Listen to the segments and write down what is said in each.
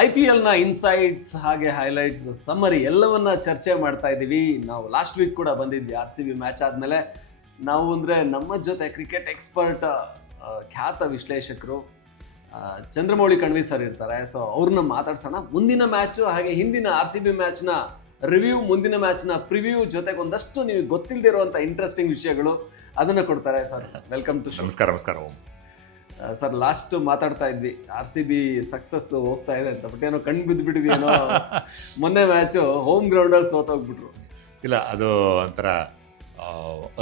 IPLನ insights ಹಾಗೆ highlights summary ಎಲ್ಲವನ್ನ ಚರ್ಚೆ ಮಾಡ್ತಾ ಇದ್ದೀವಿ. ನಾವು ಲಾಸ್ಟ್ ವೀಕ್ ಕೂಡ ಬಂದಿದ್ವಿ RCB ಮ್ಯಾಚ್ ಆದಮೇಲೆ. ನಾವು ಅಂದರೆ ನಮ್ಮ ಜೊತೆ ಕ್ರಿಕೆಟ್ ಎಕ್ಸ್ಪರ್ಟ್ ಖ್ಯಾತ ವಿಶ್ಲೇಷಕರು ಚಂದ್ರಮೌಳಿ ಕಣ್ವಿ ಸರ್ ಇರ್ತಾರೆ. ಸೊ ಅವ್ರನ್ನ ಮಾತಾಡ್ಸೋಣ. ಮುಂದಿನ ಮ್ಯಾಚು ಹಾಗೆ ಹಿಂದಿನ RCB ಮ್ಯಾಚ್ನ ರಿವ್ಯೂ, ಮುಂದಿನ ಮ್ಯಾಚ್ನ ಪ್ರಿವ್ಯೂ ಜೊತೆಗೆ ಒಂದಷ್ಟು ನಿಮಗೆ ಗೊತ್ತಿಲ್ಲದಿರುವಂಥ ಇಂಟ್ರೆಸ್ಟಿಂಗ್ ವಿಷಯಗಳು ಅದನ್ನು ಕೊಡ್ತಾರೆ. Sir welcome to show. ನಮಸ್ಕಾರ. ಸರ್ ಲಾಸ್ಟ್ ಮಾತಾಡ್ತಾ ಇದ್ವಿ RCB ಸಕ್ಸಸ್ ಹೋಗ್ತಾ ಇದೆ ಅಂತ, ಬಟ್ ಏನೋ ಕಣ್ಣು ಬಿದ್ದುಬಿಟ್ವಿ ಏನೋ. ಮೊನ್ನೆ ಮ್ಯಾಚು ಹೋಮ್ ಗ್ರೌಂಡಲ್ಲಿ ಸೋತೋಗ್ಬಿಟ್ರು. ಇಲ್ಲ, ಅದು ಒಂಥರ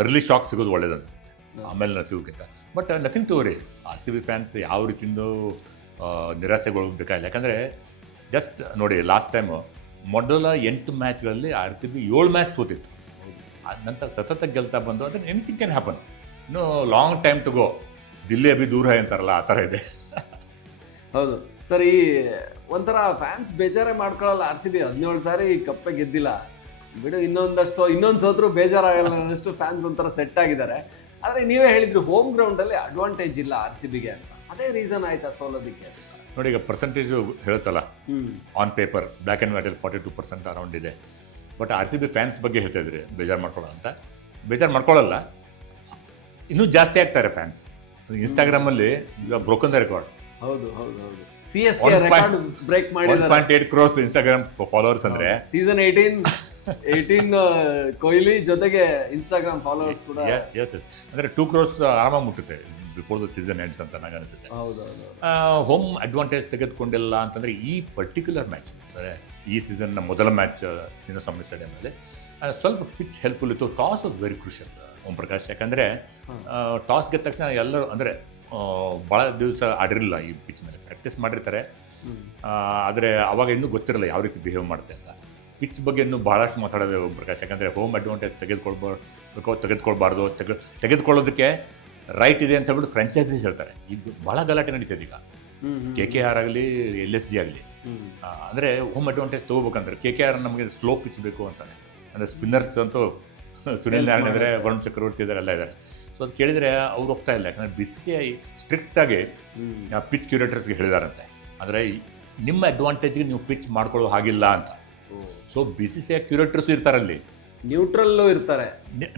ಅರ್ಲಿ ಶಾಕ್ ಸಿಗೋದು ಒಳ್ಳೇದು ಅನ್ಸುತ್ತೆ, ಆಮೇಲೆ ಸಿಗೋಕ್ಕಿಂತ. But nothing to worry. RCB fans ಯಾವ ರೀತಿಯಿಂದ ನಿರಾಸೆಗೊಳ್ಬೇಕಾಗಿಲ್ಲ. ಯಾಕಂದರೆ ಜಸ್ಟ್ ನೋಡಿ, ಲಾಸ್ಟ್ ಟೈಮು ಮೊದಲ 8 ಮ್ಯಾಚ್ಗಳಲ್ಲಿ RCB 7 ಮ್ಯಾಚ್ ಸೋತಿತ್ತು. ಅದ ನಂತರ ಸತತ ಗೆಲ್ತಾ ಬಂದು ಅಂದರೆ ಎನಿಥಿಂಗ್ ಕ್ಯಾನ್ ಹ್ಯಾಪನ್. ಇನ್ನು long time to go. Dilli ಅಭಿ ದೂರ ಅಂತಾರಲ್ಲ, ಆ ಥರ ಇದೆ. ಹೌದು ಸರ್, ಈ ಒಂಥರ ಫ್ಯಾನ್ಸ್ ಬೇಜಾರೇ ಮಾಡ್ಕೊಳ್ಳಲ್ಲ. RCB 17 ಸಾರಿ ಕಪ್ಪೆ ಗೆದ್ದಿಲ್ಲ ಬಿಡು, ಇನ್ನೊಂದು ಸೋತ್ರು ಬೇಜಾರಾಗಲ್ಲ ಅನ್ನೋಷ್ಟು ಫ್ಯಾನ್ಸ್ ಒಂಥರ ಸೆಟ್ ಆಗಿದ್ದಾರೆ. ಆದರೆ ನೀವೇ ಹೇಳಿದ್ರು ಹೋಮ್ ಗ್ರೌಂಡಲ್ಲಿ ಅಡ್ವಾಂಟೇಜ್ ಇಲ್ಲ RCBಗೆ ಅಂತ. ಅದೇ ರೀಸನ್ ಆಯ್ತಾ ಸೋಲೋದಕ್ಕೆ? ನೋಡಿ, ಈಗ ಪರ್ಸೆಂಟೇಜು ಹೇಳುತ್ತಲ್ಲ, ಆನ್ ಪೇಪರ್ ಬ್ಲ್ಯಾಕ್ ಆ್ಯಂಡ್ ವೈಟಲ್ಲಿ 42% ಅರೌಂಡ್ ಇದೆ. ಬಟ್ RCB ಫ್ಯಾನ್ಸ್ ಬಗ್ಗೆ ಹೇಳ್ತಾ ಇದ್ರಿ ಬೇಜಾರು ಮಾಡ್ಕೊಳ್ಳೋ ಅಂತ. ಬೇಜಾರು ಮಾಡ್ಕೊಳ್ಳಲ್ಲ, ಇನ್ನೂ ಜಾಸ್ತಿ ಆಗ್ತಾರೆ ಫ್ಯಾನ್ಸ್. ಇನ್ಸ್ಟಾಗ್ರಾಮಲ್ಲಿ ಈಗ ಬ್ರೋಕನ್ ದ ರೆಕಾರ್ಡ್. ಹೌದು CSK ರೆಕಾರ್ಡ್ ಬ್ರೇಕ್ ಮಾಡಿದ್ದಾರೆ. 1.8 crores ಇನ್ಸ್ಟಾಗ್ರಾಮ್ ಫಾಲೋವರ್ಸ್ ಅಂದ್ರೆ ಸೀಸನ್ 18 ಕೊಹ್ಲಿ ಜೊತೆಗೆ ಇನ್ಸ್ಟಾಗ್ರಾಮ್ ಫಾಲೋವರ್ಸ್ ಕೂಡ. ಎಸ್ ಅಂದ್ರೆ 2 crores ಆರಾಮಾಗಿ ಮುಟ್ಟುತ್ತೆ ಬಿಫೋರ್ ದ ಸೀಸನ್ ಎಂಡ್ಸ್ ಅಂತ ನನಗೆ ಅನಿಸುತ್ತೆ. ಹೋಮ್ ಅಡ್ವಾಂಟೇಜ್ ತೆಗೆದುಕೊಂಡಿಲ್ಲ ಅಂತಂದ್ರೆ ಈ ಪರ್ಟಿಕ್ಯುಲರ್ ಮ್ಯಾಚ್, ಅಂದರೆ ಈ ಸೀಸನ್ನ ಮೊದಲ ಮ್ಯಾಚ್ ಚಿನ್ನಸ್ವಾಮಿ ಸ್ಟೇಡಿಯಂನಲ್ಲಿ ಸ್ವಲ್ಪ ಪಿಚ್ ಹೆಲ್ಪ್ಫುಲ್ ಇತ್ತು. Toss was very crucial Om Prakash. ಯಾಕಂದರೆ ಟಾಸ್ ಗೆದ್ದ ತಕ್ಷಣ ಎಲ್ಲರೂ ಅಂದರೆ ಭಾಳ ದಿವಸ ಆಡಿರಲಿಲ್ಲ ಈ ಪಿಚ್ ಮೇಲೆ, ಪ್ರಾಕ್ಟೀಸ್ ಮಾಡಿರ್ತಾರೆ. ಆದರೆ ಅವಾಗ ಇನ್ನೂ ಗೊತ್ತಿರಲ್ಲ ಯಾವ ರೀತಿ ಬಿಹೇವ್ ಮಾಡುತ್ತೆ ಅಂತ. ಪಿಚ್ ಬಗ್ಗೆ ಇನ್ನೂ ಭಾಳಷ್ಟು ಮಾತಾಡೋದು ಓಂ ಪ್ರಕಾಶ್. ಯಾಕಂದರೆ ಹೋಮ್ ಅಡ್ವಾಂಟೇಜ್ ತೆಗೆದುಕೊಳ್ಬಾರ್ದು, ತೆಗೆದುಕೊಳ್ಳೋದಕ್ಕೆ ರೈಟ್ ಇದೆ ಅಂತ ಹೇಳ್ಬಿಟ್ಟು ಫ್ರಾಂಚೈಸೀಸ್ ಹೇಳ್ತಾರೆ. ಈಗ ಭಾಳ ಗಲಾಟೆ ನಡೀತದೆ ಈಗ. KKR ಆಗಲಿ LSG ಆಗಲಿ, ಅಂದರೆ ಹೋಮ್ ಅಡ್ವಾಂಟೇಜ್ ತೊಗೋಬೇಕಂದ್ರೆ KKR ನಮಗೆ ಸ್ಲೋ ಪಿಚ್ ಬೇಕು ಅಂತಾನೆ. ಅಂದರೆ ಸ್ಪಿನ್ನರ್ಸ್ ಅಂತೂ ಸುನಿಲ್ ನಾರಾಯಣ್ ಇದ್ದಾರೆ, ವರುಣ್ ಚಕ್ರವರ್ತಿ ಇದ್ದಾರೆ, ಎಲ್ಲ ಇದ್ದಾರೆ. ಸೊ ಅದು ಕೇಳಿದರೆ ಅವ್ರು ಹೋಗ್ತಾ ಇಲ್ಲ. ಯಾಕಂದರೆ BCCI ಸ್ಟ್ರಿಕ್ಟಾಗಿ ಪಿಚ್ ಕ್ಯೂರೇಟರ್ಸ್ಗೆ ಹೇಳಿದಾರಂತೆ, ಅಂದರೆ ನಿಮ್ಮ ಅಡ್ವಾಂಟೇಜ್ಗೆ ನೀವು ಪಿಚ್ ಮಾಡ್ಕೊಳ್ಳೋ ಹಾಗಿಲ್ಲ ಅಂತ. ಸೊ BCCI ಕ್ಯೂರೇಟರ್ಸ್ ಇರ್ತಾರಲ್ಲಿ, ನ್ಯೂಟ್ರಲ್ಲೂ ಇರ್ತಾರೆ.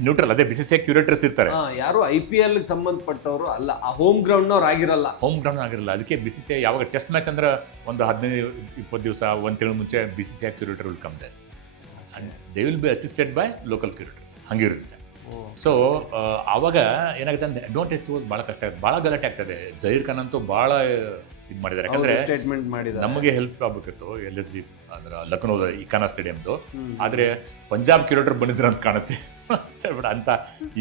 ನ್ಯೂಟ್ರಲ್ ಅದೇ BCCI ಕ್ಯೂರೇಟರ್ಸ್ ಇರ್ತಾರೆ. ಯಾರು IPLಗೆ ಸಂಬಂಧಪಟ್ಟವರು ಅಲ್ಲ, ಆ ಹೋಮ್ ಗ್ರೌಂಡ್ನವ್ರು ಆಗಿರಲ್ಲ. ಅದಕ್ಕೆ BCCI ಯಾವಾಗ ಟೆಸ್ಟ್ ಮ್ಯಾಚ್ ಅಂದ್ರೆ ಒಂದು 15-20 ದಿವಸ, 1 ತಿಂಗಳು ಮುಂಚೆ BCCI curator will come there and they will be assisted by local curators. ಹಂಗಿರುತ್ತೆ. ಸೊ ಆವಾಗ ಏನಾಗುತ್ತೆ ಅಂದರೆ ಅಡ್ವಾಂಟೇಜ್ ತಗೋದು ಭಾಳ ಕಷ್ಟ ಆಗುತ್ತೆ, ಭಾಳ ಗಲಾಟೆ ಆಗ್ತದೆ. ಜಹೀರ್ ಖಾನ್ ಅಂತೂ ಭಾಳ ಇದು ಮಾಡಿದ್ದಾರೆ. ಯಾಕಂದರೆ ಸ್ಟೇಟ್ಮೆಂಟ್ ಮಾಡಿದ್ದಾರೆ, ನಮಗೆ ಹೆಲ್ಪ್ ಆಗಬೇಕಿತ್ತು LSG ಅದರ ಲಕ್ನೋದ ಇಕಾನಾ ಸ್ಟೇಡಿಯಮ್ದು. ಆದರೆ ಪಂಜಾಬ್ ಕ್ಯೂರೇಟರ್ ಬಂದಿದ್ರು ಅಂತ ಕಾಣುತ್ತೆ ಹೇಳ್ಬಿಟ್ಟು, ಅಂತ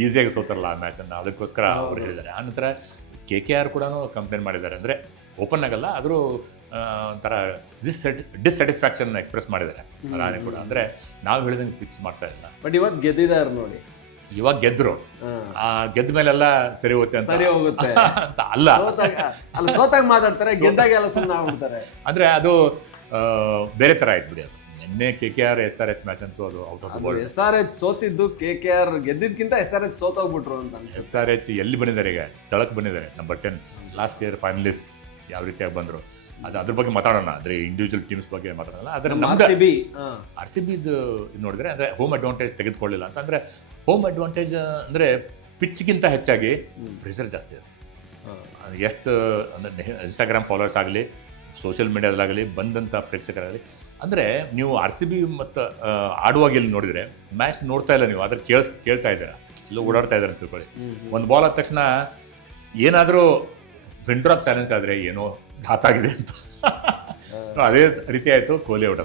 ಈಸಿಯಾಗಿ ಸೋತಾರಲ್ಲ ಆ ಮ್ಯಾಚನ್ನು. ಅದಕ್ಕೋಸ್ಕರ ಅವ್ರು ಹೇಳಿದ್ದಾರೆ. ಆನಂತರ KKR ಕೂಡ ಕಂಪ್ಲೇಂಟ್ ಮಾಡಿದ್ದಾರೆ. ಅಂದರೆ ಓಪನ್ ಆಗಲ್ಲ, ಆದರೂ ಒಂಥರ ಡಿಸ್ಸ್ಯಾಟಿಸ್ಫ್ಯಾಕ್ಷನ್ ಎಕ್ಸ್ಪ್ರೆಸ್ ಮಾಡಿದ್ದಾರೆ ರಾಣಿ ಕೂಡ. ಅಂದರೆ ನಾವು ಹೇಳಿದಂಗೆ ಪಿಚ್ ಮಾಡ್ತಾ ಇಲ್ಲ. ಬಟ್ ಇವತ್ತು ಗೆದ್ದಿದ್ದಾರೆ ನೋಡಿ. ಇವಾಗ ಗೆದ್ರು, ಗೆದ್ದ ಮೇಲೆಲ್ಲ ಸರಿ ಹೋಗುತ್ತೆ ಅಂತ ಅಲ್ಲ. ಸೋತಾಗ ಮಾತಾಡ್ತಾರೆ, ಗೆದ್ದಾಗ ಎಲ್ಲ ಸುಮ್ಮನೆ ಆಗ್ಬಿಡ್ತಾರೆ. ಅಂದರೆ ಅದು ಬೇರೆ ಥರ ಆಯ್ತು ಬಿಡಿ. ಅದು ನಿನ್ನೆ KKR SRH ಮ್ಯಾಚ್ ಅಂತೂ ಅದು out of board. SRH ಸೋತಿದ್ದು, KKR ಗೆದ್ದಿದ್ಕಿಂತ SRH ಸೋತೋಗ್ಬಿಟ್ರು ಅಂತ ಅನ್ಸುತ್ತೆ. SRH ಎಲ್ಲಿ ಬಂದಿದ್ದಾರೆ ಈಗ? ತಳಕ್ಕೆ ಬಂದಿದ್ದಾರೆ. ನಂಬರ್ 10 ಲಾಸ್ಟ್ ಇಯರ್ ಫೈನಲಿಸ್ಟ್ ಯಾವ ರೀತಿಯಾಗಿ ಬಂದರು ಅದು ಅದ್ರ ಬಗ್ಗೆ ಮಾತಾಡೋಣ. ಅಂದರೆ ಇಂಡಿವಿಜುವಲ್ ಟೀಮ್ಸ್ ಬಗ್ಗೆ ಮಾತಾಡೋಣ. ಆದರೆ RCBದು ನೋಡಿದ್ರೆ ಅಂದರೆ ಹೋಮ್ ಅಡ್ವಾಂಟೇಜ್ ತೆಗೆದುಕೊಳ್ಳಿಲ್ಲ ಅಂತ. ಅಂದರೆ ಹೋಮ್ ಅಡ್ವಾಂಟೇಜ್ ಅಂದರೆ ಪಿಚ್ಗಿಂತ ಹೆಚ್ಚಾಗಿ ಪ್ರೆಷರ್ ಜಾಸ್ತಿ ಇರುತ್ತೆ. ಎಷ್ಟು ಅಂದರೆ ಇನ್ಸ್ಟಾಗ್ರಾಮ್ ಫಾಲೋವರ್ಸ್ ಆಗಲಿ, ಸೋಷಿಯಲ್ ಮೀಡಿಯಾದಲ್ಲಾಗಲಿ, ಬಂದಂಥ ಪ್ರೇಕ್ಷಕರಾಗಲಿ, ಅಂದರೆ ನೀವು RCB ಮತ್ತು ಆಡುವಾಗ ಇಲ್ಲಿ ನೋಡಿದರೆ ಮ್ಯಾಚ್ ನೋಡ್ತಾ ಇಲ್ಲ ನೀವು, ಅದ್ರ ಕೇಳ್ತಾ ಇದ್ದೀರಾ, ಎಲ್ಲ ಓಡಾಡ್ತಾ ಇದ್ದಾರೆ ಅಂತ ತಿಳ್ಕೊಳ್ಳಿ. ಒಂದು ಬಾಲ್ ಆದ ತಕ್ಷಣ ಏನಾದರೂ ಪ್ರಿಂಟರ್ ಆಫ್ ಸೈಲೆನ್ಸ್ ಆದರೆ ಏನೋ ಘಾತ ಆಗಿದೆ ಅಂತ. ಅದೇ ರೀತಿ ಆಯಿತು ಕೊಹ್ಲಿ ಔಟ್.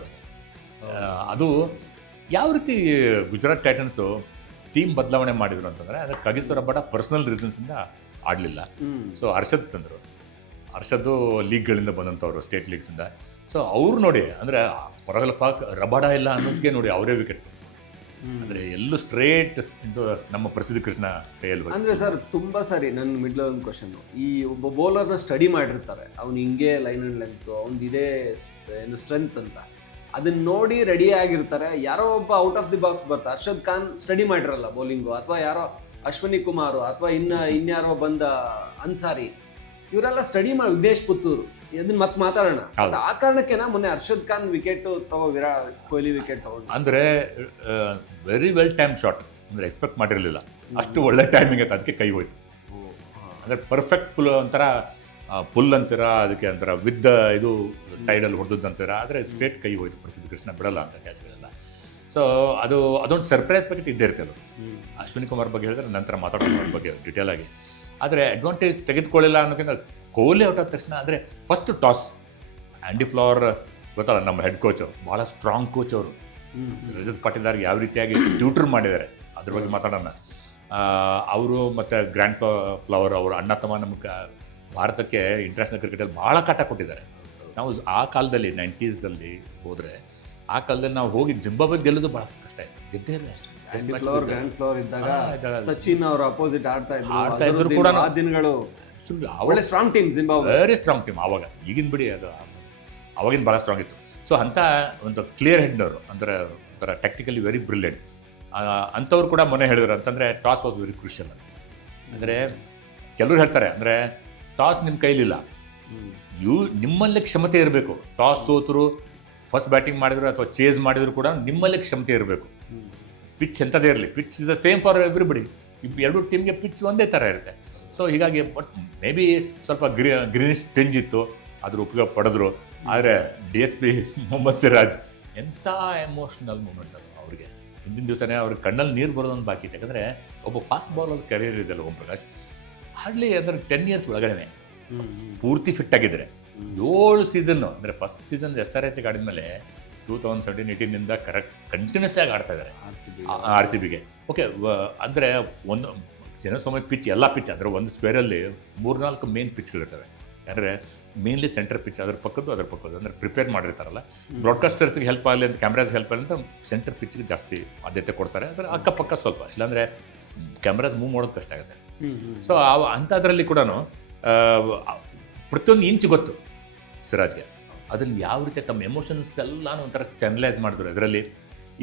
ಅದು ಯಾವ ರೀತಿ ಗುಜರಾತ್ ಟೈಟನ್ಸು ಟೀಮ್ ಬದಲಾವಣೆ ಮಾಡಿದ್ರು ಅಂತಂದರೆ, ಅದಕ್ಕೆ ಕಗಿಸೋ ರಬಾಡ ಪರ್ಸನಲ್ ರೀಸನ್ಸಿಂದ ಆಡಲಿಲ್ಲ. ಸೊ ಹರ್ಷದ್ ತಂದರು. ಹರ್ಷದ್ದು ಲೀಗ್ಗಳಿಂದ ಬಂದಂಥವ್ರು, ಸ್ಟೇಟ್ ಲೀಗ್ಸಿಂದ. ಸೊ ಅವ್ರು ನೋಡಿ, ಅಂದರೆ ಪರಗಲಪ್ಪ ರಬಾಡ ಇಲ್ಲ ಅನ್ನೋದಕ್ಕೆ ನೋಡಿ ಅವರೇ ವಿಕೆಟ್. ಅಂದರೆ ಎಲ್ಲೂ ಸ್ಟ್ರೇಟ್ ಇದು ನಮ್ಮ ಪ್ರಸಿದ್ಧ ಕೃಷ್ಣ ಕೈಯಲ್ಲಿ. ಅಂದರೆ ಸರ್ ತುಂಬ ಸಾರಿ ನನ್ನ ಮಿಡ್ಲ್ ಒಂದು ಕ್ವಶನ್ನು, ಈ ಒಬ್ಬ ಬೌಲರ್ನ ಸ್ಟಡಿ ಮಾಡಿರ್ತಾರೆ, ಅವ್ನು ಹಿಂಗೆ ಲೈನ್ ಆ್ಯಂಡ್ ಲೆಂತು, ಅವ್ನು ಇದೇ ಏನು ಸ್ಟ್ರೆಂತ್ ಅಂತ, ಅದನ್ನ ನೋಡಿ ರೆಡಿ ಆಗಿರ್ತಾರೆ. ಯಾರೋ ಒಬ್ಬ ಔಟ್ ಆಫ್ ದಿ ಬಾಕ್ಸ್ ಬರ್ತಾರೆ. ಅರ್ಷದ್ ಖಾನ್ ಸ್ಟಡಿ ಮಾಡಿರಲ್ಲ ಬೌಲಿಂಗು, ಅಥವಾ ಯಾರೋ ಅಶ್ವಿನಿ ಕುಮಾರು, ಅಥವಾ ಇನ್ಯಾರೋ ಬಂದ ಅನ್ಸಾರಿ, ಇವರೆಲ್ಲ ಸ್ಟಡಿ ಮಾಡಿ ವಿಘ್ನೇಶ್ ಪುತ್ತೂರು ಇದನ್ನ ಮತ್ತೆ ಮಾತಾಡೋಣ. ಹೌದು. ಆ ಕಾರಣಕ್ಕೆನಾ ಮೊನ್ನೆ ಹರ್ಷದ್ ಖಾನ್ ವಿಕೆಟ್ ವಿರಾಟ್ ಕೊಹ್ಲಿ ವಿಕೆಟ್ ತಗೊಂಡು ಅಂದರೆ ವೆರಿ ವೆಲ್ ಟೈಮ್ ಶಾಟ್, ಅಂದರೆ ಎಕ್ಸ್ಪೆಕ್ಟ್ ಮಾಡಿರಲಿಲ್ಲ ಅಷ್ಟು ಒಳ್ಳೆ ಟೈಮಿಂಗ್ ಆಯ್ತು, ಅದಕ್ಕೆ ಕೈ ಹೋಯ್ತು. ಅಂದರೆ ಪರ್ಫೆಕ್ಟ್ ಪುಲ್ ಅಂತೀರ, ಅದಕ್ಕೆ ಅಂತಾರೆ ವಿತ್ ಇದು ಟೈಡಲ್ಲಿ ಹೊಡೆದದ್ದು ಅಂತೀರ, ಆದರೆ ಸ್ಟ್ರೇಟ್ ಕೈ ಹೋಯ್ತು. ಪ್ರಸಿದ್ಧ ಕೃಷ್ಣ ಬಿಡಲ್ಲ ಅಂತ ಕ್ಯಾಚ್ಗಳೆಲ್ಲ. ಸೊ ಅದೊಂದು ಸರ್ಪ್ರೈಸ್ ಪ್ಯಾಕೆಟ್ ಇದ್ದೇ ಇರುತ್ತೆ ಅದು. ಅಶ್ವಿನಿ ಕುಮಾರ್ ಬಗ್ಗೆ ಹೇಳಿದ್ರೆ ನಂತರ ಮಾತಾಡೋಣ ಅದ್ರ ಬಗ್ಗೆ ಡೀಟೇಲ್ ಆಗಿ. ಆದರೆ ಅಡ್ವಾಂಟೇಜ್ ತೆಗೆದುಕೊಳ್ಳಿಲ್ಲ ಅನ್ನೋಕ್ಕಿಂತ ಕೊಹ್ಲಿ ಔಟ್ ಆದ ತಕ್ಷಣ ಅಂದರೆ ಫಸ್ಟ್ ಟಾಸ್ ಆ್ಯಂಡಿ ಫ್ಲವರ್ ಗೊತ್ತಲ್ಲ ನಮ್ಮ ಹೆಡ್ ಕೋಚ್, ಭಾಳ ಸ್ಟ್ರಾಂಗ್ ಕೋಚ್ ಅವರು. ರಜತ್ ಪಾಟೀದಾರ್ಗೆ ಯಾವ ರೀತಿಯಾಗಿ ಟ್ಯೂಟರ್ ಮಾಡಿದ್ದಾರೆ ಅದ್ರ ಬಗ್ಗೆ ಮಾತಾಡೋಣ. ಅವರು ಮತ್ತು ಗ್ರ್ಯಾಂಡ್ ಫ್ಲವರ್ ಅವರು ಅಣ್ಣ ತಮ್ಮ ನಮಗೆ ಭಾರತಕ್ಕೆ ಇಂಟರ್ನ್ಯಾಷನಲ್ ಕ್ರಿಕೆಟಲ್ಲಿ ಭಾಳ ಕಾಟ ಕೊಟ್ಟಿದ್ದಾರೆ. ನಾವು ಆ ಕಾಲದಲ್ಲಿ 90s ಹೋದರೆ ಆ ಕಾಲದಲ್ಲಿ ನಾವು ಹೋಗಿ ಜಿಂಬಾಬ್ವೆ ಗೆಲ್ಲೋದು ಭಾಳ ಕಷ್ಟ ಇತ್ತು. ಗೆದ್ದೇ ಇಲ್ಲ ಅಷ್ಟೇ. ಗ್ರ್ಯಾಂಡ್ ಫ್ಲೋರ್ ಇದ್ದಾಗ ಸಚಿನ್ ಅವರು ಅಪೋಸಿಟ್ ಆಡ್ತಾ ಇದ್ರು ಕೂಡ ಆ ದಿನಗಳು ಒಳ್ಳೆ strong team Zimbabwe, very strong team. ಆವಾಗ ಈಗಿನ ಬಿಡಿ, ಅದು ಅವಾಗಿನ ಭಾಳ ಸ್ಟ್ರಾಂಗ್ ಇತ್ತು. ಸೊ ಅಂಥ ಒಂದು ಕ್ಲಿಯರ್ ಹೆಡ್ನವರು ಅಂದರೆ ಒಂಥರ ಟೆಕ್ನಿಕಲಿ ವೆರಿ ಬ್ರಿಲಿಯಂಟ್ ಅಂಥವ್ರು ಕೂಡ ಮೊನ್ನೆ ಹೇಳಿದ್ರು ಅಂತಂದರೆ ಟಾಸ್ ವಾಸ್ ವೆರಿ ಕ್ರೂಷಿಯಲ್ ಅಂತ. ಅಂದರೆ ಕೆಲವ್ರು ಹೇಳ್ತಾರೆ ಅಂದರೆ ಟಾಸ್ ನಿಮ್ಮ ಕೈಲಿಲ್ಲ, ನಿಮ್ಮಲ್ಲಿ ಕ್ಷಮತೆ ಇರಬೇಕು. ಟಾಸ್ ಸೋತರು, ಫಸ್ಟ್ ಬ್ಯಾಟಿಂಗ್ ಮಾಡಿದ್ರು ಅಥವಾ ಚೇಸ್ ಮಾಡಿದ್ರು ಕೂಡ ನಿಮ್ಮಲ್ಲಿ ಕ್ಷಮತೆ ಇರಬೇಕು. ಪಿಚ್ ಎಂಥದೇ ಇರಲಿ, pitch is the same for everybody. ಎರಡು ಟೀಮ್ಗೆ ಪಿಚ್ ಒಂದೇ ಥರ ಇರುತ್ತೆ. ಸೊ ಹೀಗಾಗಿ ಬಟ್ ಮೇ ಬಿ ಸ್ವಲ್ಪ ಗ್ರೀನಿಶ್ ಟೆಂಜ್ ಇತ್ತು, ಅದ್ರ ಉಪಯೋಗ ಪಡೆದ್ರು. ಆದರೆ DSP ಮೊಹಮ್ಮದ್ ಸಿರಾಜ್ ಎಂಥ ಎಮೋಷ್ನಲ್ ಮೂಮೆಂಟ್ ಅದು ಅವ್ರಿಗೆ. ಹಿಂದಿನ ದಿವಸನೇ ಅವ್ರಿಗೆ ಕಣ್ಣಲ್ಲಿ ನೀರು ಬರೋದೊಂದು ಬಾಕಿ ಇತ್ತು. ಯಾಕಂದರೆ ಒಬ್ಬ ಫಾಸ್ಟ್ ಬಾಲಲ್ಲಿ ಕೆರಿಯರ್ ಇದೆಯಲ್ಲ ಓಂ ಪ್ರಕಾಶ್, ಹಾರ್ಡ್ಲಿ ಅಂದರೆ 10 years ಒಳಗಡೆ ಪೂರ್ತಿ ಫಿಟ್ ಆಗಿದ್ದಾರೆ. 7 ಸೀಸನ್ನು ಅಂದರೆ ಫಸ್ಟ್ ಸೀಸನ್ SRH ಆಡಿದ್ಮೇಲೆ 2017-18 ಕಂಟಿನ್ಯೂಸ್ ಆಗಿ ಆಡ್ತಾ ಇದ್ದಾರೆ RCBಗೆ. ಓಕೆ, ಅಂದರೆ ಒಂದು ಸಮಯ ಪಿಚ್ ಎಲ್ಲ ಪಿಚ್ ಅಂದರೆ ಒಂದು ಸ್ಕ್ವೇರಲ್ಲಿ 3-4 ಮೇನ್ ಪಿಚ್ಗಳಿರ್ತವೆ. ಯಾಕಂದರೆ ಮೇನ್ಲಿ ಸೆಂಟರ್ ಪಿಚ್, ಅದ್ರ ಪಕ್ಕದ್ದು ಅಂದರೆ ಪ್ರಿಪೇರ್ ಮಾಡಿರ್ತಾರಲ್ಲ, ಬ್ರಾಡ್ಕಾಸ್ಟರ್ಸ್ಗೆ ಹೆಲ್ಪ್ ಆಗಲಿ ಅಂತ, ಕ್ಯಾಮ್ರಾಸ್ಗೆ ಹೆಲ್ಪ್ ಆಗಲಿ ಅಂತ ಸೆಂಟರ್ ಪಿಚ್ಗೆ ಜಾಸ್ತಿ ಆದ್ಯತೆ ಕೊಡ್ತಾರೆ. ಅದರ ಅಕ್ಕಪಕ್ಕ ಸ್ವಲ್ಪ, ಇಲ್ಲಾಂದರೆ ಕ್ಯಾಮ್ರಾಸ್ ಮೂವ್ ಮಾಡೋದು ಕಷ್ಟ ಆಗುತ್ತೆ. ಸೊ ಅಂಥದ್ರಲ್ಲಿ ಕೂಡ ಪ್ರತಿಯೊಂದು ಇಂಚ್ ಗೊತ್ತು ಸಿರಾಜ್ಗೆ. ಅದನ್ನು ಯಾವ ರೀತಿ ತಮ್ಮ ಎಮೋಷನ್ಸ್ ಎಲ್ಲನೂ ಒಂಥರ ಚಾನಲೈಸ್ ಮಾಡಿದ್ರು. ಅದರಲ್ಲಿ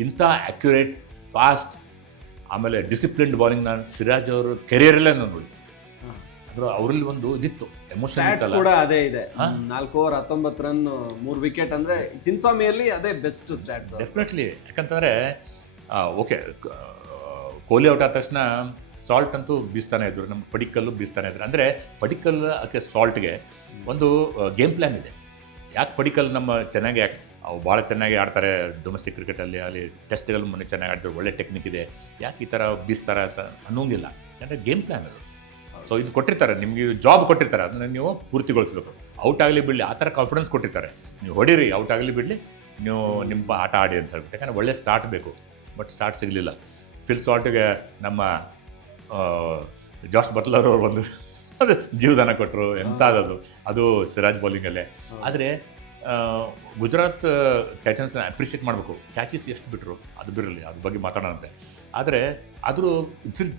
ಇಂಥ ಅಕ್ಯುರೇಟ್, ಫಾಸ್ಟ್, ಆಮೇಲೆ ಡಿಸಿಪ್ಲಿನ್ಡ್ ಬಾಲಿಂಗ್ ನಾನು ಸಿರಾಜ್ ಅವರು ಕೆರಿಯರಲ್ಲೇ ನಾನು ನೋಡಿ. ಅಂದ್ರೆ ಅವರಲ್ಲಿ ಒಂದು ಇದಿತ್ತು ಎಮೋಷನ್ ಕೂಡ ಅದೇ ಇದೆ. 4 over 19 run 3 ವಿಕೆಟ್ ಅಂದರೆ ಚಿನ್ಸ್ವಾಮಿಯಲ್ಲಿ ಅದೇ ಬೆಸ್ಟ್ ಸ್ಟ್ಯಾಟ್ಸ್ ಡೆಫಿನೆಟ್ಲಿ. ಯಾಕಂತಂದರೆ ಓಕೆ, ಕೊಹ್ಲಿ ಔಟ್ ಆದ ತಕ್ಷಣ ಸಾಲ್ಟ್ ಅಂತೂ ಬೀಸ್ತಾನೆ ಇದ್ರು, ನಮ್ಮ ಪಡಿಕಲ್ಲು ಬೀಸ್ತಾನೆ ಇದ್ರು. ಅಂದರೆ ಪಡಿಕಲ್ ಅದಕ್ಕೆ ಸಾಲ್ಟ್ಗೆ ಒಂದು ಗೇಮ್ ಪ್ಲ್ಯಾನ್ ಇದೆ. ಯಾಕೆ ಪಡಿಕಲ್ ನಮ್ಮ ಚೆನ್ನಾಗಿ ಅವು ಭಾಳ ಚೆನ್ನಾಗಿ ಆಡ್ತಾರೆ ಡೊಮೆಸ್ಟಿಕ್ ಕ್ರಿಕೆಟಲ್ಲಿ, ಅಲ್ಲಿ ಟೆಸ್ಟ್ಗಳು ಮೊನ್ನೆ ಚೆನ್ನಾಗಿ ಆಡಿದ್ರು, ಒಳ್ಳೆ ಟೆಕ್ನಿಕ್ ಇದೆ, ಯಾಕೆ ಈ ಥರ ಬೀಸ್ತಾರೆ ಅಂತ ಅನ್ನೋಂಗಿಲ್ಲ. ಯಾಕಂದರೆ ಗೇಮ್ ಪ್ಲ್ಯಾನ್ ಅದು. ಸೊ ಇದು ಕೊಟ್ಟಿರ್ತಾರೆ, ನಿಮಗೆ ಜಾಬ್ ಕೊಟ್ಟಿರ್ತಾರೆ, ಅದನ್ನು ನೀವು ಪೂರ್ತಿಗೊಳಿಸ್ಬೇಕು. ಔಟ್ ಆಗಲಿ ಬಿಡಲಿ ಆ ಥರ ಕಾನ್ಫಿಡೆನ್ಸ್ ಕೊಟ್ಟಿರ್ತಾರೆ. ನೀವು ಹೊಡೀರಿ, ಔಟ್ ಆಗಲಿ ಬಿಡಲಿ, ನೀವು ನಿಮ್ಮ ಆಟ ಆಡಿ ಅಂತ ಹೇಳ್ಬಿಟ್ಟು. ಯಾಕಂದರೆ ಒಳ್ಳೆ ಸ್ಟಾರ್ಟ್ ಬೇಕು, ಬಟ್ ಸ್ಟಾರ್ಟ್ ಸಿಗಲಿಲ್ಲ. ಫಿಲ್ ಸಾಲ್ಟ್ಗೆ ನಮ್ಮ ಜಾಸ್ ಬಟ್ಲರ್ ಅವರು ಒಂದು ಅದು ಜೀವದಾನ ಕೊಟ್ಟರು. ಎಂಥದ್ದು ಅದು ಸಿರಾಜ್ ಬೌಲಿಂಗಲ್ಲೇ. ಆದರೆ ಗುಜರಾತ್ ಟೈಟನ್ಸ್ನ ಅಪ್ರಿಷಿಯೇಟ್ ಮಾಡಬೇಕು. ಕ್ಯಾಚಸ್ ಎಷ್ಟು ಬಿಟ್ಟರು ಅದು ಬಿರಲಿ, ಅದ್ರ ಬಗ್ಗೆ ಮಾತಾಡೋಣಂತೆ. ಆದರೆ ಆದರೂ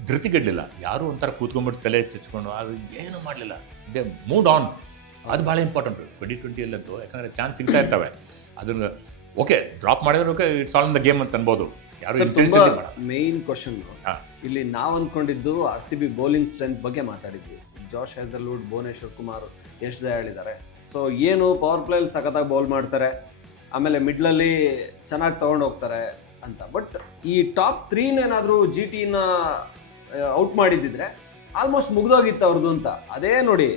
ಧೃತಿಗೆಡಲಿಲ್ಲ. ಯಾರೂ ಒಂಥರ ಕೂತ್ಕೊಂಡ್ಬಿಟ್ಟು ತಲೆ ಚಚ್ಕೊಂಡು ಅದು ಏನೂ ಮಾಡಲಿಲ್ಲ. They moved on. ಅದು ಭಾಳ ಇಂಪಾರ್ಟೆಂಟು 2020ಯಲ್ಲಂತೂ. ಯಾಕಂದರೆ ಚಾನ್ಸ್ ಸಿಗ್ತಾ ಇರ್ತವೆ. ಅದನ್ನು ಓಕೆ ಡ್ರಾಪ್ ಮಾಡಿದ್ರೆ okay, it's all in the game ಅಂತ ಅನ್ಬೋದು. ಮೇನ್ ಕ್ವಶನ್ ಇಲ್ಲಿ ನಾವು ಅಂದ್ಕೊಂಡಿದ್ದು RCB ಬೌಲಿಂಗ್ ಸ್ಟ್ರೆಂತ್ ಬಗ್ಗೆ ಮಾತಾಡಿದ್ವಿ. ಜಾಶ್ ಹೇಸಲ್ವುಡ್, ಭುವನೇಶ್ವರ್ ಕುಮಾರ್, ಯಶ್ ದಯಾಳ್ ಇದ್ದಾರೆ. ಸೊ ಏನು ಪವರ್ ಪ್ಲೇಯಲ್ಲಿ ಸಖತ್ತಾಗಿ ಬೌಲ್ ಮಾಡ್ತಾರೆ, ಆಮೇಲೆ ಮಿಡ್ಲಲ್ಲಿ ಚೆನ್ನಾಗಿ ತೊಗೊಂಡು ಹೋಗ್ತಾರೆ ಅಂತ. ಬಟ್ ಈ ಟಾಪ್ 3 ಏನಾದರೂ GTನ ಔಟ್ ಮಾಡಿದ್ದಿದ್ರೆ ಆಲ್ಮೋಸ್ಟ್ ಮುಗ್ದೋಗಿತ್ತು ಅವ್ರದ್ದು ಅಂತ. ಅದೇ ನೋಡಿ,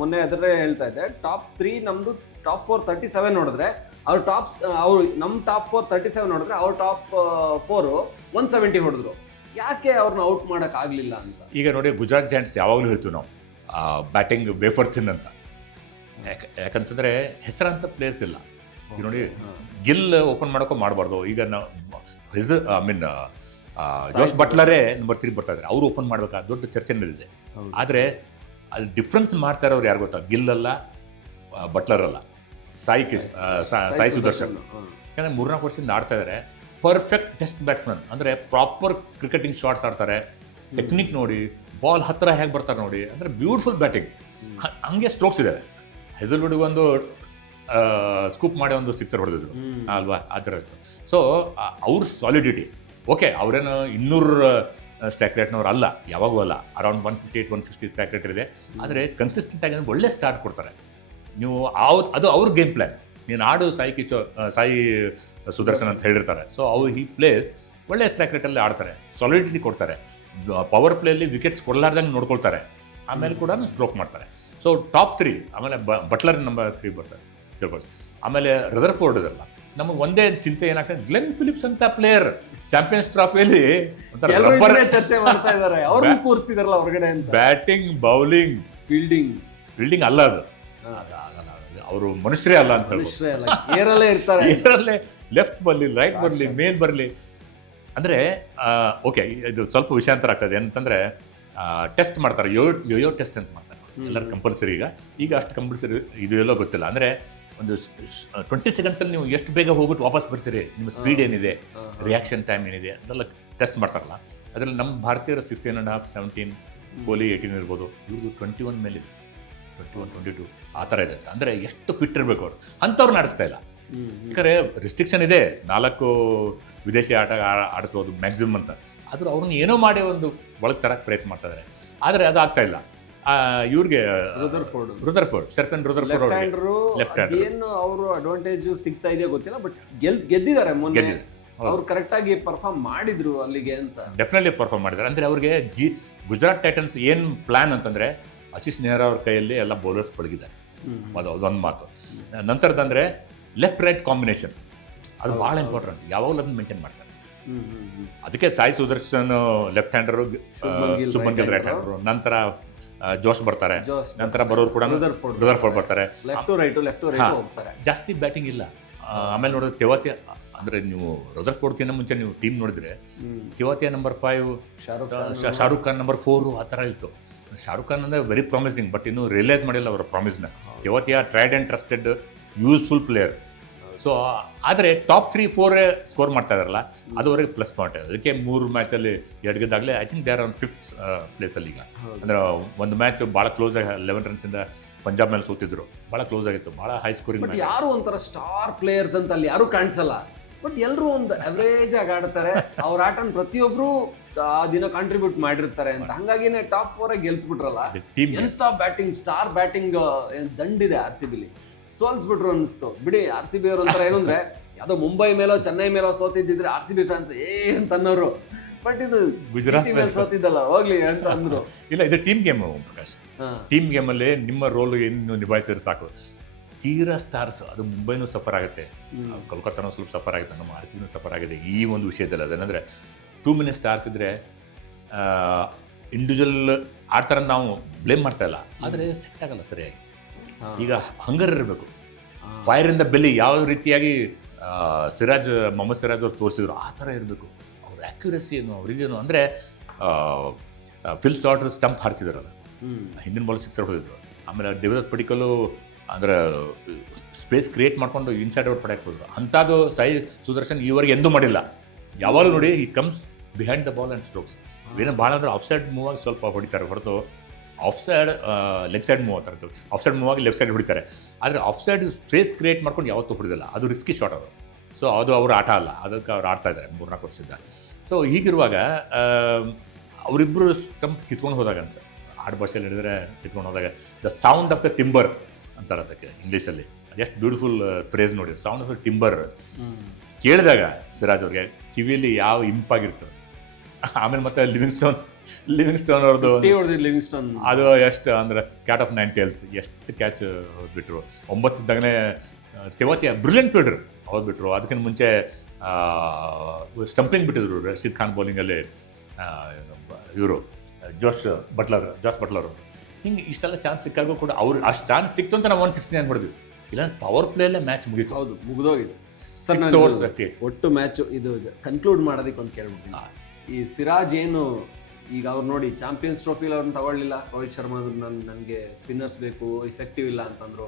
ಮೊನ್ನೆ ಅದರೇ ಹೇಳ್ತಾ ಇದ್ದೆ, ಟಾಪ್ 3 ನಮ್ಮದು, ಟಾಪ್ 4 37 ನೋಡಿದ್ರೆ ಅವ್ರು ನಮ್ಮ ಟಾಪ್ 4 37 ನೋಡಿದ್ರೆ ಅವ್ರ ಟಾಪ್ 4 170 ಹೊಡೆದ್ರು. ಯಾಕೆ ಅವ್ರನ್ನ ಔಟ್ ಮಾಡೋಕ್ಕಾಗಲಿಲ್ಲ ಅಂತ. ಈಗ ನೋಡಿ, ಗುಜರಾತ್ ಜಾಯಿಂಟ್ಸ್ ಯಾವಾಗಲೂ ಹೇಳ್ತೀವಿ ನಾವು ಬ್ಯಾಟಿಂಗ್ ವೇಫರ್ ಥಿನ್ ಅಂತ. ಯಾಕಂತಂದರೆ ಹೆಸರಂತ ಪ್ಲೇಯರ್ಸ್ ಇಲ್ಲ. ಈಗ ನೋಡಿ, ಗಿಲ್ ಓಪನ್ ಮಾಡೋಕ್ಕೂ ಮಾಡಬಾರ್ದು. ಈಗ ನಾವು ಜಾಸ್ ಬಟ್ಲರೇ ನಂಬರ್ 3 ಬರ್ತಾ ಇದ್ದಾರೆ, ಅವರು ಓಪನ್ ಮಾಡಬೇಕಾದ ದೊಡ್ಡ ಚರ್ಚೆ ನಡೆದಿದೆ. ಆದರೆ ಅದು ಡಿಫ್ರೆನ್ಸ್ ಮಾಡ್ತಾ ಇರೋರು ಯಾರು ಗೊತ್ತಾ? ಗಿಲ್ ಅಲ್ಲ, ಬಟ್ಲರ್ ಅಲ್ಲ, ಸಾಯಿ ಸುದರ್ಶನ್. ಯಾಕಂದರೆ 3-4 ವರ್ಷದಿಂದ ಆಡ್ತಾ ಇದ್ದಾರೆ. ಪರ್ಫೆಕ್ಟ್ ಟೆಸ್ಟ್ ಬ್ಯಾಟ್ಸ್ಮನ್, ಅಂದರೆ ಪ್ರಾಪರ್ ಕ್ರಿಕೆಟಿಂಗ್ ಶಾಟ್ಸ್ ಆಡ್ತಾರೆ. ಟೆಕ್ನಿಕ್ ನೋಡಿ, ಬಾಲ್ ಹತ್ತಿರ ಹೇಗೆ ಬರ್ತಾರೆ ನೋಡಿ, ಅಂದರೆ ಬ್ಯೂಟಿಫುಲ್ ಬ್ಯಾಟಿಂಗ್. ಹಂಗೆ ಸ್ಟ್ರೋಕ್ಸ್ ಇದ್ದಾವೆ. ಹೆಸಲ್ವುಡ್ಗೆ ಒಂದು ಸ್ಕೂಪ್ ಮಾಡಿ ಒಂದು 6 ಹೊಡೆದಿದ್ರು ಅಲ್ವಾ, ಆ ಥರ ಇತ್ತು. ಸೊ ಅವ್ರ ಸಾಲಿಡಿಟಿ ಓಕೆ. ಅವರೇನು 200 ಸ್ಟ್ರೈಕ್ ರೇಟ್ನವ್ರು ಅಲ್ಲ, ಯಾವಾಗೂ ಅಲ್ಲ. ಅರೌಂಡ್ 158, 160 ಸ್ಟ್ರೈಕ್ ರೇಟ್ ಇದೆ. ಆದರೆ ಕನ್ಸಿಸ್ಟೆಂಟ್ ಆಗಿ ಒಳ್ಳೆ ಸ್ಟಾರ್ಟ್ ಕೊಡ್ತಾರೆ. ನೀವು ಅದು ಅವ್ರ ಗೇಮ್ ಪ್ಲ್ಯಾನ್. ನೀನು ಆಡು ಸಾಯಿ ಸುದರ್ಶನ್ ಅಂತ ಹೇಳಿರ್ತಾರೆ. ಸೊ ಈ ಪ್ಲೇಸ್ ಒಳ್ಳೆ ಸ್ಟ್ರೈಕ್ ರೇಟಲ್ಲಿ ಆಡ್ತಾರೆ, ಸಾಲಿಡಿಟಿ ಕೊಡ್ತಾರೆ, ಪವರ್ ಪ್ಲೇಯಲ್ಲಿ ವಿಕೆಟ್ಸ್ ಕೊಡಲಾರ್ದಂಗೆ ನೋಡ್ಕೊಳ್ತಾರೆ, ಆಮೇಲೆ ಕೂಡ ಸ್ಟ್ರೋಕ್ ಮಾಡ್ತಾರೆ. ಸೊ ಟಾಪ್ 3, ಆಮೇಲೆ ಬಟ್ಲರ್ ನಂಬರ್ 3 ಬರ್ತಾರೆ ತಿಳ್ಬೋದು. ಆಮೇಲೆ ರದರ್ಫೋರ್ಡ್ ಇದಲ್ಲ, ನಮಗೆ ಒಂದೇ ಚಿಂತೆ ಏನಾಗ್ತದೆ, ಗ್ಲೆನ್ ಫಿಲಿಪ್ಸ್ ಅಂತ ಪ್ಲೇಯರ್ ಚಾಂಪಿಯನ್ಸ್ ಟ್ರಾಫಿಯಲ್ಲಿ ಚರ್ಚೆ ಮಾಡ್ತಾ ಇದ್ದಾರೆ, ಅವ್ರನ್ನ ಕೂರಿಸಿದಾರಲ್ಲ ಹೊರಗಡೆ ಅಂತ. ಬ್ಯಾಟಿಂಗ್, ಬೌಲಿಂಗ್, ಫೀಲ್ಡಿಂಗ್ ಅಲ್ಲ ಅದು, ಅವರು ಮನುಷ್ಯರೇ ಅಲ್ಲ ಅಂತ ಹೇಳ್ಬೋದು. ಏರಲ್ಲೇ ಇರ್ತಾರೆ, ಏರಲ್ಲೇ ಲೆಫ್ಟ್ ಬರಲಿ, ರೈಟ್ ಬರಲಿ, ಮೇಲ್ ಬರಲಿ. ಅಂದರೆ ಓಕೆ, ಇದು ಸ್ವಲ್ಪ ವಿಷಯಾಂತರ ಆಗ್ತದೆ. ಏನಂತಂದರೆ ಟೆಸ್ಟ್ ಮಾಡ್ತಾರೆ, ಯೋಯೋ ಟೆಸ್ಟ್ ಅಂತ ಮಾಡ್ತಾರೆ ಎಲ್ಲರೂ ಕಂಪಲ್ಸರಿ. ಈಗ ಅಷ್ಟು ಕಂಪಲ್ಸರಿ ಇದು ಎಲ್ಲೋ ಗೊತ್ತಿಲ್ಲ. ಅಂದರೆ ಒಂದು 20 ಸೆಕೆಂಡ್ಸಲ್ಲಿ ನೀವು ಎಷ್ಟು ಬೇಗ ಹೋಗ್ಬಿಟ್ಟು ವಾಪಸ್ ಬರ್ತೀರಿ, ನಿಮ್ಮ ಸ್ಪೀಡ್ ಏನಿದೆ, ರಿಯಾಕ್ಷನ್ ಟೈಮ್ ಏನಿದೆ ಅದೆಲ್ಲ ಟೆಸ್ಟ್ ಮಾಡ್ತಾರಲ್ಲ. ಅದರಲ್ಲಿ ನಮ್ಮ ಭಾರತೀಯರು 16.5, 17, ಕೊಹ್ಲಿ 18 ಇರ್ಬೋದು, ಇವ್ರದ್ದು 21 ಮೇಲೆ 21, 22 ಆ ಥರ ಇದೆ. ಅಂದರೆ ಎಷ್ಟು ಫಿಟ್ ಇರಬೇಕು ಅವರು, ಅಂಥವ್ರು ಆಡಿಸ್ತಾ ಇಲ್ಲ. ಯಾಕಂದರೆ ರಿಸ್ಟ್ರಿಕ್ಷನ್ ಇದೆ, 4 ವಿದೇಶಿ ಆಟ ಆಡಿಸ್ಬೋದು ಮ್ಯಾಕ್ಸಿಮಮ್ ಅಂತ. ಆದರೂ ಅವ್ರನ್ನ ಏನೋ ಮಾಡಿ ಒಂದು ಒಳಗೆ ತರಕ್ಕೆ ಪ್ರಯತ್ನ ಮಾಡ್ತಾ ಇದ್ದಾರೆ. ಆದರೆ ಅದು ಆಗ್ತಾ ಇಲ್ಲ. ಇವ್ರಿಗೆ Rutherford, Stephen Rutherford left hander, ಏನು ಅವರು ಅಡ್ವಾಂಟೇಜ್ ಸಿಗ್ತಾ ಇದೆಯೋ ಗೊತ್ತಿಲ್ಲ, ಬಟ್ ಗೆದ್ದಿದ್ದಾರೆ ಮೊನ್ನೆ. ಅವ್ರು ಕರೆಕ್ಟಾಗಿ ಪರ್ಫಾರ್ಮ್ ಮಾಡಿದ್ರು ಅಲ್ಲಿಗೆ ಅಂತ. ಡೆಫಿನೆಟ್ಲಿ ಪರ್ಫಾರ್ಮ್ ಮಾಡಿದ್ದಾರೆ. ಅಂದರೆ ಅವ್ರಿಗೆ ಗುಜರಾತ್ ಟೈಟನ್ಸ್ ಏನು ಪ್ಲಾನ್ ಅಂತಂದರೆ, ಆಶೀಶ್ ನೆಹ್ರಾ ಅವ್ರ ಕೈಯಲ್ಲಿ ಎಲ್ಲ ಬೌಲರ್ಸ್ ಪಳಗಿದ್ದಾರೆ, ಅದೊಂದು ಮಾತು. ನಂತರದಂದರೆ ಲೆಫ್ಟ್ ರೈಟ್ ಕಾಂಬಿನೇಷನ್, ಅದು ಭಾಳ ಇಂಪಾರ್ಟೆಂಟ್, ಯಾವಾಗಲೂ ಅದನ್ನು ಮೇಂಟೈನ್ ಮಾಡ್ತಾರೆ. ಅದಕ್ಕೆ ಸಾಯಿ ಸುದರ್ಶನ್ ಲೆಫ್ಟ್ ಹ್ಯಾಂಡರು, ಶುಭ್ಮನ್ ಗಿಲ್ ರೈಟ್ ಹ್ಯಾಂಡರು, ನಂತರ ಜೋಶ್ ಬರ್ತಾರೆ, ನಂತರ ಬರೋರು ಕೂಡ ರುದರ್ಫೋರ್ಡ್ ಬರ್ತಾರೆ. ಜಾಸ್ತಿ ಬ್ಯಾಟಿಂಗ್ ಇಲ್ಲ. ಆಮೇಲೆ ನೋಡಿದ್ರೆ ತೆವಾತಿಯ, ಅಂದರೆ ನೀವು ರುದರ್ಫೋರ್ಡ್ಕಿಂತ ಮುಂಚೆ ನೀವು ಟೀಮ್ ನೋಡಿದ್ರೆ ತೆವಾತಿಯ ನಂಬರ್ 5, ಶಾರುಖ್ ಖಾನ್ ನಂಬರ್ 4 ಆ ಥರ ಇತ್ತು. ಶಾರುಖ್ ಖಾನ್ ಅಂದರೆ ವೆರಿ ಪ್ರಾಮಿಸಿಂಗ್, ಬಟ್ ಇನ್ನೂ ರಿಯಲೈಸ್ ಮಾಡಿಲ್ಲ ಅವರ ಪ್ರಾಮಿಸ್ನ. Tewatia tried and trusted useful player. So ಆದರೆ ಟಾಪ್ 3-4 ಸ್ಕೋರ್ ಮಾಡ್ತಾ ಇದಾರಲ್ಲ, ಅದುವರೆಗೆ ಪ್ಲಸ್ ಪಾಯಿಂಟ್. ಅದಕ್ಕೆ 3 ಮ್ಯಾಚಲ್ಲಿ 2 ಗೆದ್ದಾಗಲೇ I think they are on 5th ಪ್ಲೇಸಲ್ಲಿ ಈಗ. ಅಂದರೆ ಒಂದು ಮ್ಯಾಚ್ ಭಾಳ ಕ್ಲೋಸ್ ಆಗಿ 11 ರನ್ಸಿಂದ ಪಂಜಾಬ್ ಮೇಲೆ ಸೋತಿದ್ರು, ಭಾಳ ಕ್ಲೋಸ್ ಆಗಿತ್ತು, ಭಾಳ ಹೈ ಸ್ಕೋರಿಂಗ್. ಬಟ್ ಯಾರು ಒಂಥರ ಸ್ಟಾರ್ ಪ್ಲೇಯರ್ಸ್ ಅಂತ ಅಲ್ಲಿ ಯಾರು ಕಾಣಿಸಲ್ಲ, ಬಟ್ ಎಲ್ಲರೂ ಒಂದು ಅವರೇಜ್ ಆಗಿ ಆಡ್ತಾರೆ. ಅವ್ರ ಆಟನ ಪ್ರತಿಯೊಬ್ಬರು ಆ ದಿನ ಕಾಂಟ್ರಿಬ್ಯೂಟ್ ಮಾಡಿರ್ತಾರೆ ಅಂತ. ಹಂಗಾಗಿನೇ ಟಾಪ್ 4 ಗೆಲ್ಸ್ಬಿಟ್ರಲ್ಲ. ಎಂಥ ಬ್ಯಾಟಿಂಗ್, ಸ್ಟಾರ್ ಬ್ಯಾಟಿಂಗ್ ದಂಡಿದೆ RCBಲಿ. ಸೋಲ್ಸ್ಬಿಟ್ರು ಅನಿಸ್ತು ಬಿಡಿ. RCB ಅವರು ಒಂಥರ ಏನು ಅಂದರೆ, ಯಾವುದೋ ಮುಂಬೈ ಮೇಲೋ ಚೆನ್ನೈ ಮೇಲೋ ಸೋತಿದ್ದಿದ್ರೆ RCB ಫ್ಯಾನ್ಸ್ ಅಂತ ಅನ್ನೋರು, ಬಟ್ ಇದು ಗುಜರಾತ್ ಮೇಲೆ ಸೋತಿದ್ದಲ್ಲ ಹೋಗ್ಲಿ ಅಂತ ಅಂದ್ರು. ಇಲ್ಲ, ಇದು ಟೀಮ್ ಗೇಮ್ ಪ್ರಕಾಶ್. ಟೀಮ್ ಗೇಮಲ್ಲಿ ನಿಮ್ಮ ರೋಲ್ ಏನು ನಿಭಾಯಿಸಿದ್ರೆ ಸಾಕು. ತೀರಾ ಸ್ಟಾರ್ಸ್, ಅದು ಮುಂಬೈನೂ ಸಫರ್ ಆಗುತ್ತೆ, ಕೋಲ್ಕತ್ತಾನೂ ಸ್ವಲ್ಪ ಸಫರ್ ಆಗುತ್ತೆ, ನಮ್ಮ RCBನೂ ಸಫರ್ ಆಗಿದೆ ಈ ಒಂದು ವಿಷಯದಲ್ಲಿ. ಅದೇನಂದರೆ ಟೂ ಮೆನಿ ಸ್ಟಾರ್ಸ್ ಇದ್ದರೆ ಇಂಡಿವಿಜುವಲ್ ಆಡ್ತಾರೆ, ನಾವು ಬ್ಲೇಮ್ ಮಾಡ್ತಾ ಇಲ್ಲ, ಆದರೆ ಸೆಟ್ ಆಗಲ್ಲ ಸರಿಯಾಗಿ. ಈಗ ಹಂಗರ್ ಇರಬೇಕು, ಫೈರ್ ಇನ್ ದ ಬೆಲ್ಲಿ, ಯಾವ ರೀತಿಯಾಗಿ ಮೊಹಮ್ಮದ್ ಸಿರಾಜ್ ಅವ್ರು ತೋರಿಸಿದ್ರು ಆ ಥರ ಇರಬೇಕು. ಅವ್ರ ಆ್ಯಕ್ಯುರಸಿ ಏನು, ಅವ್ರಿಗೇನು ಅಂದರೆ ಫಿಲ್ ಶಾರ್ಟ್ ಸ್ಟಂಪ್ ಹಾರಿಸಿದಾರಲ್ಲ, ಹಿಂದಿನ ಬಾಲ್ 6 ಹೊಡೆದಿದ್ರು. ಆಮೇಲೆ ದೇವದತ್ ಪಡಿಕಲ್ಲು ಅಂದರೆ ಸ್ಪೇಸ್ ಕ್ರಿಯೇಟ್ ಮಾಡಿಕೊಂಡು ಇನ್ಸೈಡ್ ಔಟ್ ಪಡೆಯಕ್ಕೆ ಹೋದ್ರು. ಅಂಥದ್ದು ಸಾಯಿ ಸುದರ್ಶನ್ ಈವರೆಗೆ ಎಂದೂ ಮಾಡಿಲ್ಲ. ಯಾವಾಗಲೂ ನೋಡಿ, ಈ comes behind the ball and strokes. ಏನೋ ಭಾಳ ಅಂದರೆ ಆಫ್ ಸೈಡ್ ಮೂವ್ ಆಗಿ ಸ್ವಲ್ಪ ಹೊಡಿತಾರೆ ಹೊರತು, of side leg side move ಆಗ್ತಾರೆ, ಆಫ್ ಸೈಡ್ ಮೂವ್ ಆಗಿ ಲೆಫ್ಟ್ ಸೈಡ್ ಹೊಡಿತಾರೆ. ಆದರೆ ಆಫ್ ಸೈಡ್ ಸ್ಪೇಸ್ ಕ್ರಿಯೇಟ್ ಮಾಡ್ಕೊಂಡು ಯಾವತ್ತೂ ಹೊಡಿದಿಲ್ಲ, ಅದು ರಿಸ್ಕಿ ಶಾಟ್ ಅವರು. ಸೊ ಅದು ಅವ್ರ ಆಟ ಅಲ್ಲ, ಅದಕ್ಕೆ ಅವ್ರು ಆಡ್ತಾ ಇದ್ದಾರೆ 3-4 ವರ್ಷದಿಂದ. ಸೊ ಹೀಗಿರುವಾಗ ಅವರಿಬ್ಬರು ಸ್ಟಂಪ್ ಕಿತ್ಕೊಂಡು ಹೋದಾಗ ಅಂತ ಆಡು ಭಾಷೆಯಲ್ಲಿ ಹೇಳಿದ್ರೆ, ಕಿತ್ಕೊಂಡು ಹೋದಾಗ the sound of the timber ಅಂತಾರೆ ಅದಕ್ಕೆ ಇಂಗ್ಲೀಷಲ್ಲಿ. ಎಷ್ಟು ಬ್ಯೂಟಿಫುಲ್ ಫ್ರೇಸ್ ನೋಡಿ, ಸೌಂಡ್ ಆಫ್ ದ ಟಿಂಬರ್ ಕೇಳಿದಾಗ ಸಿರಾಜ್ ಅವ್ರಿಗೆ ಕಿವಿಯಲ್ಲಿ ಯಾವ ಇಂಪಾಗಿರ್ತದೆ. ಆಮೇಲೆ ಮತ್ತೆ ಲಿವಿಂಗ್ಸ್ಟೋನ್ ಅವ್ರದ್ದು ಅದು ಎಷ್ಟು ಅಂದರೆ ಕ್ಯಾಟ್ ಆಫ್ 9 ಟೇಲ್ಸ್, ಎಷ್ಟು ಕ್ಯಾಚ್ ಬಿಟ್ಟರು. 9 ಇದ್ದಾಗಲೇ ತೆವಾತಿಯ ಬ್ರಿಲಿಯಂಟ್ ಫೀಲ್ಡರ್ ಬಿಟ್ಟರು. ಅದಕ್ಕಿಂತ ಮುಂಚೆ ಸ್ಟಂಪಿಂಗ್ ಬಿಟ್ಟಿದ್ರು ರಶೀದ್ ಖಾನ್ ಬೌಲಿಂಗಲ್ಲಿ. ಇವರು ಜೋಶ್ ಬಟ್ಲರ್ ಹಿಂಗೆ ಇಷ್ಟೆಲ್ಲ ಚಾನ್ಸ್ ಸಿಕ್ಕಾಗೂ ಕೂಡ ಅವ್ರು ಅಷ್ಟು ಚಾನ್ಸ್ ಸಿಕ್ತು ಅಂತ ನಾವು 169 ಮಾಡಿದ್ವಿ. ಇಲ್ಲ ಪವರ್ ಪ್ಲೇಯಲ್ಲೇ ಮ್ಯಾಚ್ ಮುಗೀತು. ಹೌದು, ಮುಗಿದೋಗಿತ್ತು ಸರ್. ಒಟ್ಟು ಮ್ಯಾಚು ಇದು ಕನ್ಕ್ಲೂಡ್ ಮಾಡೋದಕ್ಕೆ ಒಂದು ಕೇಳ್ಬಿಟ್ಟಿಲ್ಲ. ಈ ಸಿರಾಜ್ ಏನು ಈಗ ಅವ್ರು ನೋಡಿ ಚಾಂಪಿಯನ್ಸ್ ಟ್ರೋಫಿಲಿ ಅವ್ರನ್ನ ತಗೊಳ್ಳಿಲ್ಲ. ರೋಹಿತ್ ಶರ್ಮಾ ನನಗೆ ಸ್ಪಿನ್ನರ್ಸ್ ಬೇಕು, ಇಫೆಕ್ಟಿವ್ ಇಲ್ಲ ಅಂತಂದರು.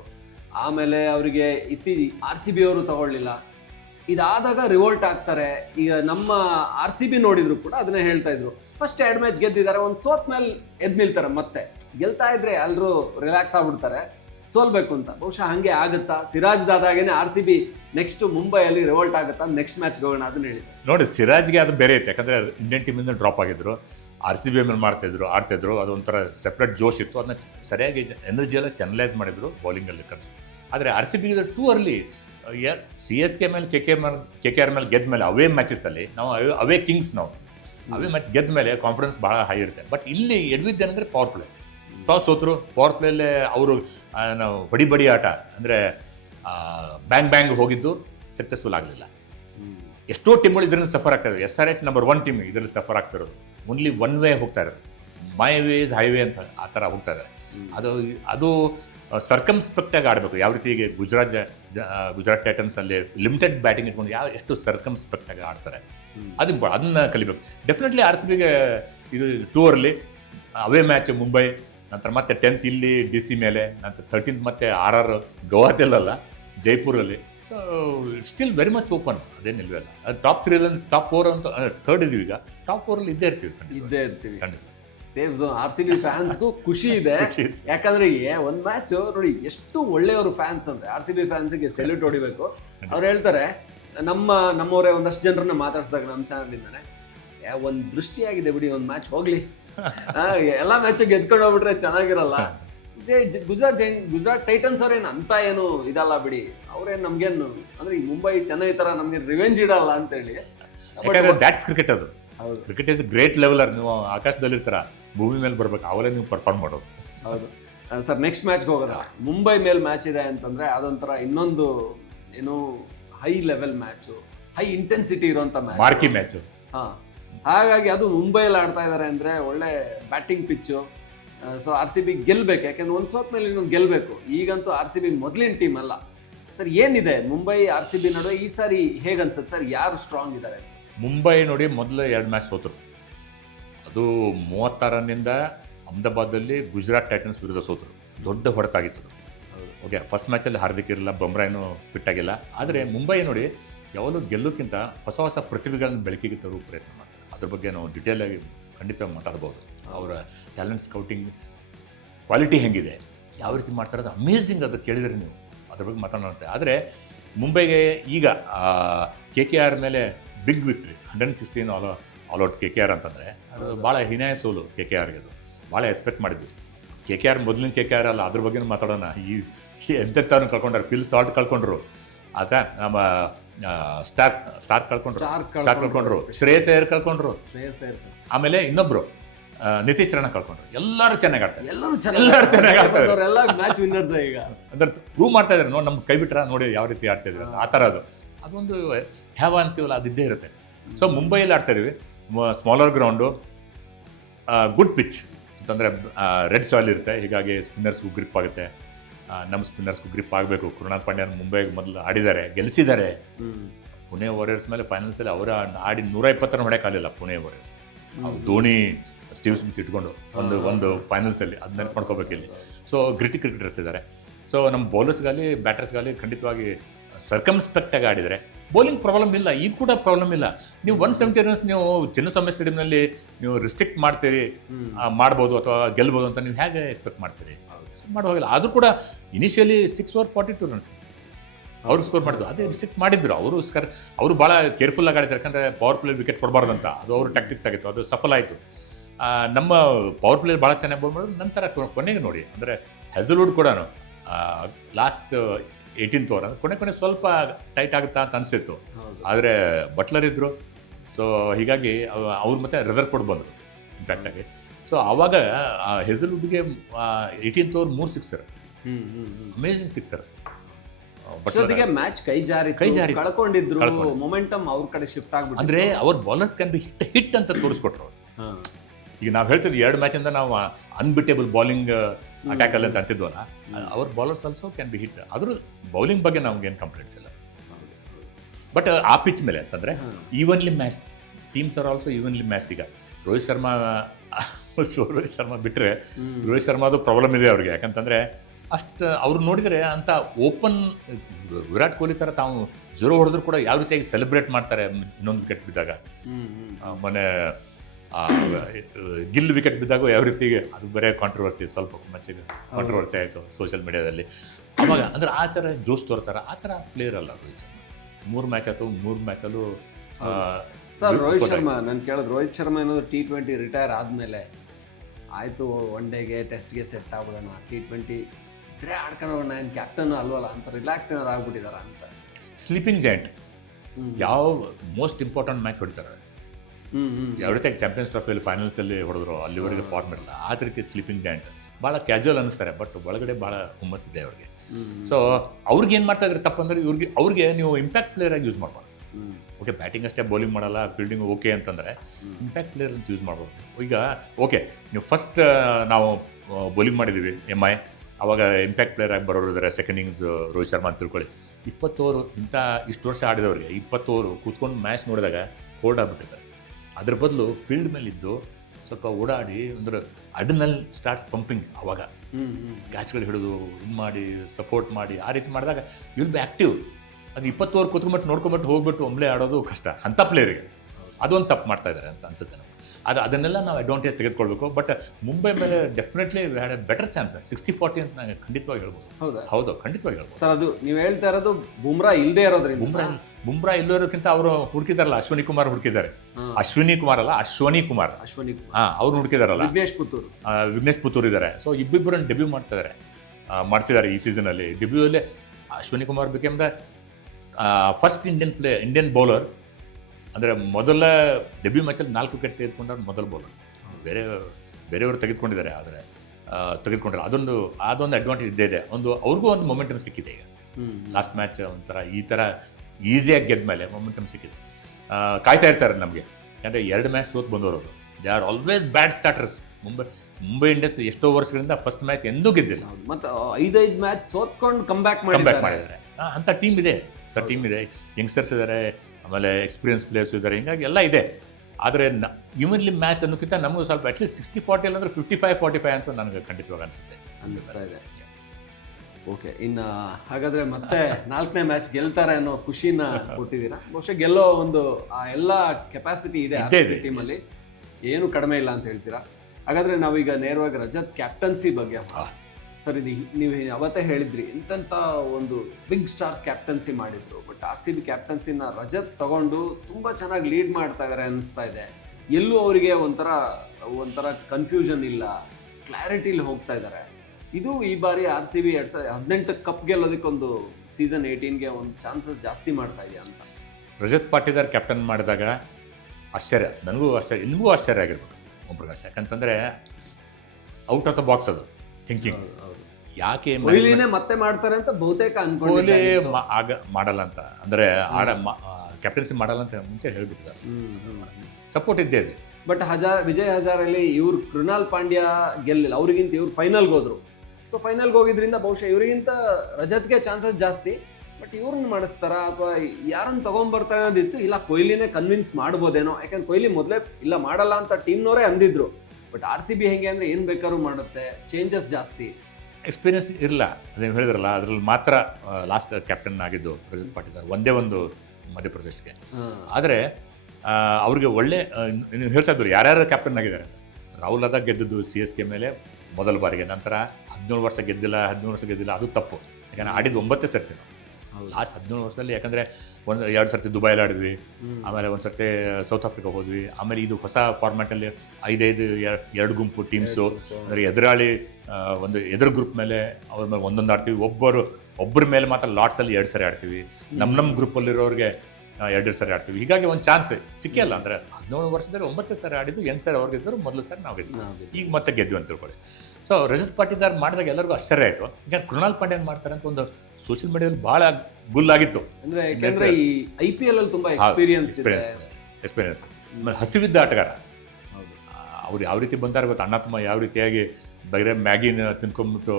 ಆಮೇಲೆ ಅವರಿಗೆ RCB ಅವರು ತಗೊಳ್ಳಿಲ್ಲ. ಇದಾದಾಗ ರಿವೋಲ್ಟ್ ಆಗ್ತಾರೆ. ಈಗ ನಮ್ಮ RCB ನೋಡಿದ್ರು ಕೂಡ ಅದನ್ನೇ ಹೇಳ್ತಾ ಇದ್ರು, ಫಸ್ಟ್ 2 ಮ್ಯಾಚ್ ಗೆದ್ದಿದ್ದಾರೆ, ಒಂದು ಸೋತ್ ಮೇಲೆ ಎದ್ದು ನಿಲ್ತಾರೆ. ಮತ್ತೆ ಗೆಲ್ತಾ ಇದ್ರೆ ಎಲ್ಲರೂ ರಿಲ್ಯಾಕ್ಸ್ ಆಗ್ಬಿಡ್ತಾರೆ, ಸೋಲ್ಬೇಕು ಅಂತ. ಬಹುಶಃ ಹಂಗೆ ಆಗುತ್ತಾ? ಸಿರಾಜ್ದಾದಾಗೇನೆ RCB ನೆಕ್ಸ್ಟ್ ಮುಂಬೈಯಲ್ಲಿ ರಿವೋಲ್ಟ್ ಆಗುತ್ತಾ? ನೆಕ್ಸ್ಟ್ ಮ್ಯಾಚ್ ಹೋಗೋಣ, ಅದನ್ನ ಹೇಳಿ ಸರ್. ನೋಡಿ, ಸಿರಾಜ್ಗೆ ಅದು ಬೇರೆ ಇತ್ತು, ಯಾಕಂದರೆ ಇಂಡಿಯನ್ ಟೀಮಿಂದ ಡ್ರಾಪ್ ಆಗಿದ್ರು. RCB ಮೇಲೆ ಆಡ್ತಿದ್ರು ಅದೊಂಥರ ಸೆಪ್ರೇಟ್ ಜೋಶ್ ಇತ್ತು. ಅದನ್ನ ಸರಿಯಾಗಿ ಎನರ್ಜಿ ಎಲ್ಲ ಚೆನಲೈಸ್ ಮಾಡಿದ್ರು ಬೌಲಿಂಗಲ್ಲಿ ಕನಸು. ಆದರೆ RCB ಟೂ ಅರ್ಲಿ CSK ಮೇಲೆ KKR ಮೇಲೆ ಗೆದ್ದ ಮೇಲೆ ಅವೇ ಮ್ಯಾಚಸಲ್ಲಿ ನಾವು ಅವೇ ಕಿಂಗ್ಸ್ ನಾವು ಅವೇ ಮ್ಯಾಚ್ ಗೆದ್ದ ಮೇಲೆ ಕಾನ್ಫಿಡೆನ್ಸ್ ಭಾಳ ಹೈ ಇರುತ್ತೆ. ಬಟ್ ಇಲ್ಲಿ ಎಡವಿದ್ದೇನೆಂದರೆ ಪವರ್ ಪ್ಲೇ. ಟಾಸ್ ಸೋತರು, ಪವರ್ ಪ್ಲೇಲೇ ಅವರು ನಾವು ಬಡಿ ಆಟ ಅಂದರೆ ಬ್ಯಾಂಗ್ ಹೋಗಿದ್ದು ಸಕ್ಸಸ್ಫುಲ್ ಆಗಲಿಲ್ಲ. ಎಷ್ಟೋ ಟೀಮ್ಗಳು ಇದರಿಂದ ಸಫರ್ ಆಗ್ತಾ ಇದೆ. SRH ನಂಬರ್ 1 ಟೀಮ್ ಇದರಲ್ಲಿ ಸಫರ್ ಆಗ್ತಿರೋದು. ಓನ್ಲಿ ಒನ್ ವೇ ಹೋಗ್ತಾ ಇರೋದು, ಮೈ ವೇಸ್ ಹೈವೇ ಅಂತ ಆ ಥರ ಹೋಗ್ತಾ ಇದ್ದಾರೆ. ಅದು ಸರ್ಕಮ್ಸ್ಪೆಕ್ಟಾಗಿ ಆಡಬೇಕು. ಯಾವ ರೀತಿ ಈಗ ಗುಜರಾತ್ ಟೈಟನ್ಸಲ್ಲಿ ಲಿಮಿಟೆಡ್ ಬ್ಯಾಟಿಂಗ್ ಇಟ್ಕೊಂಡು ಎಷ್ಟು ಸರ್ಕಮ್ಸ್ಪೆಕ್ಟಾಗಿ ಆಡ್ತಾರೆ ಅದು ಅದನ್ನ ಕಲಿಬೇಕು. ಡೆಫಿನೆಟ್ಲಿ RCBಗೆ ಇದು ಟೂರಲ್ಲಿ ಅವೇ ಮ್ಯಾಚ್ ಮುಂಬೈ, ನಂತರ ಮತ್ತೆ 10th ಇಲ್ಲಿ DC ಮೇಲೆ, ನಂತರ 13th ಮತ್ತೆ RR ಗೋವಾದಲ್ಲ ಜೈಪುರಲ್ಲಿ. So still very much open, ಅದೇನಿಲ್ವಲ್ಲ. ಟಾಪ್ 3 ಟಾಪ್ 4 ಅಂತ ಥರ್ಡ್ ಇದೀವಿ, ಈಗ ಟಾಪ್ 4 ಇದ್ದೇ ಇರ್ತೀವಿ ಖಂಡಿತ. Safe zone. RCB ಫ್ಯಾನ್ಸ್ಗೂ ಖುಷಿ ಇದೆ, ಯಾಕಂದ್ರೆ ಒಂದು ಮ್ಯಾಚ್ ನೋಡಿ ಎಷ್ಟು ಒಳ್ಳೆಯವರು ಫ್ಯಾನ್ಸ್ ಅಂದ್ರೆ RCB ಫ್ಯಾನ್ಸ್ಗೆ ಸೆಲ್ಯೂಟ್ ಹೊಡಿಬೇಕು. ಅವ್ರು ಹೇಳ್ತಾರೆ, ನಮ್ಮವರೇ ಒಂದಷ್ಟು ಜನರನ್ನ ಮಾತಾಡ್ಸಿದಾಗ ನಮ್ಮ ಚಾನಲಿಂದಾನೆ, ಒಂದು ದೃಷ್ಟಿಯಾಗಿದೆ ಬಿಡಿ, ಒಂದು ಮ್ಯಾಚ್ ಹೋಗ್ಲಿ, ಎಲ್ಲ ಮ್ಯಾಚ್ ಗೆದ್ಕೊಂಡು ಹೋಗ್ಬಿಟ್ರೆ ಚೆನ್ನಾಗಿರಲ್ಲ. ಗುಜರಾತ್ ಟೈಟನ್ಸ್ ಅವ್ರೇನು ಅಂತ ಏನು ಇದಲ್ಲ ಬಿಡಿ, ಅವ್ರೇನು ನಮ್ಗೇನು ಅಂದ್ರೆ ಈ ಮುಂಬೈ ಚೆನ್ನೈ ತರ ನಮ್ಗೆ ರಿವೆಂಜ್ ಇಡಲ್ಲ ಅಂತೇಳಿ. That's cricket. ಅದು ಕ್ರಿಕೆಟ್ ಇಸ್ ಗ್ರೇಟ್ ಲೆವೆಲರ್. ನೀವು ಆಕಾಶದಲ್ಲಿರ್ತಾರ, ಭೂಮಿ ಮೇಲೆ ಬರ್ಬೇಕು, ಅವಲೇ ನೀವು ಪರ್ಫಾರ್ಮ್ ಮಾಡೋದು. ಹೌದು ಸರ್. ನೆಕ್ಸ್ಟ್ ಮ್ಯಾಚ್ಗೆ ಹೋಗೋಣ. ಮುಂಬೈ ಮೇಲೆ ಮ್ಯಾಚ್ ಇದೆ ಅಂತಂದ್ರೆ ಅದೊಂಥರ ಇನ್ನೊಂದು ಏನು high level match, high intensity ಇರುವಂತ ಮ್ಯಾಚ್, ಮಾರ್ಕಿ ಮ್ಯಾಚು. ಹಾಗಾಗಿ ಅದು ಮುಂಬೈಯಲ್ಲಿ ಆಡ್ತಾ ಇದ್ದಾರೆ ಅಂದ್ರೆ ಒಳ್ಳೆ ಬ್ಯಾಟಿಂಗ್ ಪಿಚ್ಚು. ಸೊ RCB ಗೆಲ್ಬೇಕು, ಯಾಕೆಂದ್ರೆ ಒಂದು ಸೋತ್ ಮೇಲೆ ಇನ್ನೊಂದು ಗೆಲ್ಬೇಕು. ಈಗಂತೂ RCB ಮೊದಲಿನ ಟೀಮ್ ಅಲ್ಲ ಸರ್. ಏನಿದೆ ಮುಂಬೈ RCB ನಡುವೆ ಈ ಸಾರಿ ಹೇಗನ್ಸುತ್ತೆ ಸರ್? ಯಾರು ಸ್ಟ್ರಾಂಗ್ ಇದ್ದಾರೆ? ಮುಂಬೈ ನೋಡಿ ಮೊದಲು 2 ಮ್ಯಾಚ್ ಸೋತರು. ಅದು 36 ರನ್ನಿಂದ ಅಹಮದಾಬಾದಲ್ಲಿ ಗುಜರಾತ್ ಟೈಟನ್ಸ್ ವಿರುದ್ಧ ಸೋತರು. ದೊಡ್ಡ ಹೊಡೆತಾಗಿತ್ತು. ಓಕೆ, ಫಸ್ಟ್ ಮ್ಯಾಚಲ್ಲಿ ಹಾರ್ದಿಕ್ ಇರಲಿಲ್ಲ, ಬುಮ್ರಾ ಏನೂ ಫಿಟ್ ಆಗಿಲ್ಲ. ಆದರೆ ಮುಂಬೈ ನೋಡಿ ಯಾವಾಗಲೂ ಗೆಲ್ಲೋಕ್ಕಿಂತ ಹೊಸ ಪ್ರತಿಭೆಗಳನ್ನು ಬೆಳಕಿಗೆ ತರುವ ಪ್ರಯತ್ನ ಮಾಡ್ತಾರೆ. ಅದ್ರ ಬಗ್ಗೆ ನಾವು ಡಿಟೇಲ್ ಆಗಿ ಖಂಡಿತ ಮಾತಾಡ್ಬೋದು. ಅವರ ಟ್ಯಾಲೆಂಟ್ ಸ್ಕೌಟಿಂಗ್ ಕ್ವಾಲಿಟಿ ಹೆಂಗಿದೆ, ಯಾವ ರೀತಿ ಮಾಡ್ತಾರೆ, ಅದು ಅಮೇಝಿಂಗ್. ಅದು ಕೇಳಿದರೆ ನೀವು ಅದ್ರ ಬಗ್ಗೆ ಮಾತಾಡೋಣ. ಆದರೆ ಮುಂಬೈಗೆ ಈಗ KKR ಮೇಲೆ big victory, 116 all out KKR ಅಂತಂದರೆ ಅದು ಭಾಳ ಹೀನಾಯ ಸೋಲು KKRಗೆ. ಅದು ಭಾಳ ಎಕ್ಸ್ಪೆಕ್ಟ್ ಮಾಡಿದ್ವಿ. KKR ಮೊದಲಿನ KKR ಅಲ್ಲ, ಅದ್ರ ಬಗ್ಗೆ ಮಾತಾಡೋಣ. ಈ ಎಂತೆಂಥವ್ರನ್ನ ಕಳ್ಕೊಂಡ್ರು, ಫಿಲ್ ಸಾಲ್ಟ್ ಕಳ್ಕೊಂಡ್ರು, ಆತ ನಮ್ಮ ಸ್ಟಾರ್ಕ್ ಕಳ್ಕೊಂಡ್ರು, ಶ್ರೇಯಸ್ ಅಯ್ಯರ್ ಕಳ್ಕೊಂಡ್ರು, ಆಮೇಲೆ ಇನ್ನೊಬ್ರು ನಿತೀಶ್ ರಾಣಾ ಕಳ್ಕೊಂಡ್ರು. ಎಲ್ಲರೂ ಚೆನ್ನಾಗಿ ಆಡ್ತಾರೆ, ಎಲ್ಲರೂ ಚೆನ್ನಾಗಿ ಆಡ್ತಾರೆ, ಮ್ಯಾಚ್ ವಿನ್ನರ್ಸ್ ಈಗ ಅಂದ್ರೆ ಪ್ರೂವ್ ಮಾಡ್ತಾ ಇದ್ದಾರೆ. ನೋಡಿ, ನಮ್ಗೆ ಕೈ ಬಿಟ್ರ ನೋಡಿ ಯಾವ ರೀತಿ ಆಡ್ತಾ ಇದ್ರು ಆ ಥರ. ಅದೊಂದು ಹ್ಯಾವ ಅಂತೀವಲ್ಲ, ಅದಿದ್ದೇ ಇರುತ್ತೆ. ಸೊ ಮುಂಬೈಯಲ್ಲಿ ಆಡ್ತಾ ಇದೀವಿ, ಸ್ಮಾಲರ್ ಗ್ರೌಂಡು, ಗುಡ್ ಪಿಚ್ ಅಂತಂದರೆ ರೆಡ್ ಸಾಯಿಲ್ ಇರುತ್ತೆ. ಹೀಗಾಗಿ ಸ್ಪಿನ್ನರ್ಸ್ಗೂ ಗ್ರಿಪ್ ಆಗುತ್ತೆ. ನಮ್ಮ ಸ್ಪಿನ್ನರ್ಸ್ಗೂ ಗ್ರಿಪ್ ಆಗಬೇಕು. ಕೃಣಾಲ್ ಪಾಂಡ್ಯನ್ ಮುಂಬೈಗೆ ಮೊದಲು ಆಡಿದ್ದಾರೆ, ಗೆಲ್ಲಿಸಿದ್ದಾರೆ. ಪುಣೆ ವಾರಿಯರ್ಸ್ ಮೇಲೆ ಫೈನಲ್ಸಲ್ಲಿ ಅವರ ಆಡಿ 120 ರನ್ ಹೊಡೆಯೋಕ್ಕಾಗಲಿಲ್ಲ Pune warriors. Dhoni, Steve Smith ಇಟ್ಕೊಂಡು ಒಂದು ಫೈನಲ್ಸಲ್ಲಿ ಅದು ನೆನಪು ಮಾಡ್ಕೋಬೇಕು ಇಲ್ಲಿ. ಸೊ ಗ್ರಿಟಿ ಕ್ರಿಕೆಟರ್ಸ್ ಇದ್ದಾರೆ. ಸೊ ನಮ್ಮ ಬೌಲರ್ಸ್ಗಾಗಲಿ ಬ್ಯಾಟರ್ಸ್ಗಾಗಲಿ ಖಂಡಿತವಾಗಿ ಸರ್ಕಮ್ಸ್ಪೆಕ್ಟಾಗಿ ಆಡಿದರೆ ಬೌಲಿಂಗ್ ಪ್ರಾಬ್ಲಮ್ ಇಲ್ಲ. ಈಗ ಕೂಡ ಪ್ರಾಬ್ಲಮ್ ಇಲ್ಲ. ನೀವು 170 ರನ್ಸ್ ನೀವು ಚಿನ್ನಸ್ವಾಮಿ ಸ್ಟೇಡಿಯಂನಲ್ಲಿ ನೀವು ರಿಸ್ಟ್ರಿಕ್ಟ್ ಮಾಡ್ಬೋದು ಅಥವಾ ಗೆಲ್ಬೋದು ಅಂತ ನೀವು ಹೇಗೆ ಎಕ್ಸ್ಪೆಕ್ಟ್ ಮಾಡ್ತೀರಿ? ಮಾಡೋವಾಗಿಲ್ಲ. ಆದರೂ ಕೂಡ ಇನಿಷಿಯಲಿ 6 ಓವರ್ 42 ರನ್ಸ್ ಅವ್ರಿಗೆ ಸ್ಕೋರ್ ಮಾಡಿದ್ರು. ಅದೇ ರಿಸ್ಟ್ರಿಕ್ಟ್ ಮಾಡಿದ್ರು ಅವರು ಭಾಳ ಕೇರ್ಫುಲ್ಲಾಗಿ ಆಡಿದ್ರು, ಯಾಕಂದರೆ ಪವರ್ ಪ್ಲೇ ವಿಕೆಟ್ ಕೊಡಬಾರ್ದಂತ. ಅದು ಅವ್ರ ಟ್ಯಾಕ್ಟಿಕ್ಸ್ ಆಗಿತ್ತು, ಅದು ಸಫಲ ಆಯಿತು. ನಮ್ಮ ಪವರ್ ಪ್ಲೇ ಭಾಳ ಚೆನ್ನಾಗಿ ಬಾಲ್ ಮಾಡಿದ್ರು. ನಂತರ ಕೊನೆಗೆ ನೋಡಿ, ಅಂದರೆ ಹೆಸಲ್ವುಡ್ ಕೂಡ ಲಾಸ್ಟ್ 18th ಓವರ್ ಅಂದರೆ ಕೊನೆ ಸ್ವಲ್ಪ ಟೈಟ್ ಆಗುತ್ತಾ ಅಂತ ಅನಿಸಿತ್ತು. ಆದರೆ ಬಟ್ಲರ್ ಇದ್ದರು. ಸೊ ಹೀಗಾಗಿ ಅವ್ರು ಮತ್ತೆ ರೆದರ್ಫೋರ್ಡ್ ಬಂದರು ಇಂಪ್ಯಾಕ್ಟಾಗಿ. ಸೊ ಆವಾಗ ಹೆಸಲ್ವುಡ್ಗೆ 18th over 3 sixer, amazing Sixers. Match ಕೈ ಜಾರಿ ಕಳ್ಕೊಂಡಿದ್ರು, ಮೊಮೆಂಟಮ್ ಅವ್ರ ಕಡೆ ಶಿಫ್ಟ್ ಆಗ್ಬಿಟ್ಟು. ಅಂದರೆ ಅವ್ರ ಬೌಲರ್ಸ್ ಕ್ಯಾನ್ ಬಿ ಹಿಟ್ ಅಂತ ತೋರಿಸ್ಕೊಟ್ರು. ಈಗ ನಾವು ಹೇಳ್ತಿದ್ವಿ 2 ಮ್ಯಾಚಿಂದ ನಾವು ಅನ್ಬಿಟೇಬಲ್ ಬೌಲಿಂಗ್ ಅಟ್ಯಾಕಲ್ಲಿ ಅಂತ ಅಂತಿದ್ವಲ್ಲ, ಅವ್ರ bowlers also can be hit. ಆದರೂ ಬೌಲಿಂಗ್ ಬಗ್ಗೆ ನಮ್ಗೇನು ಕಂಪ್ಲೇಂಟ್ಸ್ ಇಲ್ಲ. ಬಟ್ ಆ ಪಿಚ್ ಮೇಲೆ ಅಂತಂದರೆ evenly match, teams are also evenly match. ಈಗ ರೋಹಿತ್ ಶರ್ಮಾ ಬಿಟ್ಟರೆ ರೋಹಿತ್ ಶರ್ಮಾದು ಪ್ರಾಬ್ಲಮ್ ಇದೆ ಅವ್ರಿಗೆ. ಯಾಕಂತಂದರೆ ಅಷ್ಟು ಅವ್ರು ನೋಡಿದರೆ ಅಂತ ಓಪನ್ ವಿರಾಟ್ ಕೊಹ್ಲಿ ಥರ ತಾವು 0 ಹೊಡೆದ್ರು ಕೂಡ ಯಾವ ರೀತಿಯಾಗಿ ಸೆಲೆಬ್ರೇಟ್ ಮಾಡ್ತಾರೆ ಇನ್ನೊಂದು ವಿಕೆಟ್ ಬಿದ್ದಾಗ. ಮೊನ್ನೆ ಗಿಲ್ ವಿಕೆಟ್ ಬಿದ್ದಾಗ ಯಾವ ರೀತಿಗೆ ಅದು ಬರೀ ಕಾಂಟ್ರವರ್ಸಿ, ಸ್ವಲ್ಪ ಮಚ್ಚಿಗೆ ಕಾಂಟ್ರವರ್ಸಿ ಆಯಿತು ಸೋಷಿಯಲ್ ಮೀಡಿಯಾದಲ್ಲಿ. ಅವಾಗ ಅಂದರೆ ಆ ಥರ ಜೋಶ್ ತೋರ್ತಾರೆ. ಆ ಥರ ಪ್ಲೇಯರ್ ಅಲ್ಲ ರೋಹಿತ್ ಶರ್ಮಾ. 3 ಮ್ಯಾಚ್ ಆಯಿತು, 3 ಮ್ಯಾಚಲ್ಲೂ ಸರ್ ರೋಹಿತ್ ಶರ್ಮಾ ನಾನು ಕೇಳೋದು, ರೋಹಿತ್ ಶರ್ಮಾ ಏನಾದ್ರು T20 ರಿಟೈರ್ ಆದಮೇಲೆ ಆಯಿತು ಒನ್ ಡೇಗೆ ಟೆಸ್ಟ್ಗೆ ಸೆಟ್ ಆಗ್ಬಿಡೋಣ, T20 ಇದ್ರೆ ಆಡ್ಕೊಂಡು ಏನು ಕ್ಯಾಪ್ಟನ್ ಅಲ್ವಲ್ಲ ಅಂತ ರಿಲ್ಯಾಕ್ಸ್ ಏನಾದ್ರು ಆಗ್ಬಿಟ್ಟಿದಾರ ಅಂತ. ಸ್ಲೀಪಿಂಗ್ ಜಾಯಿಂಟ್ ಯಾವ ಮೋಸ್ಟ್ ಇಂಪಾರ್ಟೆಂಟ್ ಮ್ಯಾಚ್ ಹೊಡಿತಾರೆ, ಯಾವ ರೀತಿ ಚಾಂಪಿಯನ್ಸ್ ಟ್ರೋಫಿಯಲ್ಲಿ ಫೈನಲ್ಸಲ್ಲಿ ಹೊಡೆದ್ರು ಅಲ್ಲಿವರೆಗೆ ಫಾರ್ಮ್ ಇರಲ್ಲ, ಆ ರೀತಿ ಸ್ಲೀಪಿಂಗ್ ಜಾಯಿಂಟ್ ಭಾಳ ಕ್ಯಾಜುವಲ್ ಅನ್ನಿಸ್ತಾರೆ, ಬಟ್ ಒಳಗಡೆ ಭಾಳ ಹುಮ್ಮಸ್ಸಿದೆ ಅವ್ರಿಗೆ. ಸೊ ಅವ್ರಿಗೆ ಏನು ಮಾಡ್ತಾ ಇದ್ರೆ ತಪ್ಪಂದ್ರೆ ಅವ್ರಿಗೆ ನೀವು ಇಂಪ್ಯಾಕ್ಟ್ ಪ್ಲೇಯರ್ ಆಗಿ ಯೂಸ್ ಮಾಡ್ಬಾರ್ದು. ಓಕೆ ಬ್ಯಾಟಿಂಗ್ ಅಷ್ಟೇ ಬೌಲಿಂಗ್ ಮಾಡಲ್ಲ, ಫೀಲ್ಡಿಂಗ್ ಓಕೆ ಅಂತಂದರೆ ಇಂಪ್ಯಾಕ್ಟ್ ಪ್ಲೇಯರ್ ಅಂತ ಯೂಸ್ ಮಾಡ್ಬೋದು. ಈಗ ಓಕೆ ನೀವು ಫಸ್ಟ್ ನಾವು ಬೌಲಿಂಗ್ ಮಾಡಿದ್ದೀವಿ MI, ಅವಾಗ ಇಂಪ್ಯಾಕ್ಟ್ ಪ್ಲೇಯರ್ ಆಗಿ ಬರೋರು ಇದ್ದಾರೆ, ಸೆಕೆಂಡ್ ಇನ್ನಿಂಗ್ಸ್ ರೋಹಿತ್ ಶರ್ಮಾ ಅಂತ ತಿಳ್ಕೊಳ್ಳಿ. 20 ಓವರ್ ಇಂಥ ಇಷ್ಟು ವರ್ಷ ಆಡಿದವ್ರಿಗೆ 20 ಓವರ್ ಕೂತ್ಕೊಂಡು ಮ್ಯಾಚ್ ನೋಡಿದಾಗ ಹೋಲ್ಡ್ ಆಗ್ಬಿಟ್ಟಿದೆ. ಅದ್ರ ಬದಲು ಫೀಲ್ಡ್ ಮೇಲಿದ್ದು ಸ್ವಲ್ಪ ಓಡಾಡಿ ಅಂದ್ರೆ ಅಡ್ರಿನಲ್ ಸ್ಟಾರ್ಟ್ಸ್ ಪಂಪಿಂಗ್, ಅವಾಗ ಕ್ಯಾಚ್ಗಳು ಹಿಡಿದು ಇದು ಮಾಡಿ ಸಪೋರ್ಟ್ ಮಾಡಿ ಆ ರೀತಿ ಮಾಡಿದಾಗ ವಿಲ್ ಬಿ ಆ್ಯಕ್ಟಿವ್. ಅದು 20 ಓವರ್ ಕೂತ್ಕೊಂಬಿಟ್ಟು ನೋಡ್ಕೊಂಬಿಟ್ಟು ಹೋಗ್ಬಿಟ್ಟು ಒಮ್ಮೆಲೆ ಆಡೋದು ಕಷ್ಟ ಅಂಥ ಪ್ಲೇಯರಿಗೆ. ಅದೊಂದು ತಪ್ಪು ಮಾಡ್ತಾ ಇದ್ದಾರೆ ಅಂತ ಅನ್ಸುತ್ತೆ ನನಗೆ. ಅದನ್ನೆಲ್ಲ ನಾವು ಅಡ್ವಾಂಟೇಜ್ ತೆಗೆದುಕೊಳ್ಬೇಕು. ಬಟ್ ಮುಂಬೈ ಮೇಲೆ definitely had A better chance. 60-40 ಅಂತ ನಾನು ಖಂಡಿತವಾಗಿ ಹೇಳ್ಬೋದು. ಹೌದು ಖಂಡಿತವಾಗಿ ಹೇಳ್ಬೋದು ಸರ್. ಅದು ನೀವು ಹೇಳ್ತಾ ಇರೋದು ಬುಮ್ರಾ ಇಲ್ಲದೆ ಇರೋದ್ರಿಂದ. ಬುಮ್ರಾ ಇಲ್ಲೋ ಇರೋದಕ್ಕಿಂತ ಅವರು ಹುಡುಕಿದಾರಲ್ಲ, ಅಶ್ವಿನಿ ಕುಮಾರ್ ಹುಡುಕಿದ್ದಾರೆ. ಅಶ್ವಿನಿ ಕುಮಾರ್ ಅಲ್ಲ, ಅಶ್ವನಿ ಕುಮಾರ್. ಅವ್ರು ಹುಡುಕಿದಾರಲ್ಲ, ವಿಘ್ನೇಶ್ ಪುತ್ತೂರ್ ಇದ್ದಾರೆ. ಸೊ ಇಬ್ಬಿಬ್ಬರನ್ನು ಡೆಬ್ಯೂ ಮಾಡಿಸಿದ್ದಾರೆ ಈ ಸೀಸನಲ್ಲಿ. ಡೆಬ್ಯೂಲ್ಲೇ Ashwini Kumar became the first Indian bowler. ಅಂದರೆ ಮೊದಲ ಡೆಬ್ಯೂ ಮ್ಯಾಚಲ್ಲಿ 4 ವಿಕೆಟ್ ತೆಗೆದುಕೊಂಡವ್ರು ಮೊದಲ ಬೌಲರ್. ಬೇರೆಯವರು ತೆಗೆದುಕೊಂಡಿದ್ದಾರೆ, ಆದರೆ ತೆಗೆದುಕೊಂಡ್ರೆ ಅದೊಂದು ಅಡ್ವಾಂಟೇಜ್ ಇದೆ. ಅವ್ರಿಗೂ ಒಂದು ಮೊಮೆಂಟಮ್ ಸಿಕ್ಕಿದೆ. ಈಗ ಲಾಸ್ಟ್ ಮ್ಯಾಚ್ ಒಂಥರ ಈ ಥರ ಈಸಿಯಾಗಿ ಗೆದ್ದ ಮೇಲೆ ಮೊಮೆಂಟಮ್ ಸಿಕ್ಕಿದೆ. ಕಾಯ್ತಾ ಇರ್ತಾರೆ ನಮಗೆ, ಯಾಕಂದರೆ 2 ಮ್ಯಾಚ್ ಸೋತ್ ಬಂದವರು ಅವರು. They are always bad starters. Mumbai Indians ಎಷ್ಟೋ ವರ್ಷಗಳಿಂದ ಫಸ್ಟ್ ಮ್ಯಾಚ್ ಎಂದೂ ಗೆದ್ದಿಲ್ಲ, ಮತ್ತು 5 ಮ್ಯಾಚ್ ಸೋತ್ಕೊಂಡು ಕಮ್ಬ್ಯಾಕ್ ಮಾಡಿದ್ದಾರೆ. ಅಂಥ ಟೀಮ್ ಇದೆ, ಯಂಗ್ಸ್ಟರ್ಸ್ ಇದ್ದಾರೆ, ಆಮೇಲೆ ಎಕ್ಸ್ಪೀರಿಯನ್ಸ್ ಪ್ಲೇಯರ್ಸ್ ಇದ್ದಾರೆ, ಹಿಂಗಾಗಿ ಎಲ್ಲ ಇದೆ. ಆದರೆ ಇವನ್ಲಿ ಮ್ಯಾಚ್ ಅನ್ನೋಕ್ಕಿಂತ ನಮಗೂ ಸ್ವಲ್ಪ ಅಟ್ಲೀಸ್ಟ್ 60-40 ಅಂದರೆ 55-45 ಅಂತ ನನಗೆ ಖಂಡಿತವಾಗಿ ಅನಿಸ್ತಾ ಇದೆ. ಓಕೆ, ಇನ್ನು ಹಾಗಾದರೆ ಮತ್ತೆ 4ನೇ ಮ್ಯಾಚ್ ಗೆಲ್ತಾರೆ ಅನ್ನೋ ಖುಷಿನ ಕೊಟ್ಟಿದ್ದೀರಾ. ಬಹುಶಃ ಗೆಲ್ಲೋ ಒಂದು ಎಲ್ಲ ಕೆಪಾಸಿಟಿ ಇದೆ ಟೀಮಲ್ಲಿ, ಏನು ಕಡಿಮೆ ಇಲ್ಲ ಅಂತ ಹೇಳ್ತೀರಾ. ಹಾಗಾದರೆ ನಾವೀಗ ನೇರವಾಗಿ ರಜತ್ ಕ್ಯಾಪ್ಟನ್ಸಿ ಬಗ್ಗೆ ಸರ್, ಇದು ನೀವು ಅವತ್ತೇ ಹೇಳಿದ್ರಿ ಎಂತೆಂಥ ಒಂದು ಬಿಗ್ ಸ್ಟಾರ್ಸ್ ಕ್ಯಾಪ್ಟನ್ಸಿ ಮಾಡಿದ್ರು, ಬಟ್ RCB ಕ್ಯಾಪ್ಟನ್ಸಿನ ರಜತ್ ತಗೊಂಡು ತುಂಬ ಚೆನ್ನಾಗಿ ಲೀಡ್ ಮಾಡ್ತಾ ಇದ್ದಾರೆ ಅನ್ನಿಸ್ತಾ ಇದೆ. ಎಲ್ಲೂ ಅವರಿಗೆ ಒಂಥರ ಕನ್ಫ್ಯೂಷನ್ ಇಲ್ಲ, ಕ್ಲಾರಿಟಿಲಿ ಹೋಗ್ತಾ ಇದ್ದಾರೆ. ಇದು ಈ ಬಾರಿ RCB 2018 ಕಪ್ ಗೆಲ್ಲೋದಕ್ಕೊಂದು ಸೀಸನ್ 18ಗೆ ಒಂದು ಚಾನ್ಸಸ್ ಜಾಸ್ತಿ ಮಾಡ್ತಾ ಇದೆಯಾ ಅಂತ. ರಜತ್ ಪಾಟೀದಾರ್ ಕ್ಯಾಪ್ಟನ್ ಮಾಡಿದಾಗ ಆಶ್ಚರ್ಯ, ನನಗೂ ಆಶ್ಚರ್ಯ, ನಿಮಗೂ ಆಶ್ಚರ್ಯ ಆಗಿರ್ಬೋದು ಒಬ್ರಿಗೆ. ಯಾಕಂತಂದರೆ ಔಟ್ ಆಫ್ ದ ಬಾಕ್ಸ್ ಅದು ಥಿಂಕಿಂಗ್. ಯಾಕೆ ಕೊಹ್ಲಿನೇ ಮತ್ತೆ ಮಾಡ್ತಾರೆ ಅಂತ ಬಹುತೇಕ ಕೊಹ್ಲಿ ಮಾಡಲ್ಲ ಅಂತ, ಅಂದರೆ ಕ್ಯಾಪ್ಟನ್ಸಿ ಮಾಡಲ್ಲ ಅಂತ ಮುಂಚೆ ಹೇಳ್ಬಿಟ್ಟಿದ್ದಾರೆ. ಸಪೋರ್ಟ್ ಇದ್ದೇ ಇದೆ. ಬಟ್ ವಿಜಯ್ ಹಜಾರಲ್ಲಿ ಇವ್ರು ಕೃಣಾಲ್ ಪಾಂಡ್ಯ ಗೆಲ್ಲಿಲ್ಲ, ಅವ್ರಿಗಿಂತ ಇವ್ರು ಫೈನಲ್ಗೆ ಹೋದ್ರು. ಸೊ ಫೈನಲ್ಗೆ ಹೋಗಿದ್ರಿಂದ ಬಹುಶಃ ಇವರಿಗಿಂತ ರಜತ್ಗೆ ಚಾನ್ಸಸ್ ಜಾಸ್ತಿ. ಬಟ್ ಇವ್ರನ್ನ ಮಾಡಿಸ್ತಾರ ಅಥವಾ ಯಾರನ್ನು ತೊಗೊಂಬರ್ತಾರೆ ಅನ್ನೋದಿತ್ತು. ಇಲ್ಲ ಕೊಹ್ಲಿನೇ ಕನ್ವಿನ್ಸ್ ಮಾಡ್ಬೋದೇನೋ, ಯಾಕಂದ್ರೆ ಕೊಹ್ಲಿ ಮೊದಲೇ ಇಲ್ಲ ಮಾಡಲ್ಲ ಅಂತ ಟೀಮ್ನವರೇ ಅಂದಿದ್ರು. ಬಟ್ RCB ಹೆಂಗೆ ಅಂದರೆ ಏನು ಬೇಕಾದ್ರೂ ಮಾಡುತ್ತೆ, ಚೇಂಜಸ್ ಜಾಸ್ತಿ, ಎಕ್ಸ್ಪೀರಿಯನ್ಸ್ ಇರಲ್ಲ. ಅದೇನು ಹೇಳಿದ್ರಲ್ಲ, ಅದರಲ್ಲಿ ಮಾತ್ರ ಲಾಸ್ಟ್ ಕ್ಯಾಪ್ಟನ್ ಆಗಿದ್ದು ರಜತ್ ಪಾಟೀದಾರ್, ಒಂದೇ ಒಂದು ಮಧ್ಯಪ್ರದೇಶಕ್ಕೆ. ಆದರೆ ಅವ್ರಿಗೆ ಒಳ್ಳೆ ನೀವು ಹೇಳ್ತಾ ಇದ್ರು ಯಾರ್ಯಾರು ಕ್ಯಾಪ್ಟನ್ ಆಗಿದ್ದಾರೆ. ರಾಹುಲ್ ಅದಾಗ ಗೆದ್ದದ್ದು CSK ಮೇಲೆ ಮೊದಲ ಬಾರಿಗೆ, ನಂತರ 17 ವರ್ಷ ಗೆದ್ದಿಲ್ಲ, 13 ವರ್ಷ ಗೆದ್ದಿಲ್ಲ, ಅದು ತಪ್ಪು. ಯಾಕಂದರೆ ಆಡಿದ್ದು 9 ಸರ್ತಿ ನಾವು ಲಾಸ್ಟ್ 17 ವರ್ಷದಲ್ಲಿ. ಯಾಕಂದರೆ 2 ಸರ್ತಿ ದುಬೈಲಿ ಆಡಿದ್ವಿ, ಆಮೇಲೆ 1 ಸರ್ತಿ ಸೌತ್ ಆಫ್ರಿಕಾ ಹೋದ್ವಿ, ಆಮೇಲೆ ಇದು ಹೊಸ ಫಾರ್ಮ್ಯಾಟಲ್ಲಿ 5 2 ಗುಂಪು ಟೀಮ್ಸು. ಅಂದರೆ ಎದುರಾಳಿ ಒಂದು ಎದುರು ಗ್ರೂಪ್ ಮೇಲೆ ಅವ್ರ ಮೇಲೆ ಒಂದೊಂದು ಆಡ್ತೀವಿ. ಒಬ್ಬರ ಮೇಲೆ ಮಾತ್ರ ಲಾಟ್ಸಲ್ಲಿ 2 ಸರಿ ಆಡ್ತೀವಿ, ನಮ್ಮ ಗ್ರೂಪಲ್ಲಿರೋರಿಗೆ 2 ಸರಿ ಆಡ್ತೀವಿ. ಹೀಗಾಗಿ ಒಂದು ಚಾನ್ಸ್ ಸಿಕ್ಕಿಲ್ಲ. ಅಂದರೆ 17 ವರ್ಷದಲ್ಲಿ 9 ಸರಿ ಆಡಿದ್ದು, 8 ಸರಿ ಅವ್ರಿಗಿದ್ದರು, ಮೊದಲು ಸರಿ ನಾವು ಗೆದ್ವಿ, ಈಗ ಮತ್ತೆ ಗೆದ್ವಿ ಅಂತ ತಿಳ್ಕೊಳ್ಳಿ. ಸೊ ರಜತ್ ಪಾಟೀದಾರ್ ಮಾಡಿದಾಗ ಎಲ್ಲರಿಗೂ ಆಶ್ಚರ್ಯ ಆಯಿತು. ಈಗ ಕೃಣಾಲ್ ಪಾಂಡ್ಯನ್ ಮಾಡ್ತಾರೆ ಅಂತ ಒಂದು ಸೋಷಿಯಲ್ ಮೀಡಿಯಾದಲ್ಲಿ ಭಾಳ ಗುಲ್ಲಾಗಿತ್ತು. ಅಂದರೆ ಯಾಕೆಂದರೆ ಈ IPL ಅಲ್ಲಿ ತುಂಬ ಎಕ್ಸ್ಪೀರಿಯನ್ಸ್. ಆಮೇಲೆ ಹಸಿವಿದ್ದ ಆಟಗಾರ. ಅವ್ರು ಯಾವ ರೀತಿ ಬಂದಾರೆ ಗೊತ್ತು, ಅಣ್ಣ ತಮ್ಮ ಯಾವ ರೀತಿಯಾಗಿ ಬೇರೆ ಮ್ಯಾಗಿನ ತಿನ್ಕೊಂಡ್ಬಿಟ್ಟು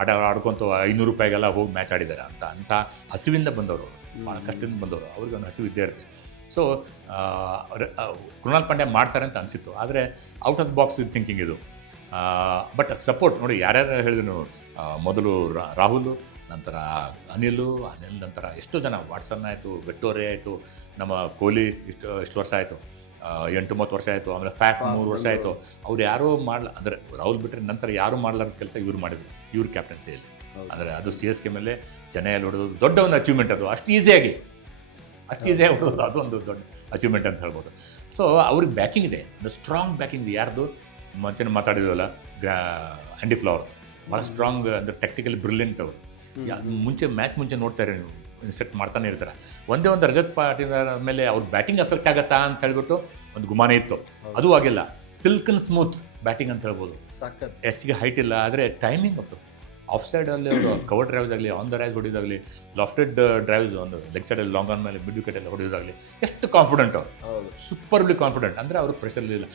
ಆಡ್ಕೊತ 500 ರೂಪಾಯಿಗೆಲ್ಲ ಹೋಗಿ ಮ್ಯಾಚ್ ಆಡಿದ್ದಾರೆ ಅಂತ ಹಸಿವಿಂದ ಬಂದವರು, ಭಾಳ ಕಷ್ಟದಿಂದ ಬಂದವರು. ಅವ್ರಿಗೆ ಒಂದು ಹಸಿವು ಇದ್ದೇ ಇರುತ್ತೆ. ಸೊ ಕೃಣಾಲ್ ಪಾಂಡ್ಯ ಮಾಡ್ತಾರೆ ಅಂತ ಅನಿಸಿತ್ತು. ಆದರೆ out of the box thinking ಇದು. ಬಟ್ ಸಪೋರ್ಟ್ ನೋಡಿ, ಯಾರ್ಯಾರು ಹೇಳಿದ್ರು ಮೊದಲು ರಾಹುಲ್, ನಂತರ ಅನಿಲ್ ನಂತರ ಎಷ್ಟೋ ಜನ, ವಾಟ್ಸನ್ ಆಯಿತು, ವೆಟ್ಟೋರೆ ಆಯಿತು, ನಮ್ಮ ಕೊಹ್ಲಿ ಇಷ್ಟು ವರ್ಷ ಆಯಿತು, 8-9 ವರ್ಷ ಆಯಿತು, ಆಮೇಲೆ ಫ್ಯಾಫ್ 3 ವರ್ಷ ಆಯಿತು. ಅವ್ರು ಯಾರೂ ಮಾಡಲ್ಲ, ಅಂದರೆ ರಾಹುಲ್ ಬಿಟ್ಟರೆ ನಂತರ ಯಾರೂ ಮಾಡಲಾರ್ದ ಕೆಲಸ ಇವ್ರು ಮಾಡಿದ್ರು ಇವ್ರ ಕ್ಯಾಪ್ಟನ್ಸಿಯಲ್ಲಿ. ಅಂದರೆ ಅದು CSK ಮೇಲೆ ಚೆನ್ನೈಯಲ್ಲಿ ಹೊಡೆದು ದೊಡ್ಡ ಒಂದು ಅಚೀವ್ಮೆಂಟ್. ಅದು ಅಷ್ಟು ಈಸಿಯಾಗಿ ಅಷ್ಟು ಈಸಿಯಾಗಿ ಹೊಡೋದು ಅದೊಂದು ದೊಡ್ಡ ಅಚೀವ್ಮೆಂಟ್ ಅಂತ ಹೇಳ್ಬೋದು. ಸೊ ಅವ್ರಿಗೆ ಬ್ಯಾಕಿಂಗ್ ಇದೆ, ಸ್ಟ್ರಾಂಗ್ ಬ್ಯಾಕಿಂಗ್ ಇದೆ. ಯಾರ್ದು ಮತ್ತೆ ಮಾತಾಡಿದ್ವಲ್ಲ ಆ್ಯಂಡಿ ಫ್ಲವರ್, ಭಾಳ ಸ್ಟ್ರಾಂಗ್ ಅಂದರೆ ಟೆಕ್ನಿಕಲಿ ಬ್ರಿಲಿಯಂಟ್ ಅವರು. ಮ್ಯಾಚ್ ಮುಂಚೆ ನೋಡ್ತಾರೆ ನೀವು, ಇನ್ಸ್ಟ್ರಕ್ಟ್ ಮಾಡ್ತಾನೆ ಇರ್ತಾರೆ. ಒಂದೇ ಒಂದು ರಜತ್ ಪಾಟೀದಾರ್ ಮೇಲೆ ಅವ್ರ ಬ್ಯಾಟಿಂಗ್ ಎಫೆಕ್ಟ್ ಆಗತ್ತಾ ಅಂತ ಹೇಳ್ಬಿಟ್ಟು ಒಂದು ಗುಮಾನ ಇತ್ತು. ಅದು ಆಗಿಲ್ಲ. ಸಿಲ್ಕನ್ ಸ್ಮೂತ್ ಬ್ಯಾಟಿಂಗ್ ಅಂತ ಹೇಳ್ಬೋದು. ಸಖತ್. ಹೆಚ್ಚಿಗೆ ಹೈಟ್ ಇಲ್ಲ, ಆದರೆ ಟೈಮಿಂಗ್ ಆಫ್ ಸೈಡಲ್ಲಿ ಅವರು ಕವರ್ ಡ್ರೈವ್ಸ್ ಆಗಲಿ, on the rice ಹೊಡಿಯೋದಾಗಲಿ, lofted drives ಒಂದು ಲೆಗ್ ಸೈಡಲ್ಲಿ ಲಾಂಗ್ ಆನ್ ಮೇಲೆ ಮಿಡ್ ವಿಕೆಟ್ ಎಲ್ಲ ಹೊಡಿಯೋದಾಗಲಿ, ಎಷ್ಟು ಕಾನ್ಫಿಡೆಂಟ್ ಅವರು, ಸೂಪರ್ಲಿ ಕಾನ್ಫಿಡೆಂಟ್. ಅಂದರೆ ಅವರು ಪ್ರೆಷರ್ ಇಲ್ಲ.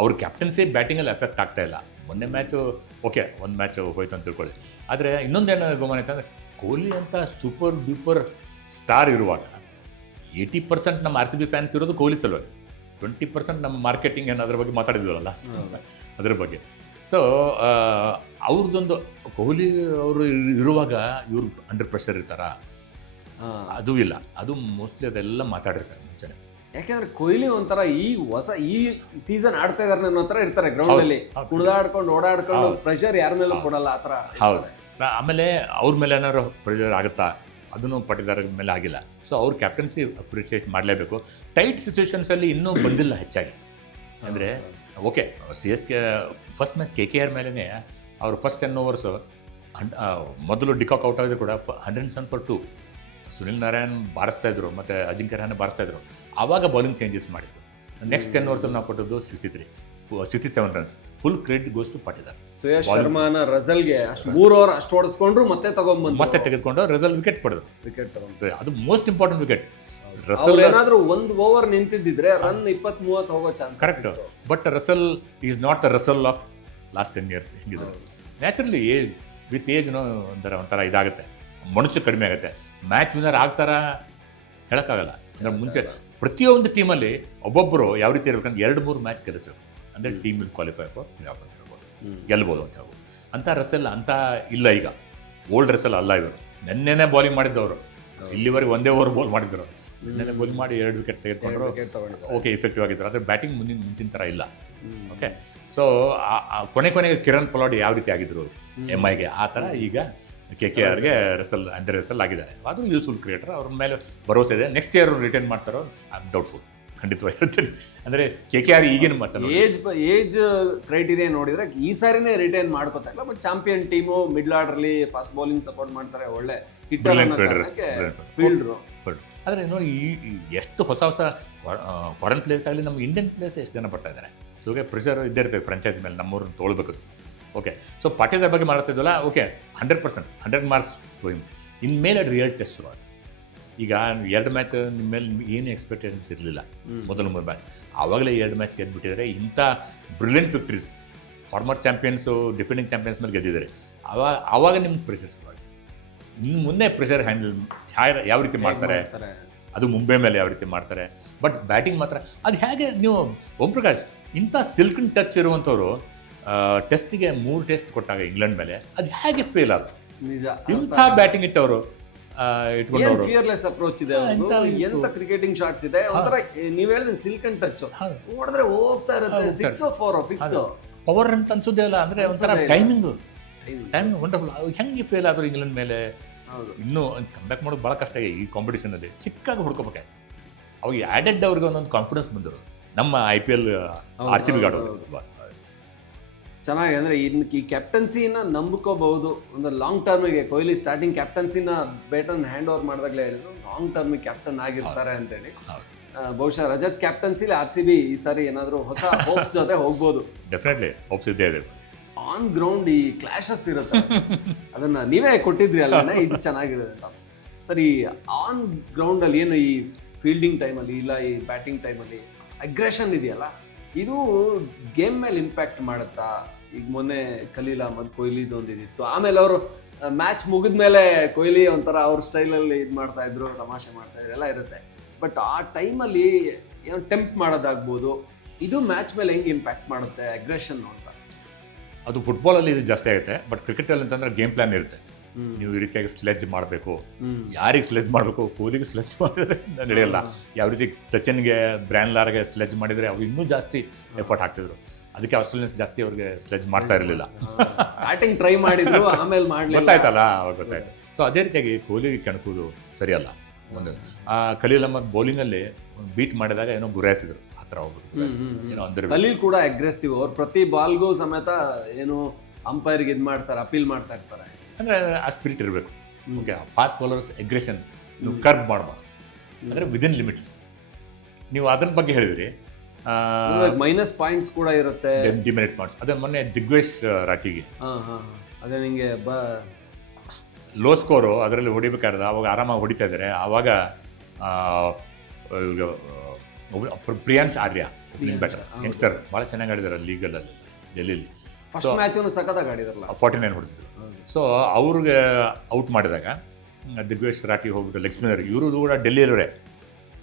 ಅವ್ರ ಕ್ಯಾಪ್ಟನ್ಸಿ ಬ್ಯಾಟಿಂಗಲ್ಲಿ ಎಫೆಕ್ಟ್ ಆಗ್ತಾ ಇಲ್ಲ. ಮೊನ್ನೆ ಮ್ಯಾಚು ಓಕೆ, ಒಂದು ಮ್ಯಾಚು ಹೋಯ್ತು ಅಂತ ತಿಳ್ಕೊಳ್ಳಿ. ಆದರೆ ಇನ್ನೊಂದೇನು ಗಮನ ಇತ್ತು ಅಂದರೆ, ಕೊಹ್ಲಿ ಅಂತ ಸೂಪರ್ ಡೂಪರ್ ಸ್ಟಾರ್ ಇರುವಾಗ 80% ನಮ್ಮ RCB ಫ್ಯಾನ್ಸ್ ಇರೋದು ಕೊಹ್ಲಿ ಸಲುವಾಗಿ, 20% ನಮ್ಮ ಮಾರ್ಕೆಟಿಂಗ್ ಏನು ಅದ್ರ ಬಗ್ಗೆ ಮಾತಾಡಿದ್ವಲ್ಲ ಲಾಸ್ಟ್ ಅದ್ರ ಬಗ್ಗೆ. ಸೊ ಅವ್ರದ್ದೊಂದು ಕೊಹ್ಲಿ ಅವರು ಇರುವಾಗ ಇವ್ರು ಅಂಡರ್ ಪ್ರೆಷರ್ ಇರ್ತಾರ, ಅದು ಇಲ್ಲ. ಅದು ಮೋಸ್ಟ್ಲಿ ಅದೆಲ್ಲ ಮಾತಾಡಿರ್ತಾರೆ ಮುಂಚೆನೆ. ಯಾಕೆಂದ್ರೆ ಕೊಹ್ಲಿ ಒಂಥರ ಈ ಸೀಸನ್ ಆಡ್ತಾ ಇದಾರೆ ಅನ್ನೋ ಥರ ಇರ್ತಾರೆ ಗ್ರೌಂಡ್ ಅಲ್ಲಿ, ಕುಣಿದಾಡ್ಕೊಂಡು ಓಡಾಡ್ಕೊಂಡು ಪ್ರೆಷರ್ ಯಾರ ಮೇಲೂ ಕೊಡಲ್ಲ ಆ ಥರ. ಹೌದು. ಆಮೇಲೆ ಅವ್ರ ಮೇಲೆ ಏನಾದ್ರು ಪ್ರೆಷರ್ ಆಗುತ್ತಾ, ಅದನ್ನು ಪಾಟೀದಾರ್ ಮೇಲೆ ಆಗಿಲ್ಲ. ಸೊ ಅವ್ರ ಕ್ಯಾಪ್ಟನ್ಸಿ ಅಪ್ರಿಷಿಯೇಟ್ ಮಾಡಲೇಬೇಕು. ಟೈಟ್ ಸಿಚುವೇಶನ್ಸಲ್ಲಿ ಇನ್ನೂ ಬಂದಿಲ್ಲ ಹೆಚ್ಚಾಗಿ. ಅಂದರೆ okay, CSK first match KKR ಮೇಲೇ ಅವರು ಫಸ್ಟ್ 10 ಓವರ್ಸು ಮೊದಲು ಡಿಕಾಕ್ ಔಟ್ ಆಗಿದ್ರು ಕೂಡ 107 for 2 ಸುನಿಲ್ ನಾರಾಯಣ್ ಬಾರಿಸ್ತಾಯಿದ್ರು ಮತ್ತು ಅಜಿಂಕ್ಯ ರಹಾನೆ ಬಾರಿಸ್ತಾಯಿದ್ರು. ಆವಾಗ ಬೌಲಿಂಗ್ ಚೇಂಜಸ್ ಮಾಡಿದ್ರು. ನೆಕ್ಸ್ಟ್ 10 ಓವರ್ಸಲ್ಲಿ ನಾವು ಕೊಟ್ಟದ್ದು 67 runs. Full credit goes to Patidar. Shreyas ಶರ್ಮಾನ ರಸಲ್ಗೆ ಅಷ್ಟು 3 ಓವರ್ ಅಷ್ಟು ಹೊಡೆಸ್ಕೊಂಡ್ರು, ಮತ್ತೆ ತೆಗೆದುಕೊಂಡು ರಸಲ್ ವಿಕೆಟ್ ಪಡೆದು ಅದು ಮೋಸ್ಟ್ ಇಂಪಾರ್ಟೆಂಟ್ ವಿಕೆಟ್. ರಸಲ್ ಏನಾದರೂ 1 ಓವರ್ ನಿಂತಿದ್ದಿದ್ರೆ ರನ್ 20-30 ಹೋಗೋ chance. Correct. But Russell is not the Russell of last 10 years. ಹಿಂಗಿದ್ರು ನ್ಯಾಚುರಲಿ ವಿತ್ ಏಜ್ನೋ ಒಂಥರ ಇದಾಗುತ್ತೆ, ಮನುಷ್ಯ ಕಡಿಮೆ ಆಗುತ್ತೆ. ಮ್ಯಾಚ್ ವಿನ್ನರ್ ಆಗ್ತಾರ ಹೇಳೋಕ್ಕಾಗಲ್ಲ. ಅಂದರೆ ಮುಂಚೆ ಪ್ರತಿಯೊಂದು ಟೀಮಲ್ಲಿ ಒಬ್ಬೊಬ್ಬರು ಯಾವ ರೀತಿ ಇರಬೇಕಂದ್ರೆ 2-3 ಮ್ಯಾಚ್ ಗೆಲ್ಲಿಸ್ಬೇಕು, ಅಂದರೆ team will qualify for play of ಅಂತ ಹೇಳ್ಬೋದು, ಗೆಲ್ಬೋದು ಅಂತ ಹೇಳ್ಬೋದು. ಅಂಥ ರಸಲ್ ಅಂತ ಇಲ್ಲ ಈಗ. ಓಲ್ಡ್ ರಸಲ್ ಅಲ್ಲ ಇವರು. ನೆನ್ನೆನೇ ಬೌಲಿಂಗ್ ಮಾಡಿದ್ದವರು, ಇಲ್ಲಿವರೆಗೆ 1 ಓವರ್ ಬಾಲ್ ಮಾಡಿದ್ರು. ನೆನ್ನೆ ಬೌಲಿಂಗ್ ಮಾಡಿ 2 ವಿಕೆಟ್ ತೆಗೆದುಕೊಂಡ್ರು. ಓಕೆ, ಇಫೆಕ್ಟಿವ್ ಆಗಿದ್ರು. ಆದರೆ ಬ್ಯಾಟಿಂಗ್ ಮುಂಚಿನ ಥರ ಇಲ್ಲ. ಓಕೆ, ಸೊ ಕೊನೆಗೆ ಕಿರಣ್ ಪೊಲಾರ್ಡ್ ಯಾವ ರೀತಿ ಆಗಿದ್ರು MIಗೆ, ಆ ಥರ ಈಗ KKRಗೆ ರಸಲ್ ಆಗಿದ್ದಾರೆ. ಅದು ಯೂಸ್ಫುಲ್ ಕ್ರಿಯೇಟರ್. ಅವ್ರ ಮೇಲೆ ಭರವಸೆ ಇದೆ. ನೆಕ್ಸ್ಟ್ ಇಯರ್ ರಿಟರ್ನ್ ಮಾಡ್ತಾರೋ ಐ ಆಮ್ ಡೌಟ್ಫುಲ್. ಖಂಡಿತವಾಗಿ ಹೇಳ್ತೀನಿ. ಅಂದರೆ KKR ಈಗಿನ ಮಾತ್ರ ಏಜ್ ಕ್ರೈಟೀರಿಯಾ ನೋಡಿದ್ರೆ ಈ ಸಾರಿನೇ ರಿಟೈನ್ ಮಾಡ್ಕೋತಾ ಇಲ್ಲ. But champion team middle orderly fast bowling support ಮಾಡ್ತಾರೆ, ಒಳ್ಳೆ ಫೀಲ್ಡ್ರು. ಆದರೆ ನೋಡಿ, ಎಷ್ಟು ಹೊಸ ಫಾರಿನ್ ಪ್ಲೇಯರ್ಸ್ ಆಗಲಿ, ನಮ್ಮ ಇಂಡಿಯನ್ ಪ್ಲೇಯರ್ಸ್ ಎಷ್ಟು ಜನ ಬರ್ತಾ ಇದ್ದಾರೆ. ಸೊ ಓಕೆ, ಪ್ರೆಷರ್ ಇದ್ದೇ ಇರ್ತದೆ ಫ್ರಾಂಚೈಸಿ ಮೇಲೆ, ನಮ್ಮವ್ರನ್ನ ತೊಗೊಳ್ಬೇಕು. ಓಕೆ, ಸೊ ಪಾಟೀದಾರ್ ಬಗ್ಗೆ ಮಾತಾಡ್ತಿದ್ವಲ್ಲ, ಓಕೆ 100% 100 ಮಾರ್ಕ್ಸ್ ಗೋಯಿಂಗ್. ಇನ್ಮೇಲೆ ರಿಯಲ್ ಟೆಸ್ಟ್ ಶುರು ಆಗುತ್ತೆ. ಈಗ 2 ಮ್ಯಾಚ್ ನಿಮ್ಮ ಮೇಲೆ ಏನು ಎಕ್ಸ್ಪೆಕ್ಟೇಷನ್ಸ್ ಇರಲಿಲ್ಲ ಮೊದಲು 3 ಮ್ಯಾಚ್, ಆವಾಗಲೇ 2 ಮ್ಯಾಚ್ ಗೆದ್ದುಬಿಟ್ಟಿದ್ದಾರೆ. ಇಂಥ brilliant victories, farmer champions defending champions ಮೇಲೆ ಗೆದ್ದಿದ್ದಾರೆ. ಆವಾಗ ನಿಮ್ಗೆ ಪ್ರೆಷರ್ ಶುರು ಆಗಿದೆ. ಇನ್ನು ಮುಂದೆ ಪ್ರೆಷರ್ ಹ್ಯಾಂಡಲ್ ಯಾವ ರೀತಿ ಮಾಡ್ತಾರೆ, ಅದು ಮುಂಬೈ ಮೇಲೆ ಯಾವ ರೀತಿ ಮಾಡ್ತಾರೆ. ಬಟ್ ಬ್ಯಾಟಿಂಗ್ ಮಾತ್ರ ಅದು ಹೇಗೆ, ನೀವು ಓಂ ಪ್ರಕಾಶ್ ಇಂಥ ಸಿಲ್ಕನ್ ಟಚ್ ಇರುವಂಥವ್ರು ಟೆಸ್ಟಿಗೆ 3 ಟೆಸ್ಟ್ ಕೊಟ್ಟಾಗ ಇಂಗ್ಲೆಂಡ್ ಮೇಲೆ, ಅದು ಹೇಗೆ ಫೇಲ್ ಆಗುತ್ತೆ? ನಿಜ. ಇಂಥ ಬ್ಯಾಟಿಂಗ್ ಇಟ್ಟವರು ಇಟ್ಕೊಂಡವರು, ಫಿಯರ್ಲೆಸ್ ಅಪ್ರೋಚ್ ಇದೆ, ಎಂತ ಕ್ರಿಕೆಟಿಂಗ್ ಶಾಟ್ಸ್ ಇದೆ. ಒಂಥರ ನೀವು ಹೇಳಿದ್ರೆ ಸಿಲ್ಕನ್ ಟಚ್ ನೋಡಿದ್ರೆ ಹೋಗ್ತಾ ಇರುತ್ತೆ, 6-4 ಫಿಕ್ಸ್ ಪವರ್ ಅಂತ ಅನ್ಸೋದೇ ಇಲ್ಲ. ಅಂದರೆ ಒಂಥರ ಟೈಮಿಂಗ್ ವಂಡರ್ಫುಲ್. ಹೆಂಗೆ ಫೇಲ್ ಆದರು ಇಂಗ್ಲೆಂಡ್ ಮೇಲೆ? ಇನ್ನೂ ಕಮ್ಬ್ಯಾಕ್ ಮಾಡೋದು ಭಾಳ ಕಷ್ಟ ಈ ಕಾಂಪಿಟೇಷನಲ್ಲಿ. ಸಿಕ್ಕಾಗಿ ಹುಡ್ಕೋಬೇಕಾಯ್ತು. ಅವಾಗ ಆ್ಯಡೆಡ್ ಅವ್ರಿಗೆ ಒಂದೊಂದು ಕಾನ್ಫಿಡೆನ್ಸ್ ಬಂದರು. ನಮ್ಮ IPL RCB ಆಡೋದು ಚೆನ್ನಾಗಿ. ಅಂದರೆ ಈ ಕ್ಯಾಪ್ಟನ್ಸಿನ ನಂಬ್ಕೋಬಹುದು ಒಂದು ಲಾಂಗ್ ಟರ್ಮಿಗೆ. ಕೊಹ್ಲಿ ಸ್ಟಾರ್ಟಿಂಗ್ ಕ್ಯಾಪ್ಟನ್ಸಿನ ಬೇಟನ್ ಹ್ಯಾಂಡ್ ಓವರ್ ಮಾಡಿದಾಗಲೇ ಹೇಳಿದ್ರು ಲಾಂಗ್ ಟರ್ಮಿಗೆ ಕ್ಯಾಪ್ಟನ್ ಆಗಿರ್ತಾರೆ ಅಂತೇಳಿ. ಬಹುಶಃ ರಜತ್ ಕ್ಯಾಪ್ಟನ್ಸಿಲಿ RCB ಈ ಸಾರಿ ಏನಾದರೂ ಹೊಸ ಹೋಪ್ಸ್ ಜೊತೆ ಹೋಗ್ಬೋದು. ಡೆಫಿನೆಟ್ಲಿ ಹೋಪ್ಸ್ ಇದ್ದೇ ಇದೆ. ಆನ್ ಗ್ರೌಂಡ್ ಈ ಕ್ಲಾಶಸ್ ಇರುತ್ತೆ, ಅದನ್ನ ನೀವೇ ಕೊಟ್ಟಿದ್ರಿ ಅಲ್ಲ, ಇದು ಚೆನ್ನಾಗಿದೆ ಅಂತ. ಸರಿ, ಆನ್ ಗ್ರೌಂಡಲ್ಲಿ ಏನು ಈ ಫೀಲ್ಡಿಂಗ್ ಟೈಮಲ್ಲಿ ಇಲ್ಲ, ಈ ಬ್ಯಾಟಿಂಗ್ ಟೈಮಲ್ಲಿ ಅಗ್ರೆಷನ್ ಇದೆಯಲ್ಲ, ಇದು ಗೇಮ್ ಮೇಲೆ ಇಂಪ್ಯಾಕ್ಟ್ ಮಾಡುತ್ತಾ? ಈಗ ಮೊನ್ನೆ ಖಲೀಲ್ ಅಹ್ಮದ್ ಕೊಹ್ಲಿದು ಒಂದಿತ್ತು. ಆಮೇಲೆ ಅವರು ಮ್ಯಾಚ್ ಮುಗಿದ ಮೇಲೆ ಕೊಹ್ಲಿ ಒಂಥರ ಅವ್ರ ಸ್ಟೈಲಲ್ಲಿ ಇದು ಮಾಡ್ತಾ ಇದ್ರು, ತಮಾಷೆ ಮಾಡ್ತಾ ಇದ್ರು, ಎಲ್ಲ ಇರುತ್ತೆ. ಬಟ್ ಆ ಟೈಮಲ್ಲಿ ಏನೋ ಟೆಂಪ್ಟ್ ಮಾಡೋದಾಗ್ಬೋದು. ಇದು ಮ್ಯಾಚ್ ಮೇಲೆ ಹೆಂಗೆ ಇಂಪ್ಯಾಕ್ಟ್ ಮಾಡುತ್ತೆ ಅಗ್ರೆಷನ್ ಅಂತ? ಅದು ಫುಟ್ಬಾಲಲ್ಲಿ ಇದು ಜಾಸ್ತಿ ಆಗುತ್ತೆ. ಬಟ್ ಕ್ರಿಕೆಟಲ್ಲಿ ಅಂತಂದ್ರೆ ಗೇಮ್ ಪ್ಲಾನ್ ಇರುತ್ತೆ. ನೀವು ಈ ರೀತಿಯಾಗಿ ಸ್ಲೆಜ್ ಮಾಡಬೇಕು, ಯಾರಿಗೆ ಸ್ಲೆಜ್ ಮಾಡಬೇಕು, ಕೊಹ್ಲಿಗೆ ಸ್ಲೆಜ್ ಮಾಡಿದ್ರೆ ನಡೆಯಲ್ಲ. ಯಾವ ರೀತಿ ಸಚಿನ್ಗೆ ಬ್ರ್ಯಾನ್ ಲಾರ್ಗೆ ಸ್ಲೆಜ್ ಮಾಡಿದರೆ ಅವ್ರು ಇನ್ನೂ ಜಾಸ್ತಿ ಎಫರ್ಟ್ ಹಾಕ್ತಿದ್ರು. ಅದಕ್ಕೆ ಆಸ್ಟ್ರೇಲಿಯನ್ಸ್ ಜಾಸ್ತಿ ಅವ್ರಿಗೆ ಸ್ಲೆಜ್ ಮಾಡ್ತಾ ಇರಲಿಲ್ಲ. ಸ್ಟಾರ್ಟಿಂಗ್ ಟ್ರೈ ಮಾಡಿದ್ರು, ಆಮೇಲೆ ಮಾಡಲಿಲ್ಲ. ಗೊತ್ತಾಯ್ತಲ್ಲ, ಅವಾಗ ಗೊತ್ತಾಯ್ತು. ಸೊ ಅದೇ ರೀತಿಯಾಗಿ ಕೊಹ್ಲಿಗೆ ಕೆಣಕೋದು ಸರಿಯಲ್ಲ. ಒಂದು ಖಲೀಲ್ ಅಹ್ಮದ್ ಬೌಲಿಂಗಲ್ಲಿ ಬೀಟ್ ಮಾಡಿದಾಗ ಏನೋ ಗುರಾಯಿಸಿದ್ರು ಆ ಥರ ಹೋಗ್ಬಿಟ್ಟು ಏನೋ ಅಂದ್ರೆ ಖಲೀಲ್ ಕೂಡ ಅಗ್ರೆಸಿವ್, ಅವ್ರು ಪ್ರತಿ ಬಾಲ್ಗೂ ಸಮೇತ ಏನು ಅಂಪೈರ್ಗೆ ಇದು ಮಾಡ್ತಾರೆ, ಅಪೀಲ್ ಮಾಡ್ತಾ ಇರ್ತಾರೆ. ಅಂದರೆ ಆ ಸ್ಪಿರಿಟ್ ಇರಬೇಕು. ಓಕೆ, ಫಾಸ್ಟ್ ಬೌಲರ್ಸ್ ಅಗ್ರೆಷನ್ ನೀವು ಕರ್ಬ್ ಮಾಡಬಾರ್ದು, ಅಂದರೆ ವಿದಿನ್ ಲಿಮಿಟ್ಸ್. ನೀವು ಅದ್ರ ಬಗ್ಗೆ ಹೇಳಿದ್ರಿ, ಮೈನಸ್ ಪಾಯಿಂಟ್ಸ್ ಕೂಡ ಇರುತ್ತೆ, ಡಿಮೆರಿಟ್ ಪಾಯಿಂಟ್ಸ್. ಅದೇ ಮೊನ್ನೆ ದಿಗ್ವೇಶ್ ರಾಠಿಗೆ ಅದೇ ನಿಮಗೆ ಲೋ ಸ್ಕೋರು ಅದರಲ್ಲಿ ಹೊಡಿಬೇಕಾದ್ರೆ ಅವಾಗ ಆರಾಮಾಗಿ ಹೊಡಿತಾ ಇದ್ದಾರೆ. ಆವಾಗ ಪ್ರಿಯಾಂಶ್ ಆರ್ಯ ಬ್ಯಾಟರ್ ಯಂಗ್ಸ್ಟರ್ ಭಾಳ ಚೆನ್ನಾಗಿ ಆಡಿದ್ದಾರೆ ಲೀಗಲ್ಲಿ ಡೆಲ್ಲಿಲಿ. ಫಸ್ಟ್ ಮ್ಯಾಚನ್ನು ಸಖತ್ತಾಗಿ ಆಡಿದಾರಲ್ಲ, 49 ಹೊಡೆದಿದ್ರು. ಸೊ ಅವ್ರಿಗೆ ಔಟ್ ಮಾಡಿದಾಗ ದಿಗ್ವೇಶ್ ರಾಠಿ ಹೋಗ್ಬಿಟ್ಟು ಲೆಗ್ ಸ್ಪಿನ್ನರ್, ಇವರು ಕೂಡ ಡೆಲ್ಲಿಯವರೇ,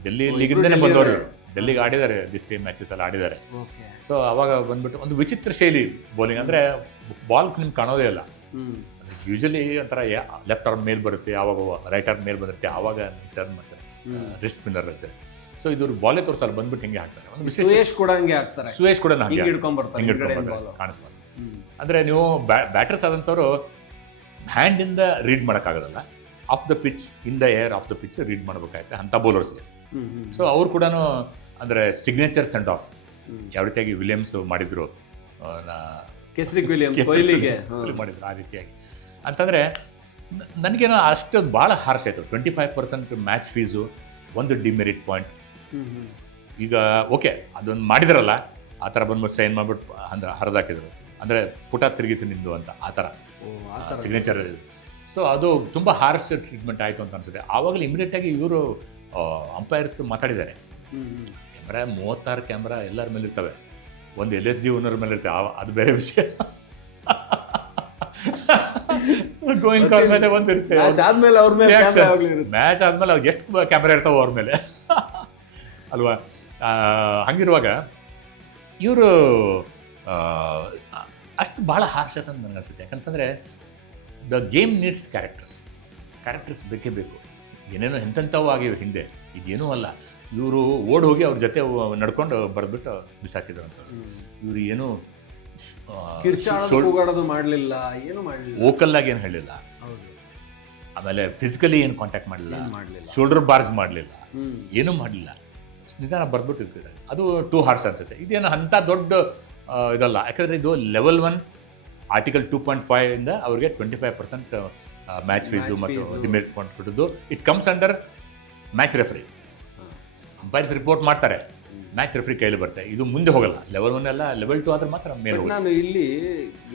ಡೆಲ್ಲಿ ಲೀಗಿಂದನೇ ಬಂದವರು, ಡೆಲ್ಲಿಗೆ ಆಡಿದ್ದಾರೆ, ದಿಸ್ ಟೀಮ್ ಮ್ಯಾಚಸ್ ಎಲ್ಲ ಆಡಿದ್ದಾರೆ. ಸೊ ಅವಾಗ ಬಂದ್ಬಿಟ್ಟು ಒಂದು ವಿಚಿತ್ರ ಶೈಲಿ ಬೌಲಿಂಗ್, ಅಂದರೆ ಬಾಲ್ ನಿಮ್ಗೆ ಕಾಣೋದೇ ಇಲ್ಲ. ಯೂಶಲಿ ಒಂಥರ ಲೆಫ್ಟ್ ಆರ್ಮ್ ಮೇಲೆ ಬರುತ್ತೆ, ಆವಾಗ ರೈಟ್ ಆರ್ಮ್ ಮೇಲೆ ಬರುತ್ತೆ, ಆವಾಗ ಟರ್ನ್ ಮಾಡ್ತಾರೆ, ರಿಸ್ಟ್ ಸ್ಪಿನ್ನರ್ ಇರುತ್ತೆ. ಸೊ ಇದು ಬಾಲೇ ತೋರಿಸಲ್ಲ, ಬಂದ್ಬಿಟ್ಟು ಹಿಂಗೆ ಹಾಕ್ತಾರೆ. ಒಂದು ಸುಯೇಶ್ ಕೂಡ ಹಂಗೆ ಹಾಕ್ತಾರೆ, ಸುಯೇಶ್ ಕೂಡ ಹಿಂಗೆ ಹಿಡ್ಕೊಂಡ್ಬರ್ತಾರೆ ಕಾಣಿಸ್ಬಾರ್ದು. ಅಂದರೆ ನೀವು ಬ್ಯಾಟರ್ಸ್ ಆದಂಥವ್ರು ಹ್ಯಾಂಡಿಂದ ರೀಡ್ ಮಾಡೋಕ್ಕಾಗೋದಲ್ಲ, off the pitch, in the air off the pitch read ಮಾಡಬೇಕಾಗುತ್ತೆ ಅಂಥ ಬೌಲರ್ಸ್ಗೆ. ಸೊ ಅವ್ರು ಕೂಡ ಅಂದರೆ ಸಿಗ್ನೇಚರ್ ಸೆಂಡ್ ಆಫ್ ಯಾವ ರೀತಿಯಾಗಿ ವಿಲಿಯಮ್ಸ್ ಮಾಡಿದ್ರು, ಕೆಸ್ರಿಕ್ ವಿಲಿಯಮ್ಸ್ ಕೊಹ್ಲಿಗೆ ಮಾಡಿದ್ರು ಆ ರೀತಿಯಾಗಿ. ಅಂತಂದರೆ ನನಗೇನೋ ಅಷ್ಟು ಭಾಳ ಹಾರ್ಶ್ ಆಯಿತು. 25% ಮ್ಯಾಚ್ ಫೀಸು, ಒಂದು ಡಿಮೆರಿಟ್ ಪಾಯಿಂಟ್. ಈಗ ಓಕೆ ಅದೊಂದು ಮಾಡಿದ್ರಲ್ಲ, ಆ ಥರ ಬಂದ್ಬಿಟ್ಟು ಸೈನ್ ಮಾಡಿಬಿಟ್ಟು ಅಂದ್ರೆ ಹರಿದಾಕಿದ್ರು, ಅಂದರೆ ಪುಟ ತಿರುಗಿತು ನಿಂದು ಅಂತ ಆ ಥರ ಸಿಗ್ನೇಚರ್. ಸೊ ಅದು ತುಂಬ ಹಾರ್ಶ್ ಟ್ರೀಟ್ಮೆಂಟ್ ಆಯಿತು ಅಂತ ಅನಿಸುತ್ತೆ. ಆವಾಗಲೇ ಇಮಿಡಿಯೇಟಾಗಿ ಇವರು ಅಂಪೈರ್ಸ್ ಮಾತಾಡಿದ್ದಾರೆ. ಕ್ಯಾಮ್ರಾ 36 ಕ್ಯಾಮ್ರಾ ಎಲ್ಲರ ಮೇಲೆ ಇರ್ತವೆ, ಒಂದು LSG ಓನರ್ ಮೇಲೆ ಇರ್ತವೆ, ಅದು ಬೇರೆ ವಿಷಯ. ಗೋಯಿಂಗ್ ಕಾಲ್ ಮೇಲೆ ಒಂದು ಇರುತ್ತೆ, ಮ್ಯಾಚ್ ಆದ್ಮೇಲೆ ಅವ್ರು ಎಷ್ಟು ಕ್ಯಾಮ್ರಾ ಇರ್ತಾವೆ ಅವ್ರ ಮೇಲೆ ಅಲ್ವಾ. ಹಂಗಿರುವಾಗ ಇವರು ಅಷ್ಟು ಭಾಳ ಹಾರ್ಶ್ ಅಂತ ನನಗೆ ಅನಿಸುತ್ತೆ. ಯಾಕಂತಂದರೆ ದ ಗೇಮ್ ನೀಡ್ಸ್ ಕ್ಯಾರೆಕ್ಟರ್ಸ್ ಬೇಕೇ ಬೇಕು. ಏನೇನೋ ಎಂತೆಂಥವು ಆಗಿವೆ ಹಿಂದೆ, ಇದೇನೂ ಅಲ್ಲ. ಇವರು ಓಡ್ ಹೋಗಿ ಅವ್ರ ಜೊತೆ ನಡ್ಕೊಂಡು ಬರೆದ್ಬಿಟ್ಟು ಬಿಸಾಕಿದ್ರು ಅಂತ. ಇವರು ಏನು ಮಾಡಲಿಲ್ಲ, ಏನು ಮಾಡಲಿಲ್ಲ, ವೋಕಲ್ ಆಗಿ ಏನು ಹೇಳಿಲ್ಲ, ಆಮೇಲೆ ಫಿಸಿಕಲಿ ಏನು ಕಾಂಟ್ಯಾಕ್ಟ್ ಮಾಡಲಿಲ್ಲ, ಶೋಲ್ಡರ್ ಬಾರ್ಸ್ ಮಾಡಲಿಲ್ಲ, ಏನೂ ಮಾಡಲಿಲ್ಲ, ನಿಧಾನ ಬರ್ದ್ಬಿಟ್ಟಿರ್ತಾರೆ. ಅದು ಟೂ ಹಾರ್ಸ್ ಅನ್ಸುತ್ತೆ. ಇದೇನು ಅಂಥ ದೊಡ್ಡ ಇದಲ್ಲ. ಯಾಕಂದರೆ ಇದು ಲೆವೆಲ್ 1 ಆರ್ಟಿಕಲ್ 2.5 ಇಂದ ಅವ್ರಿಗೆ 25% ಮ್ಯಾಚ್ ಫೀಸು ಮತ್ತು ಡಿಮೆರಿಟ್ ಪಾಯಿಂಟ್ ಕೊಟ್ಟಿದ್ದು. It comes under match referee. Umpires report ಮಾಡ್ತಾರೆ, ಮ್ಯಾಚ್ ರೆಫ್ರಿ ಕೈಲಿ ಬರುತ್ತೆ. ಇದು ಮುಂದೆ ಹೋಗಲ್ಲ. ಲೆವೆಲ್ 1 ಅಲ್ಲ, ಲೆವೆಲ್ 2 ಆದ್ರೆ ಮಾತ್ರ ಮೇಲೆ. ನಾನು ಇಲ್ಲಿ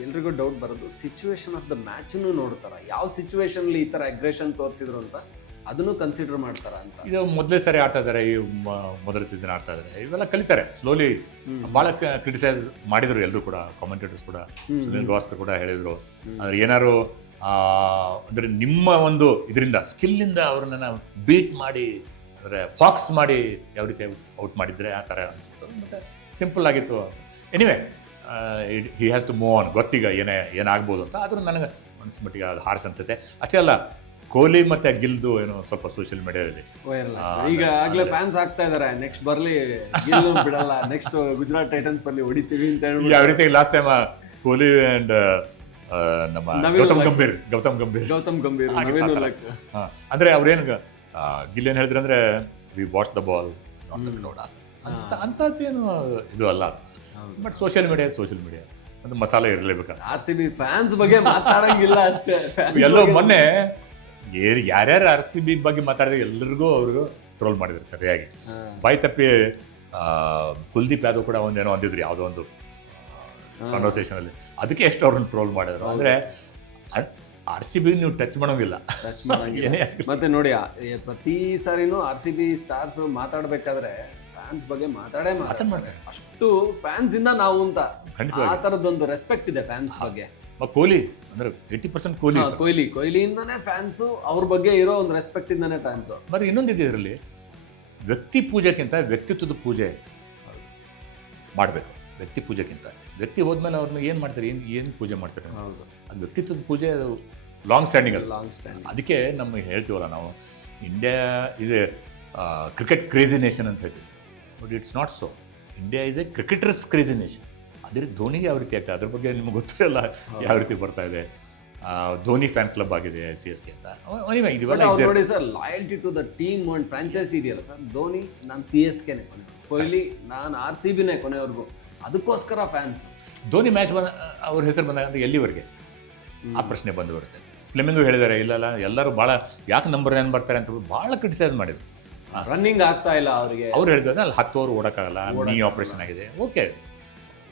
ಎಲ್ರಿಗೂ ಡೌಟ್ ಬರೋದು, ಸಿಚುವೇಶನ್ ಆಫ್ ದ ಮ್ಯಾಚನ್ನು ನೋಡ್ತಾರ, ಯಾವ ಸಿಚುವೇಶನ್ಲಿ ಈ ಥರ ಅಗ್ರೆಷನ್ ತೋರಿಸಿದ್ರು ಅಂತ ಅದನ್ನು ಕನ್ಸಿಡರ್ ಮಾಡ್ತಾರ ಅಂತ. ಇದು ಮೊದಲೇ ಸರಿ ಆಡ್ತಾ ಇದ್ದಾರೆ, ಈ ಮೊದಲ ಸೀಸನ್ ಆಡ್ತಾ ಇದ್ದಾರೆ, ಇವೆಲ್ಲ ಕಲಿತಾರೆ ಸ್ಲೋಲಿ. ಭಾಳ ಕ್ರಿಟಿಸೈಸ್ ಮಾಡಿದ್ರು ಎಲ್ಲರೂ ಕೂಡ, ಕಾಮೆಂಟೇಟರ್ಸ್ ಕೂಡ, ಸುನಿಲ್ ಗವಾಸ್ಕರ್ ಕೂಡ ಹೇಳಿದರು. ಅಂದರೆ ಏನಾದ್ರು ಅಂದರೆ ನಿಮ್ಮ ಒಂದು ಇದರಿಂದ ಸ್ಕಿಲ್ಲಿಂದ ಅವ್ರನ್ನ ಬೀಟ್ ಮಾಡಿ, ಅಂದರೆ ಫಾಕ್ಸ್ ಮಾಡಿ ಯಾವ ರೀತಿ ಔಟ್ ಮಾಡಿದರೆ ಆ ಥರ ಅನಿಸ್ತು. ಮತ್ತು ಸಿಂಪಲ್ ಆಗಿತ್ತು. Anyway he has to move on. ಗೊತ್ತೀಗ ಏನಾಗ್ಬೋದು ಅಂತ. ಆದರೂ ನನಗೆ ಮಟ್ಟಿಗೆ ಅದು ಹಾರ್ಸ್ ಅನಿಸುತ್ತೆ. ಅಷ್ಟೇ ಅಲ್ಲ, ಕೊಹ್ಲಿ ಮತ್ತೆ ಗಿಲ್ದು ಏನೋ ಸ್ವಲ್ಪ ಸೋಷಿಯಲ್ ಮೀಡಿಯಾದಲ್ಲಿ ಈಗ ಆಗ್ಲೇ ಫ್ಯಾನ್ಸ್ ಆಗ್ತಾ ಇದಾರೆ, ನೆಕ್ಸ್ಟ್ ಬರ್ಲಿ ಗಿಲ್ ಬಿಡಲ್ಲ, ನೆಕ್ಸ್ಟ್ ಗುಜರಾತ್ ಟೈಟನ್ಸ್ ಬರ್ಲಿ ಹೊಡಿತೀವಿ ಅಂತ ಹೇಳಿ. ಯಾವ ರೀತಿ ಲಾಸ್ಟ್ ಟೈಮ್ ಕೊಹ್ಲಿ ಅಂಡ್ ನಮ್ಮ ಗೌತಮ್ ಗಂಭೀರ್ ಅಂದ್ರೆ ಅವ್ರೇನು ಗಿಲ್ ಏನು ಹೇಳಿದ್ರು ಅಂದ್ರೆ, we watch the ball not the crowd ಅಂಥದ್ದೇನು ಇದು ಅಲ್ಲ. ಬಟ್ ಸೋಷಿಯಲ್ ಮೀಡಿಯಾ ಒಂದು ಮಸಾಲೆ ಇರಲೇಬೇಕು. RCB ಫ್ಯಾನ್ಸ್ ಬಗ್ಗೆ ಮಾತಾಡಂಗಿಲ್ಲ ಅಷ್ಟೇ. ಎಲ್ಲೋ ಮೊನ್ನೆ ಯಾರ್ಯಾರು RCB ಬಗ್ಗೆ ಮಾತಾಡಿದ್ರೆ ಎಲ್ಲರಿಗೂ ಅವ್ರಿಗೂ ಟ್ರೋಲ್ ಮಾಡಿದ್ರು ಸರಿಯಾಗಿ. ಬಾಯಿ ತಪ್ಪಿ ಕುಲ್ದೀಪ್ ಯಾದವ್ ಕೂಡ ಒಂದೇನೋ ಅಂದಿದ್ರು ಯಾವುದೋ ಒಂದು ಕಾನ್ವರ್ಸೇಷನ್ ಅಲ್ಲಿ, ಅದಕ್ಕೆ ಎಷ್ಟು ಅವ್ರನ್ನ ಟ್ರೋಲ್ ಮಾಡಿದ್ರು. ಅಂದ್ರೆ RCB ನೀವು ಟಚ್ ಮಾಡೋಂಗಿಲ್ಲ. ಮತ್ತೆ ನೋಡಿ, ಪ್ರತಿ ಸಾರಿನೂ RCB ಸ್ಟಾರ್ಸ್ ಮಾತಾಡ್ಬೇಕಾದ್ರೆ ಫ್ಯಾನ್ಸ್ ಬಗ್ಗೆ ಮಾತಾಡ್ತಾರೆ. ಅಷ್ಟು ಫ್ಯಾನ್ಸ್ ಇಂದ ನಾವು ಅಂತ ಆ ತರದೊಂದು ರೆಸ್ಪೆಕ್ಟ್ ಇದೆ ಫ್ಯಾನ್ಸ್ ಬಗ್ಗೆ. ಕೊಹ್ಲಿ ಅಂದ್ರೆ 80% ಕೊಹ್ಲಿಯಿಂದಾನೇ ಫ್ಯಾನ್ಸು, ಅವ್ರ ಬಗ್ಗೆ ಇರೋ ಒಂದು ರೆಸ್ಪೆಕ್ಟ್ ಇಂದಾನೇ ಫ್ಯಾನ್ಸು. ಮತ್ತೆ ಇನ್ನೊಂದಿದೆ ಇದರಲ್ಲಿ, ವ್ಯಕ್ತಿ ಪೂಜೆಗಿಂತ ವ್ಯಕ್ತಿತ್ವದ ಪೂಜೆ ಮಾಡಬೇಕು. ವ್ಯಕ್ತಿ ಪೂಜೆಗಿಂತ ವ್ಯಕ್ತಿ ಹೋದ್ಮೇಲೆ ಅವ್ರನ್ನ ಏನು ಮಾಡ್ತಾರೆ, ಏನು ಪೂಜೆ ಮಾಡ್ತಾರೆ. ಅದು ವ್ಯಕ್ತಿತ್ವದ ಪೂಜೆ, ಅದು ಲಾಂಗ್ ಸ್ಟ್ಯಾಂಡಿಂಗ್. ಅದಕ್ಕೆ ನಮಗೆ ಹೇಳ್ತೀವಲ್ಲ ನಾವು, India is A cricket crazy nation ಅಂತ ಹೇಳ್ತೀವಿ. But it's not so. India is A cricketers crazy nation. ಅದೇ ಧೋನಿಗೆ ಯಾವ ರೀತಿ ಆಗ್ತದೆ ಅದ್ರ ಬಗ್ಗೆ ನಿಮ್ಗೆ ಗೊತ್ತಿರಲ್ಲ ಯಾವ ರೀತಿ ಬರ್ತಾ ಇದೆ. ಧೋನಿ ಫ್ಯಾನ್ ಕ್ಲಬ್ ಆಗಿದೆ CSK ಅಂತ. Anyway, ಬಟ್ ಇದೆಲ್ಲ ಅವ್ರು ನೋಡಿ ಸರ್, loyalty to the team and franchise ಇದೆಯಲ್ಲ ಸರ್, ಧೋನಿ ನಾನು CSKನೇ ಕೊನೆ, ಕೊಹ್ಲಿ ನಾನು RCBನೇ ಕೊನೆವರೆಗೂ, ಅದಕ್ಕೋಸ್ಕರ ಫ್ಯಾನ್ಸ್. ಧೋನಿ ಮ್ಯಾಚ್ ಅವ್ರ ಹೆಸರು ಬಂದಾಗ ಅಂದ್ರೆ ಎಲ್ಲಿವರೆಗೆ ಆ ಪ್ರಶ್ನೆ ಬಂದು ಬರುತ್ತೆ. ಫ್ಲೆಮಿಂಗು ಹೇಳಿದ್ದಾರೆ, ಇಲ್ಲಲ್ಲ ಎಲ್ಲರೂ ಭಾಳ ಯಾಕೆ ನಂಬರ್ 9 ಬರ್ತಾರೆ ಅಂತ ಭಾಳ ಕ್ರಿಟಿಸೈಸ್ ಮಾಡಿದ್ರು. ರನ್ನಿಂಗ್ ಆಗ್ತಾ ಇಲ್ಲ ಅವರಿಗೆ. ಅವ್ರು ಹೇಳಿದ್ರೆ ಅಲ್ಲಿ 10 ಓವರ್ ಓಡೋಕ್ಕಾಗಲ್ಲ, ನೀ ಆಪ್ರೇಷನ್ ಆಗಿದೆ. ಓಕೆ,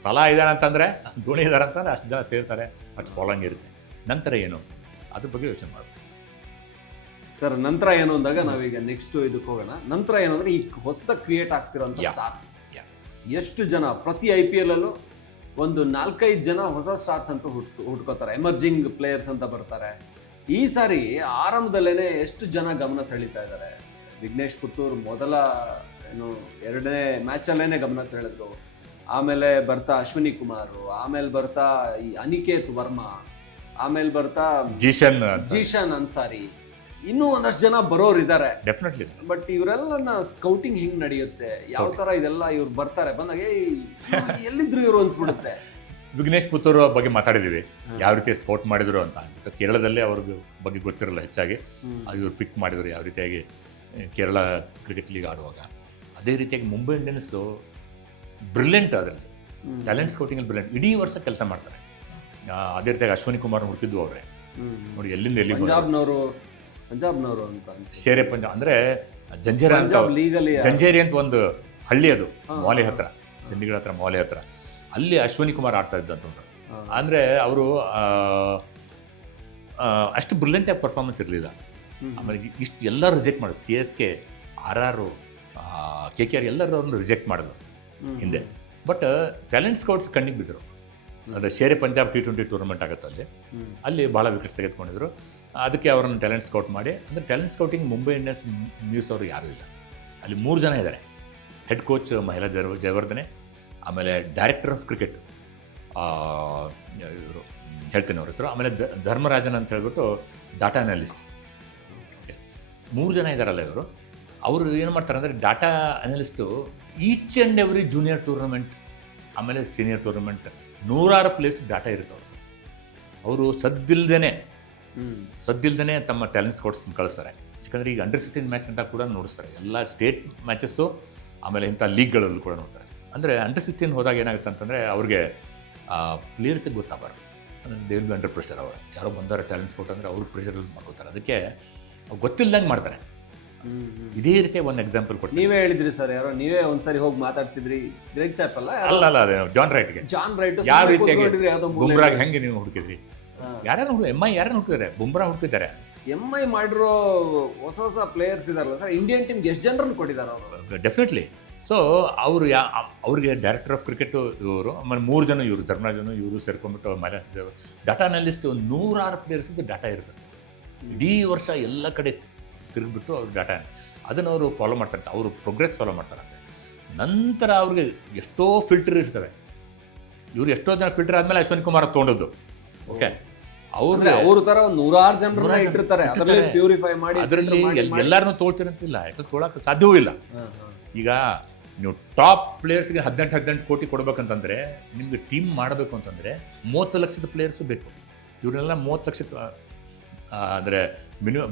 ತಲಾ ಇದ್ದಾರೆ ಅಂತಂದರೆ, ಧೋನಿ ಇದ್ದಾರೆ ಅಂತಂದರೆ ಅಷ್ಟು ಜನ ಸೇರ್ತಾರೆ, ಅಷ್ಟು ಫಾಲೋಯಿಂಗ್ ಇರುತ್ತೆ. ನಂತರ ಏನು ಅದ್ರ ಬಗ್ಗೆ ಯೋಚನೆ ಮಾಡಬೇಕು ಸರ್. ನಂತರ ಏನು ಅಂದಾಗ ನಾವೀಗ ನೆಕ್ಸ್ಟ್ ಇದಕ್ಕೆ ಹೋಗೋಣ. ನಂತರ ಏನು ಅಂದರೆ, ಈ ಹೊಸದಾಗಿ ಕ್ರಿಯೇಟ್ ಆಗ್ತಿರೋಂಥ ಸ್ಟಾರ್ಸ್ ಎಷ್ಟು ಜನ, ಪ್ರತಿ IPL ಅಲ್ಲೂ ಒಂದು 4-5 ಜನ ಹೊಸ ಸ್ಟಾರ್ಸ್ ಅಂತ ಹುಡ್ಕೋತಾರೆ, ಎಮರ್ಜಿಂಗ್ ಪ್ಲೇಯರ್ಸ್ ಅಂತ ಬರ್ತಾರೆ. ಈ ಸಾರಿ ಆರಂಭದಲ್ಲೇ ಎಷ್ಟು ಜನ ಗಮನ ಸೆಳೀತಾ ಇದ್ದಾರೆ. ವಿಘ್ನೇಶ್ ಪುತ್ತೂರ್ ಮೊದಲ ಏನು 2ನೇ ಮ್ಯಾಚಲ್ಲೇ ಗಮನ ಸೆಳೆದ್ರು. ಆಮೇಲೆ ಬರ್ತಾ ಅಶ್ವಿನಿ ಕುಮಾರ್, ಆಮೇಲೆ ಬರ್ತಾ ಈ ಅನಿಕೇತ್ ವರ್ಮಾ, ಆಮೇಲೆ ಬರ್ತಾ ಜೀಶನ್ ಅನ್ಸಾರಿ, ಇನ್ನೂ ಒಂದಷ್ಟು ಜನ ಬರೋರು ಇದ್ದಾರೆ ಡೆಫಿನೆಟ್ಲಿ. ಬಟ್ ಇವರೆಲ್ಲ ಸ್ಕೌಟಿಂಗ್ ಹಿಂಗ್ ನಡೆಯುತ್ತೆ, ಯಾವ ತರ ಇದೆಲ್ಲ ಇವ್ರು ಬರ್ತಾರೆ, ಬಂದಾಗ ಎಲ್ಲಿದ್ರು ಇವರು ಅನ್ಸ್ಬಿಡುತ್ತೆ. ವಿಘ್ನೇಶ್ ಪುತ್ತೂರ್ ಬಗ್ಗೆ ಮಾತಾಡಿದ್ದೀವಿ, ಯಾವ ರೀತಿ ಸ್ಕೌಟ್ ಮಾಡಿದ್ರು ಅಂತ. ಕೇರಳದಲ್ಲೇ ಅವ್ರಿಗೆ ಬಗ್ಗೆ ಗೊತ್ತಿರಲ್ಲ ಹೆಚ್ಚಾಗಿ, ಇವ್ರು ಪಿಕ್ ಮಾಡಿದ್ರು ಯಾವ ರೀತಿಯಾಗಿ ಕೇರಳ ಕ್ರಿಕೆಟ್ ಲೀಗ್ ಆಡುವಾಗ. ಅದೇ ರೀತಿಯಾಗಿ ಮುಂಬೈ ಇಂಡಿಯನ್ಸು ಬ್ರಿಲಿಯಂಟ್, ಅದರಲ್ಲಿ ಟ್ಯಾಲೆಂಟ್ ಸ್ಕೌಟಿಂಗಲ್ಲಿ ಬ್ರಿಲಿಯಂಟ್, ಇಡೀ ವರ್ಷ ಕೆಲಸ ಮಾಡ್ತಾರೆ. ಅದೇ ರೀತಿಯಾಗಿ ಅಶ್ವಿನಿ ಕುಮಾರ್ ಹುಡುಕಿದ್ದು ಅವರೇ ನೋಡಿ, ಎಲ್ಲಿಂದ ಎಲ್ಲಿ ಪಂಜಾಬ್ನವರು ಅಂತ ಶೇರೆ ಪಂಜಾಬ್ ಅಂದರೆ ಜಂಜೇರಿ ಅಂತ, ಜಂಜೇರಿ ಅಂತ ಒಂದು ಹಳ್ಳಿ, ಅದು ಮೌಲಿ ಹತ್ರ, ಚಂಡೀಗಢ ಹತ್ರ ಮೌಲಿ ಹತ್ರ. ಅಲ್ಲಿ ಅಶ್ವಿನಿ ಕುಮಾರ್ ಆಡ್ತಾ ಇದ್ದಂಥವ್ರು. ಅಂದರೆ ಅವರು ಅಷ್ಟು ಬ್ರಿಲಿಯಂಟಾಗಿ ಪರ್ಫಾರ್ಮೆನ್ಸ್ ಇರಲಿಲ್ಲ. ಆಮೇಲೆ ಇಷ್ಟು ಎಲ್ಲ ರಿಜೆಕ್ಟ್ ಮಾಡೋದು, CSK, RR, KKR ಎಲ್ಲರನ್ನು ರಿಜೆಕ್ಟ್ ಮಾಡಿದ್ರು ಹಿಂದೆ. ಬಟ್ ಟ್ಯಾಲೆಂಟ್ ಸ್ಕೌಟ್ಸ್ ಕಣ್ಣಿಗೆ ಬಿದ್ದರು. ಅದು ಶೇರೆ ಪಂಜಾಬ್ T20 ಟೂರ್ನಮೆಂಟ್ ಆಗುತ್ತೆ, ಅಲ್ಲಿ ಭಾಳ ವಿಕೆಟ್ಸ್ ತೆಗೆದುಕೊಂಡಿದ್ರು. ಅದಕ್ಕೆ ಅವರನ್ನು ಟ್ಯಾಲೆಂಟ್ ಸ್ಕೌಟ್ ಮಾಡಿ, ಅಂದರೆ talent scouting Mumbai Indians news ಅವರು ಯಾರೂ ಇಲ್ಲ. ಅಲ್ಲಿ 3 ಜನ ಇದ್ದಾರೆ, ಹೆಡ್ ಕೋಚ್ ಮಹಿಳಾ ಜಯವರ್ಧನೆ, ಆಮೇಲೆ ಡೈರೆಕ್ಟರ್ ಆಫ್ ಕ್ರಿಕೆಟ್ ಇವರು ಹೇಳ್ತೀನಿ ಅವ್ರ ಹೆಸರು, ಆಮೇಲೆ ಧರ್ಮರಾಜನ್ ಅಂತ ಹೇಳ್ಬಿಟ್ಟು ಡಾಟಾ ಅನಾಲಿಸ್ಟ್. 3 ಜನ ಇದ್ದಾರಲ್ಲ ಇವರು. ಅವರು ಏನು ಮಾಡ್ತಾರೆ ಅಂದರೆ, data analyst each and every junior tournament, ಆಮೇಲೆ ಸೀನಿಯರ್ ಟೂರ್ನಮೆಂಟ್ 100 ಪ್ಲೇಸ್ ಡಾಟಾ ಇರುತ್ತೆ ಅವ್ರದ್ದು. ಅವರು ಸದ್ದಿಲ್ದೇ ತಮ್ಮ ಟ್ಯಾಲೆಂಟ್ ಸ್ಕೌಟ್ಸ್ ಕಳಿಸ್ತಾರೆ. ಯಾಕಂದರೆ ಈಗ ಅಂಡರ್-16 ಮ್ಯಾಚ್ ಅಂತ ಕೂಡ ನೋಡಿಸ್ತಾರೆ, ಎಲ್ಲ ಸ್ಟೇಟ್ ಮ್ಯಾಚಸ್ಸು, ಆಮೇಲೆ ಇಂಥ ಲೀಗ್ಗಳಲ್ಲೂ ಕೂಡ ನೋಡ್ತಾರೆ. ಅಂದರೆ ಅಂಡರ್-16 ಹೋದಾಗ ಏನಾಗುತ್ತೆ ಅಂತಂದರೆ, ಅವ್ರಿಗೆ ಪ್ಲೇಯರ್ಸಿಗೆ ಗೊತ್ತಾಗಬಾರ್ದು, they will be under pressure. ಅವರು ಯಾರೋ ಬಂದವರು ಟ್ಯಾಲೆಂಟ್ ಸ್ಕೌಟ್ ಅಂದರೆ ಅವ್ರ ಪ್ರೆಷರಲ್ಲಿ ಮಾಡ್ಕೋತಾರೆ, ಅದಕ್ಕೆ ಗೊತ್ತಿಲ್ಲದಂಗೆ ಮಾಡ್ತಾರೆ. ಇದೇ ರೀತಿ ಒಂದು ಎಕ್ಸಾಂಪಲ್ ಕೊಡ್ತೀನಿ. ನೀವೇ ಹೇಳಿದ್ರಿ ಸರ್, ಯಾರೋ ನೀವೇ ಒಂದ್ಸರಿ ಹೋಗಿ ಮಾತಾಡ್ಸಿದ್ರಿ, ಗ್ರೆಗ್ ಚಾಪಲ್ ಅಲ್ಲ, ಅದೇ ಜಾನ್ ರೈಟ್ ಯಾವ ರೀತಿಯಾಗಿ ಬುಮ್ರಾಗ್ ಹೆಂಗೆ ನೀವು ಹುಡುಕಿದ್ರಿ? ಯಾರ್ಯಾರು MI ಯಾರನ್ನು ಹುಡುಕಿದ್ದಾರೆ? ಬುಮ್ರಾ ಹುಡುಕಿದ್ದಾರೆ. MI ಮಾಡಿರೋ ಹೊಸ ಪ್ಲೇಯರ್ಸ್ ಇದಾರಲ್ಲ ಸರ್, ಇಂಡಿಯನ್ ಟೀಮ್ಗೆ ಎಷ್ಟು ಜನರನ್ನು ಕೊಟ್ಟಿದ್ದಾರೆ ಅವರು? ಡೆಫಿನೆಟ್ಲಿ. ಸೊ ಅವರು ಅವ್ರಿಗೆ ಡೈರೆಕ್ಟರ್ ಆಫ್ ಕ್ರಿಕೆಟ್ ಇವರು, ಆಮೇಲೆ 3 ಜನ ಇವರು, ಧರ್ಮರಾಜನು ಇವರು ಸೇರ್ಕೊಂಡ್ಬಿಟ್ಟು ಡಾಟಾ ಅನಾಲಿಸ್ಟ್ 106 ಪ್ಲೇಯರ್ಸಿದ್ದು ಡಾಟಾ ಇರ್ತದೆ. ಇಡೀ ವರ್ಷ ಎಲ್ಲ ಕಡೆ ತಿರುಗಿಬಿಟ್ಟು ಅವ್ರು ಡಾಟಾ ಅದನ್ನು ಅವರು ಫಾಲೋ ಮಾಡ್ತಾರೆ, ಅವರು ಪ್ರೋಗ್ರೆಸ್ ಫಾಲೋ ಮಾಡ್ತಾರಂತೆ. ನಂತರ ಅವ್ರಿಗೆ ಎಷ್ಟೋ ಫಿಲ್ಟರ್ ಇರ್ತವೆ. ಇವರು ಎಷ್ಟೋ ಜನ ಫಿಲ್ಟರ್ ಆದಮೇಲೆ ಅಶ್ವಿನಿ ಕುಮಾರ್ ತೊಗೊಂಡದ್ದು. ಓಕೆ, ಅವ್ರ ಥರ 106 ಜನರನ್ನ ಇಟ್ಟಿರ್ತಾರೆ, ಅದರಲ್ಲಿ ಪ್ಯೂರಿಫೈ ಮಾಡಿ, ಅದರಲ್ಲಿ ಎಲ್ಲರನ್ನೂ ತೊಗೊಳ್ತಿರಂತಿಲ್ಲ, ಯಾಕಂದ್ರೆ ತೊಗೊಳಕ್ಕೆ ಸಾಧ್ಯವೂ ಇಲ್ಲ. ಈಗ ನೀವು ಟಾಪ್ ಪ್ಲೇಯರ್ಸ್ಗೆ 18 ಕೋಟಿ ಕೊಡ್ಬೇಕಂತಂದರೆ, ನಿಮಗೆ ಟೀಮ್ ಮಾಡಬೇಕು ಅಂತಂದರೆ 30 ಲಕ್ಷದ ಪ್ಲೇಯರ್ಸು ಬೇಕು. ಇವರೆಲ್ಲ 30 ಲಕ್ಷ ಅಂದರೆ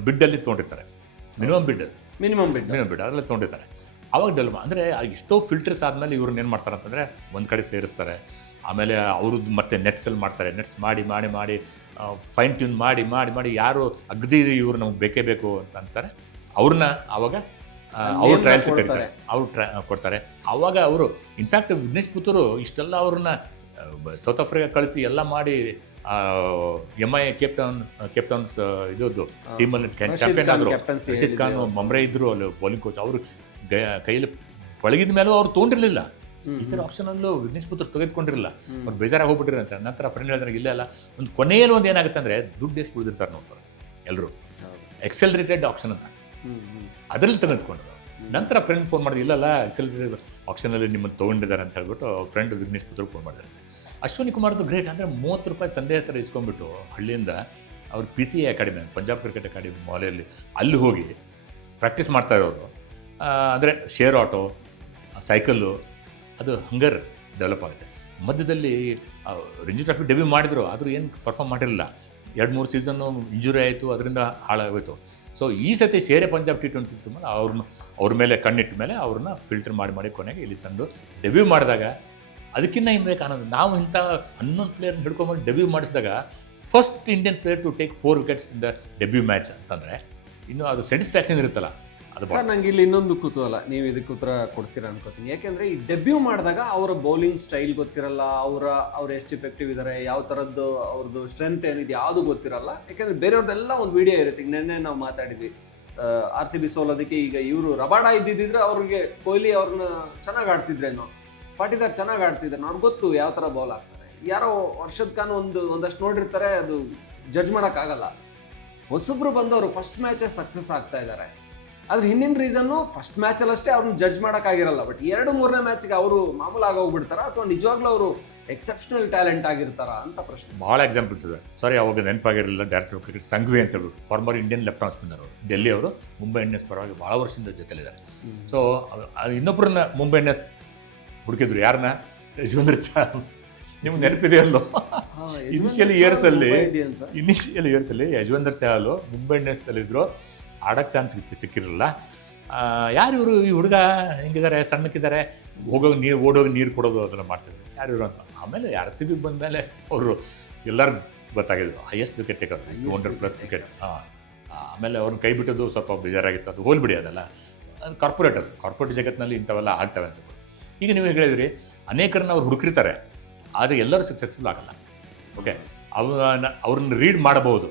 ಬಿಡ್ಡಲ್ಲಿ ತೊಗೊಂಡಿರ್ತಾರೆ, ಮಿನಿಮಮ್ ಬಿಡ್ ಅದರಲ್ಲಿ ತೊಗೊಂಡಿರ್ತಾರೆ. ಅವಾಗ ಡೆವಲಪ್ ಅಂದರೆ ಎಷ್ಟೋ ಫಿಲ್ಟರ್ಸ್ ಆದಮೇಲೆ ಇವ್ರನ್ನ ಏನು ಮಾಡ್ತಾರೆ ಅಂತಂದರೆ, ಒಂದು ಕಡೆ ಸೇರಿಸ್ತಾರೆ. ಆಮೇಲೆ ಅವ್ರದ್ದು ಮತ್ತೆ ನೆಟ್ಸಲ್ಲಿ ಮಾಡ್ತಾರೆ, ನೆಟ್ಸ್ ಮಾಡಿ ಮಾಡಿ ಮಾಡಿ ಫೈನ್ ಟ್ಯೂನ್ ಮಾಡಿ ಮಾಡಿ ಮಾಡಿ ಯಾರು ಅಗದಿ ಇವ್ರು ನಮ್ಗೆ ಬೇಕೇ ಬೇಕು ಅಂತ ಅಂತಾರೆ, ಅವ್ರನ್ನ ಆವಾಗ ಅವ್ರು ಟ್ರಯಲ್ಸ್ ಕರೀತಾರೆ, ಅವ್ರು ಕೊಡ್ತಾರೆ. ಆವಾಗ ಅವರು ಇನ್ಫ್ಯಾಕ್ಟ್ ವಿಘ್ನೇಶ್ ಪುತ್ತೂರು ಇಷ್ಟೆಲ್ಲ ಅವ್ರನ್ನ ಸೌತ್ ಆಫ್ರಿಕಾ ಕಳಿಸಿ ಎಲ್ಲ ಮಾಡಿ MI ಕೇಪ್ಟೌನ್ಸ್ ಇದೊಂದು ಟೀಮಲ್ಲಿ ಚಾಂಪಿಯನ್ ಆದರು. ರಶೀದ್ ಖಾನ್ ಮಮ್ರೆ ಇದ್ದರು ಅಲ್ಲಿ ಬೌಲಿಂಗ್ ಕೋಚ್. ಅವರು ಕೈಯಲ್ಲಿ ಪಳಗಿದ ಮೇಲೂ ಅವ್ರು ತೊಗೊಂಡಿರಲಿಲ್ಲ. ಈ ಸರಿ ಆಪ್ಷನಲ್ಲೂ ವಿಘ್ನೇಶ್ ಪುತ್ತೂರು ತೆಗೆದುಕೊಂಡಿರಲಿಲ್ಲ, ಅವ್ರು ಬೇಜಾರಾಗಿ ಹೋಗ್ಬಿಟ್ಟಿರಂತೆ. ನಂತರ ಫ್ರೆಂಡ್ ಹೇಳಿದ್ರೆ ಇಲ್ಲ ಅಲ್ಲ, ಒಂದು ಕೊನೆಯಲ್ಲಿ ಒಂದು ಏನಾಗುತ್ತೆ ಅಂದರೆ, ದುಡ್ಡು ಎಷ್ಟು ಉಳಿದಿರ್ತಾರೆ ನೋಡ್ತಾರೆ ಎಲ್ಲರೂ, ಎಕ್ಸೆಲರೇಟೆಡ್ ಆಪ್ಷನ್ ಅಂತ, ಅದರಲ್ಲಿ ತೆಗೆದುಕೊಂಡ್ರು. ನಂತರ ಫ್ರೆಂಡ್ ಫೋನ್ ಮಾಡಿದ್ರು, ಇಲ್ಲಲ್ಲ ಎಕ್ಸೆಲರೇಟೆಡ್ ಆಪ್ಷನಲ್ಲಿ ನಿಮ್ಮನ್ನು ತೊಗೊಂಡಿದ್ದಾರೆ ಅಂತ ಹೇಳ್ಬಿಟ್ಟು ಫ್ರೆಂಡ್ ವಿಘ್ನೇಶ್ ಪುತ್ತೂರು ಫೋನ್ ಮಾಡಿದ್ದಾರೆ. ಅಶ್ವಿನಿ ಕುಮಾರ್ದು ಗ್ರೇಟ್ ಅಂದರೆ ₹30 ತಂದೆ ಹತ್ರ ಇಸ್ಕೊಂಡ್ಬಿಟ್ಟು ಹಳ್ಳಿಯಿಂದ ಅವ್ರು PCA academy, Punjab cricket academy ಮಾಲೆಯಲ್ಲಿ, ಅಲ್ಲಿ ಹೋಗಿ ಪ್ರಾಕ್ಟೀಸ್ ಮಾಡ್ತಾ ಇರೋರು. ಅಂದರೆ ಶೇರ್ ಆಟೋ, ಸೈಕಲ್ಲು, ಅದು ಹಂಗರ್ ಡೆವಲಪ್ ಆಗುತ್ತೆ. ಮಧ್ಯದಲ್ಲಿ ರಂಜಿ ಟ್ರಾಫಿ ಡೆಬ್ಯೂ ಮಾಡಿದ್ರು, ಆದರೂ ಏನು ಪರ್ಫಾರ್ಮ್ ಮಾಡಿರಲಿಲ್ಲ. 2-3 ಸೀಸನ್ನು ಇಂಜುರಿ ಆಯಿತು, ಅದರಿಂದ ಹಾಳಾಗೋಯ್ತು. ಸೊ ಈ ಸತಿ ಶೇರೆ ಪಂಜಾಬ್ T20 ಮೇಲೆ ಅವ್ರ ಮೇಲೆ ಕಣ್ಣಿಟ್ಟ ಮೇಲೆ ಅವ್ರನ್ನ ಫಿಲ್ಟರ್ ಮಾಡಿ ಕೊನೆಗೆ ಇಲ್ಲಿ ತಂದು ಡೆಬ್ಯೂ ಮಾಡಿದಾಗ ಅದಕ್ಕಿಂತ ಇನ್ಬೇಕು ಅನ್ನೋದು. ನಾವು ಇಂಥ 11 ಪ್ಲೇಯರ್ನ ಹಿಡ್ಕೊಂಡ್ಬಂದು ಡೆಬ್ಯೂ ಮಾಡಿಸಿದಾಗ first Indian player to take 4 wickets in the debut match ಅಂತಂದರೆ ಇನ್ನು ಅದು ಸ್ಯಾಟಿಸ್ಫ್ಯಾಕ್ಷನ್ ಇರುತ್ತಲ್ಲ ಅದು. ಸರ್ ನಂಗೆ ಇಲ್ಲಿ ಇನ್ನೊಂದು ಕುತೂಹಲ, ನೀವು ಇದಕ್ಕೆ ಉತ್ತರ ಕೊಡ್ತೀರಾ ಅನ್ಕೋತೀನಿ. ಯಾಕೆಂದರೆ ಈ ಡೆಬ್ಯೂ ಮಾಡಿದಾಗ ಅವರ ಬೌಲಿಂಗ್ ಸ್ಟೈಲ್ ಗೊತ್ತಿರಲ್ಲ, ಅವ್ರು ಎಷ್ಟು ಇಫೆಕ್ಟಿವ್ ಇದ್ದಾರೆ, ಯಾವ ಥರದ್ದು ಅವ್ರದ್ದು ಸ್ಟ್ರೆಂತ್ ಏನಿದೆ ಯಾವುದು ಗೊತ್ತಿರಲ್ಲ. ಯಾಕೆಂದರೆ ಬೇರೆಯವ್ರದ್ದೆಲ್ಲ ಒಂದು ವಿಡಿಯೋ ಇರುತ್ತೆ. ಈಗ ನೆನ್ನೆ ನಾವು ಮಾತಾಡಿದ್ವಿ RCB ಸೋಲೋದಕ್ಕೆ. ಈಗ ಇವರು ರಬಾಡ ಇದ್ದಿದ್ದರೆ ಅವ್ರಿಗೆ ಕೊಹ್ಲಿ ಅವ್ರನ್ನ ಚೆನ್ನಾಗಿ ಆಡ್ತಿದ್ರೇನೋ, ಪಾಟಿದಾರ್ ಚೆನ್ನಾಗಿ ಆಡ್ತಿದ್ದಾರೆ, ಅವ್ರಿಗೆ ಗೊತ್ತು ಯಾವ ಥರ ಬೌಲ್ ಆಗ್ತಾರೆ. ಯಾರೋ ವರ್ಷದ ಕಾನು ಒಂದಷ್ಟು ನೋಡಿರ್ತಾರೆ, ಅದು ಜಡ್ಜ್ ಮಾಡೋಕ್ಕಾಗಲ್ಲ. ಹೊಸಬ್ರು ಬಂದವರು ಫಸ್ಟ್ ಮ್ಯಾಚೇ ಸಕ್ಸಸ್ ಆಗ್ತಾ ಇದ್ದಾರೆ. ಅದ್ರ ಹಿಂದಿನ ರೀಸನ್ನು ಫಸ್ಟ್ ಮ್ಯಾಚಲ್ಲಷ್ಟೇ ಅವ್ರನ್ನ ಜಡ್ಜ್ ಮಾಡೋಕ್ಕಾಗಿರಲ್ಲ. ಬಟ್ 2-3ನೇ ಮ್ಯಾಚ್ಗೆ ಅವರು ಮಾಮೂಲಾಗಿ ಹೋಗ್ಬಿಡ್ತಾರ ಅಥವಾ ನಿಜವಾಗ್ಲೂ ಅವರು ಎಕ್ಸೆಪ್ಷನಲ್ ಟ್ಯಾಲೆಂಟ್ ಆಗಿರ್ತಾರ ಅಂತ ಪ್ರಶ್ನೆ. ಭಾಳ ಎಕ್ಸಾಂಪಲ್ಸ್ ಇದೆ. ಸಾರಿ ಅವಾಗ ನೆನಪಾಗಿರಲಿಲ್ಲ. ಡೈರೆಕ್ಟರ್ ಕ್ರಿಕೆಟ್ ಸಂಘವಿ ಅಂತ ಹೇಳ್ಬಿಟ್ಟು farmer Indian left arm spinner ಅವರು, ಡೆಲ್ಲಿ ಅವರು ಮುಂಬೈ ಇಂಡಿಯನ್ಸ್ ಪರವಾಗಿ ಭಾಳ ವರ್ಷದಿಂದ ಜೊತೆಲಿದ್ದಾರೆ. ಸೊ ಇನ್ನೊಬ್ಬರನ್ನ ಮುಂಬೈ ಇಂಡಿಯನ್ಸ್ ಹುಡುಕಿದ್ರು, ಯಾರನ್ನ? ಯಜುವೇಂದ್ರ ಚಹಲ್. ನಿಮ್ಗೆ ನೆನಪಿದೆಯಲ್ಲೋ? ಇನಿಷಿಯಲ್ ಇಯರ್ಸಲ್ಲಿ ಯಜುವೇಂದ್ರ ಚಹಲ್ ಮುಂಬೈ ಇಂಡಿಯನ್ಸ್ನಲ್ಲಿದ್ದರು. ಆಡೋಕ್ಕೆ ಚಾನ್ಸ್ ಸಿಕ್ಕಿರಲಿಲ್ಲ. ಯಾರು ಇವರು, ಈ ಹುಡುಗ ಹಿಂಗಿದ್ದಾರೆ, ಸಣ್ಣಕ್ಕಿದ್ದಾರೆ, ಓಡೋಗಿ ನೀರು ಕೊಡೋದು ಅದನ್ನು ಮಾಡ್ತಿದ್ರು, ಯಾರು ಇವರು ಅಂತ. ಆಮೇಲೆ RCB ಬಂದಮೇಲೆ ಅವರು ಎಲ್ಲರಿಗೂ ಗೊತ್ತಾಗಿದ್ದು ಹೈಯೆಸ್ಟ್ ವಿಕೆಟ್ ಟೇಕರ್, 200+ ವಿಕೆಟ್ಸ್. ಆಮೇಲೆ ಅವ್ರನ್ನ ಕೈ ಬಿಟ್ಟದ್ದು ಸ್ವಲ್ಪ ಬೇಜಾರಾಗಿತ್ತು. ಅದು ಹೋಲ್ಬಿಡಿ, ಅದೆಲ್ಲ ಅದು ಕಾರ್ಪೊರೇಟ್ ಜಗತ್ತಿನಲ್ಲಿ ಇಂಥವೆಲ್ಲ ಆಗ್ತವೆ ಅಂತ. ಈಗ ನೀವು ಹೇಳಿದ್ರಿ ಅನೇಕರನ್ನ ಅವ್ರು ಹುಡುಕಿರ್ತಾರೆ, ಆದರೆ ಎಲ್ಲರೂ ಸಕ್ಸಸ್ಫುಲ್ ಆಗಲ್ಲ. ಓಕೆ, ಅವ್ರನ್ನ ರೀಡ್ ಮಾಡಬಹುದು.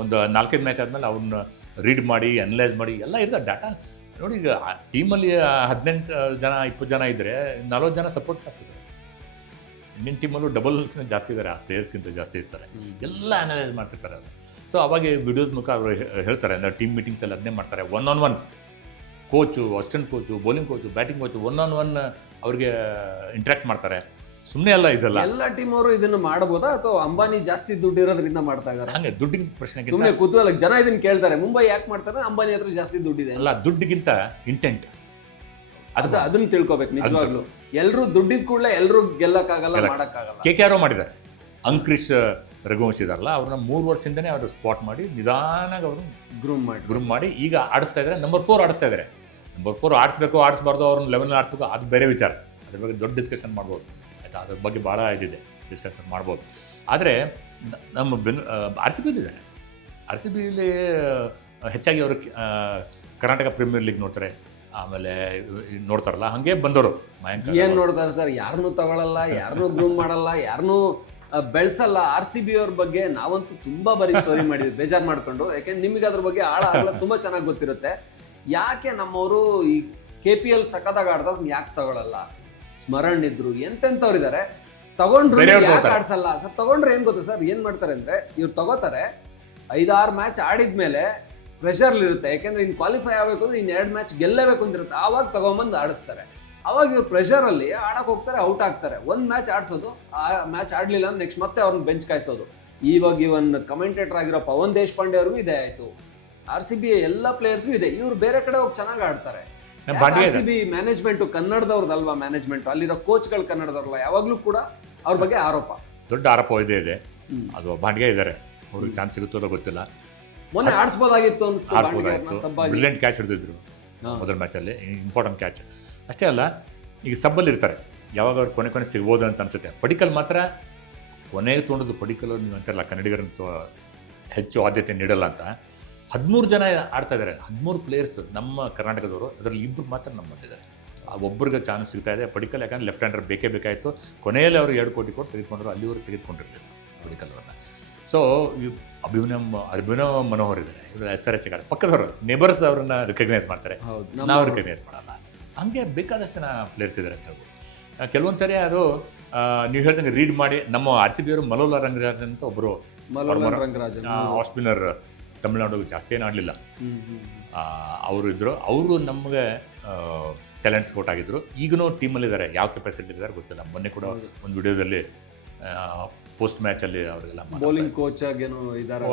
ಒಂದು 4-5 ಮ್ಯಾಚ್ ಆದಮೇಲೆ ಅವ್ರನ್ನ ರೀಡ್ ಮಾಡಿ ಅನಲೈಸ್ ಮಾಡಿ ಎಲ್ಲ ಇರ್ತದೆ ಡಾಟಾ. ನೋಡಿ, ಈಗ ಟೀಮಲ್ಲಿ 18 ಜನ 20 ಜನ ಇದ್ದರೆ 40 ಜನ ಸಪೋರ್ಟ್ಸ್ ಆಗ್ತಿದ್ದಾರೆ. ಇಂಡಿಯನ್ ಟೀಮಲ್ಲೂ ಡಬಲ್ ಜಾಸ್ತಿ ಇದ್ದಾರೆ, ಆ ಪ್ಲೇಯರ್ಸ್ಗಿಂತ ಜಾಸ್ತಿ ಇರ್ತಾರೆ. ಎಲ್ಲ ಅನಲೈಸ್ ಮಾಡ್ತಿರ್ತಾರೆ ಅದು. ಸೊ ಅವಾಗ ವಿಡಿಯೋಸ್ ಮುಖ ಅವರು ಹೇಳ್ತಾರೆ, ಅಂದರೆ ಟೀಮ್ ಮೀಟಿಂಗ್ಸಲ್ಲಿ ಅದನ್ನೇ ಮಾಡ್ತಾರೆ. 1-on-1 coach, assistant coach, bowling coach, batting coach 1-on-1 ಅವ್ರಿಗೆ ಇಂಟ್ರ್ಯಾಕ್ಟ್ ಮಾಡ್ತಾರೆ. ಸುಮ್ಮನೆ ಅಲ್ಲ ಇದೆಲ್ಲ. ಎಲ್ಲ ಟೀಮ್ ಅವರು ಇದನ್ನು ಮಾಡಬಹುದಾ ಅಥವಾ ಅಂಬಾನಿ ಜಾಸ್ತಿ ದುಡ್ಡು ಇರೋದ್ರಿಂದ ಮಾಡ್ತಾ ಇದ್ದಾರೆ? ಹಾಗೆ ದುಡ್ಡಿನ ಪ್ರಶ್ನೆ ಸುಮ್ಮನೆ ಕುತೂಹಲ ಜನ ಇದನ್ನ ಕೇಳ್ತಾರೆ. ಮುಂಬೈ ಯಾಕೆ ಮಾಡ್ತಾರೆ? ಅಂಬಾನಿ ಹತ್ರ ಜಾಸ್ತಿ ದುಡ್ಡಿದೆ ಅಲ್ಲ, ದುಡ್ಡಿಗಿಂತ ಇಂಟೆಂಟ್ ಅದನ್ನ ತಿಳ್ಕೊಬೇಕು. ನಿಜವಾಗ್ಲೂ ಎಲ್ಲರೂ ದುಡ್ಡಿದ ಕೂಡಲೇ ಎಲ್ಲರೂ ಗೆಲ್ಲಕ್ಕಾಗಲ್ಲ, ಮಾಡಕ್ಕಾಗಲ್ಲ. KKR ಮಾಡಿದ್ದಾರೆ. ಅಂಕ್ರಿಶ್ ರಘುವಂಶಿ ಇದಾರಲ್ಲ, ಅವ್ರನ್ನ 3 ವರ್ಷದಿಂದನೇ ಅವರು ಸ್ಪಾಟ್ ಮಾಡಿ ನಿಧಾನಾಗಿ ಅವರು ಗ್ರೂಮ್ ಮಾಡಿ ಈಗ ಆಡಿಸ್ತಾ ಇದ್ದಾರೆ. ನಂಬರ್ 4 ಆಡಿಸ್ತಾ ಇದ್ದಾರೆ. ನಂಬರ್ 4 ಆಡಿಸ್ಬೇಕು ಆಡಿಸ್ಬಾರ್ದು, ಅವ್ರನ್ನ 11 ಆಡಿಸ್ಬೇಕು, ಅದು ಬೇರೆ ವಿಚಾರ. ಅದ್ರ ಬಗ್ಗೆ ದೊಡ್ಡ ಡಿಸ್ಕಷನ್ ಮಾಡ್ಬೋದು. ಆಯಿತಾ, ಅದ್ರ ಬಗ್ಗೆ ಭಾಳ ಇದಿದೆ, ಡಿಸ್ಕಷನ್ ಮಾಡ್ಬೋದು. ಆದರೆ ನಮ್ಮ RCB ಇದೆ. RCBಲಿ ಹೆಚ್ಚಾಗಿ ಅವರು ಕರ್ನಾಟಕ ಪ್ರೀಮಿಯರ್ ಲೀಗ್ ನೋಡ್ತಾರೆ, ಆಮೇಲೆ ನೋಡ್ತಾರಲ್ಲ, ಹಾಗೆ ಬಂದವರು. ಏನು ನೋಡ್ತಾರೆ ಸರ್? ಯಾರನ್ನೂ ತಗೊಳ್ಳಲ್ಲ, ಯಾರನ್ನೂ ಗ್ರೂಮ್ ಮಾಡಲ್ಲ, ಯಾರನ್ನೂ ಬೆಳೆಸಲ್ಲ. RCB ಅವ್ರ ಬಗ್ಗೆ ನಾವಂತೂ ತುಂಬ ಬರೀ ಸ್ಟೋರಿ ಮಾಡಿದ್ವಿ, ಬೇಜಾರು ಮಾಡಿಕೊಂಡು. ಯಾಕೆಂದ್ರೆ ನಿಮಗೆ ಅದ್ರ ಬಗ್ಗೆ ಆಳ ತುಂಬ ಚೆನ್ನಾಗಿ ಗೊತ್ತಿರುತ್ತೆ. ಯಾಕೆ ನಮ್ಮವರು ಈ KPL ಸಕ್ಕದಾಗ ಆಡ್ದವ್ರು ಯಾಕೆ ತಗೊಳ್ಳಲ್ಲ? ಸ್ಮರಣ್ ಇದ್ರು, ಎಂತೆಂಥವ್ರು ಇದ್ದಾರೆ, ತಗೊಂಡ್ರು ಯಾಕೆ ಆಡ್ಸಲ್ಲ ಸರ್? ತಗೊಂಡ್ರೆ ಏನು ಗೊತ್ತಾ ಸರ್, ಏನು ಮಾಡ್ತಾರೆ ಅಂದರೆ ಇವ್ರು ತಗೋತಾರೆ, 5-6 ಮ್ಯಾಚ್ ಆಡಿದ್ಮೇಲೆ ಪ್ರೆಷರ್ಲಿರುತ್ತೆ. ಯಾಕೆಂದರೆ ಇನ್ನು ಕ್ವಾಲಿಫೈ ಆಗಬೇಕು ಅಂದರೆ ಇನ್ನು 2 ಮ್ಯಾಚ್ ಗೆಲ್ಲಬೇಕು ಅಂತಿರುತ್ತೆ. ಆವಾಗ ತಗೊಂಬಂದು ಆಡಿಸ್ತಾರೆ. ಅವಾಗ ಇವ್ರು ಪ್ರೆಷರಲ್ಲಿ ಆಡಕ್ಕೆ ಹೋಗ್ತಾರೆ, ಔಟ್ ಆಗ್ತಾರೆ. 1 ಮ್ಯಾಚ್ ಆಡಿಸೋದು, ಆ ಮ್ಯಾಚ್ ಆಡಲಿಲ್ಲ ಅಂದ್ರೆ ನೆಕ್ಸ್ಟ್ ಮತ್ತೆ ಅವ್ರನ್ನ ಬೆಂಚ್ ಕಾಯಿಸೋದು. ಇವಾಗ ಇವನ್ ಕಮೆಂಟೇಟರ್ ಆಗಿರೋ ಪವನ್ ದೇಶಪಾಂಡೆ ಅವ್ರಿಗೂ ಇದೇ ಆಯಿತು. RCB ಎಲ್ಲ ಪ್ಲೇಯರ್ಸ್ಗೂ ಇದೆ. ಇವ್ರು ಬೇರೆ ಕಡೆ ಹೋಗಿ ಚೆನ್ನಾಗಿ ಆಡ್ತಾರೆ. RCB management ಕನ್ನಡದವ್ರದಲ್ವಾ? ಮ್ಯಾನೇಜ್ಮೆಂಟ್ ಅಲ್ಲಿರೋ ಕೋಚ್ಗಳು ಕನ್ನಡದವ್ರಲ್ಲ. ಯಾವಾಗಲೂ ಕೂಡ ಅವ್ರ ಬಗ್ಗೆ ಆರೋಪ, ದೊಡ್ಡ ಆರೋಪ ಇದೆ. ಅದು ಬಾಂಡ್ಗೆ ಇದ್ದಾರೆ, ಅವ್ರಿಗೆ ಚಾನ್ಸ್ ಸಿಗುತ್ತೋ ಗೊತ್ತಿಲ್ಲ. ಮೊನ್ನೆ ಆಡಿಸ್ಬೋದಾಗಿತ್ತು ಅನಿಸ್ತು. ಬ್ರಿಲಿಯಂಟ್ ಕ್ಯಾಚ್ ಹಿಡಿದಿದ್ರು ಮೊದಲ ಮ್ಯಾಚಲ್ಲಿ, ಇಂಪಾರ್ಟೆಂಟ್ ಕ್ಯಾಚ್. ಅಷ್ಟೇ ಅಲ್ಲ, ಈಗ ಸಬ್ಬಲ್ಲಿ ಇರ್ತಾರೆ, ಯಾವಾಗ ಅವ್ರು ಕೊನೆ ಸಿಗ್ಬೋದು ಅಂತ ಅನಿಸುತ್ತೆ. ಪಡಿಕಲ್ ಮಾತ್ರ ಕೊನೆಗೆ ತೊಗೊಂಡದ್ದು. ಪಡಿಕಲ್ ನೀವು ಅಂತಾರಲ್ಲ, ಕನ್ನಡಿಗರಂತೂ ಹೆಚ್ಚು ಆದ್ಯತೆ ನೀಡಲ್ಲ ಅಂತ. 13 ಜನ ಆಡ್ತಾ ಇದ್ದಾರೆ, 13 ಪ್ಲೇಯರ್ಸ್ ನಮ್ಮ ಕರ್ನಾಟಕದವರು. ಅದರಲ್ಲಿ 2 ಮಾತ್ರ ನಮ್ಮ ಬಂದಿದ್ದಾರೆ. ಆ ಒಬ್ಬರಿಗೆ ಚಾನ್ಸ್ ಸಿಗ್ತಾ ಇದೆ. ಪಡಿಕಲ್ ಯಾಕಂದ್ರೆ ಲೆಫ್ಟ್ ಹ್ಯಾಂಡರ್ ಬೇಕೇ ಬೇಕಾಯಿತು. ಕೊನೆಯಲ್ಲಿ ಅವರು 2 ಕೋಟಿ ಕೊಟ್ಟು ತೆಗೆದುಕೊಂಡ್ರು, ಅಲ್ಲಿವರೆಗೆ ತೆಗೆದುಕೊಂಡಿರಲಿಲ್ಲ ಪಡಿಕಲ್ ಅವ್ರನ್ನ. ಸೊ ಅಭಿನವ್ ಮನೋಹರ್ ಇದ್ದಾರೆ, ಇವರು SRH ಪಕ್ಕದವರು, ನೇಬರ್ಸ್ ಅವ್ರನ್ನ ರಿಕಗ್ನೈಸ್ ಮಾಡ್ತಾರೆ, ನಾವು ರಿಕಗ್ನೈಸ್ ಮಾಡಲ್ಲ. ಹಂಗೆ ಬೇಕಾದಷ್ಟು ಜನ ಪ್ಲೇಯರ್ಸ್ ಇದ್ದಾರೆ ಅಂತ ಹೇಳ್ಬೋದು. ಕೆಲವೊಂದು ಸರಿ ಅದು ನೀವು ಹೇಳ್ದಂಗೆ ರೀಡ್ ಮಾಡಿ ನಮ್ಮ RCB ಅವರು ಮಲೋಲ ರಂಗರಾಜನ್ ಅಂತ ಒಬ್ಬರು ಆಫ್ ಸ್ಪಿನ್ನರ್, ತಮಿಳ್ನಾಡು ಜಾಸ್ತಿ ಏನು ಆಡಲಿಲ್ಲ, ಅವರು ಇದ್ದರು. ಅವರು ನಮಗೆ ಟ್ಯಾಲೆಂಟ್ ಸ್ಕೌಟ್ ಆಗಿದ್ದರು. ಈಗಲೂ ಟೀಮಲ್ಲಿದ್ದಾರೆ. ಯಾವ ಕೆಪಾಸಿಟಿ ಇದ್ದಾರೆ ಗೊತ್ತಿಲ್ಲ. ಮೊನ್ನೆ ಕೂಡ ಒಂದು ವಿಡಿಯೋದಲ್ಲಿ ಪೋಸ್ಟ್ ಮ್ಯಾಚಲ್ಲಿ ಅವರಿಗೆಲ್ಲ ಬೌಲಿಂಗ್ ಕೋಚ್ ಆಗೇನೋ ಇದ್ದಾರೆ,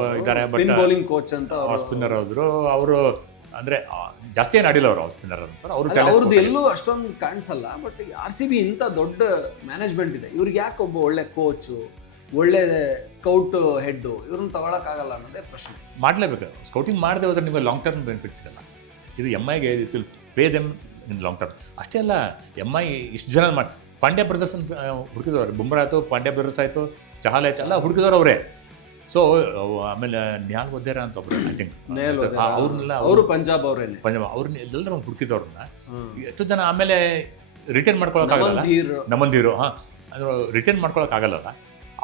ಬಟ್ ಬೌಲಿಂಗ್ ಕೋಚ್ ಅಂತ ಸ್ಪಿನ್ನರ್ ಹೋದ್ರು. ಅವರು ಅಂದರೆ ಜಾಸ್ತಿ ಏನು ಆಡಿಲ್ಲ ಅವರು ಸ್ಪಿನ್ನರ್ ಅಂತಾರೆ. ಅವ್ರದ್ದು ಎಲ್ಲೂ ಅಷ್ಟೊಂದು ಕಾಣಿಸಲ್ಲ. ಬಟ್ RCB ಇಂಥ ದೊಡ್ಡ ಮ್ಯಾನೇಜ್ಮೆಂಟ್ ಇದೆ, ಇವ್ರಿಗೆ ಯಾಕೆ ಒಬ್ಬ ಒಳ್ಳೆ ಕೋಚು ಒಳ್ಳೆ ಸ್ಕೌಟ್ ಹೆಡ್ ಇವ್ರನ್ನ ತಗೊಳಕ್ಕಾಗಲ್ಲ ಅನ್ನೋದೇ ಪ್ರಶ್ನೆ. ಮಾಡಲೇಬೇಕು. ಸ್ಕೌಟಿಂಗ್ ಮಾಡದೆ ಹೋದ್ರೆ ನಿಮಗೆ ಲಾಂಗ್ ಟರ್ಮ್ ಬೆನಿಫಿಟ್ ಸಿಗಲ್ಲ. ಇದು MIಗೆ this will pay them in long term. ಅಷ್ಟೇ ಅಲ್ಲ, MI ಇಷ್ಟು ಜನ ಮಾಡಿ ಪಾಂಡ್ಯ ಬ್ರದರ್ಸ್ ಅಂತ ಹುಡುಕಿದವ್ರು, ಬುಮ್ರಾ ಆಯಿತು, ಪಾಂಡ್ಯ ಬ್ರದರ್ಸ್ ಆಯಿತು, ಚಹಲ್ ಆಯ್ತು, ಎಲ್ಲ ಹುಡುಕಿದವ್ರು ಅವರೇ. ಸೊ ಆಮೇಲೆ ನ್ಯಾಲ್ ಒದ್ದೇರ ಅಂತ ಒಬ್ಬರು ಐ ಥಿಂಕ್ ಅವ್ರನ್ನೆಲ್ಲ ಅವರು ಪಂಜಾಬ್ ಅವರೇನೆ, ಪಂಜಾಬ್ ಅವ್ರನ್ನ ಎಲ್ಲರೂ ಹುಡುಕಿದವ್ರನ್ನ ಎಷ್ಟು ಜನ ಆಮೇಲೆ ರಿಟರ್ನ್ ಮಾಡ್ಕೊಳಕ್ಕಾಗಲ್ಲ. ನಮ್ಮಂದಿರು ಅದು ರಿಟರ್ನ್ ಮಾಡ್ಕೊಳಕ್ಕಾಗಲ್ಲ.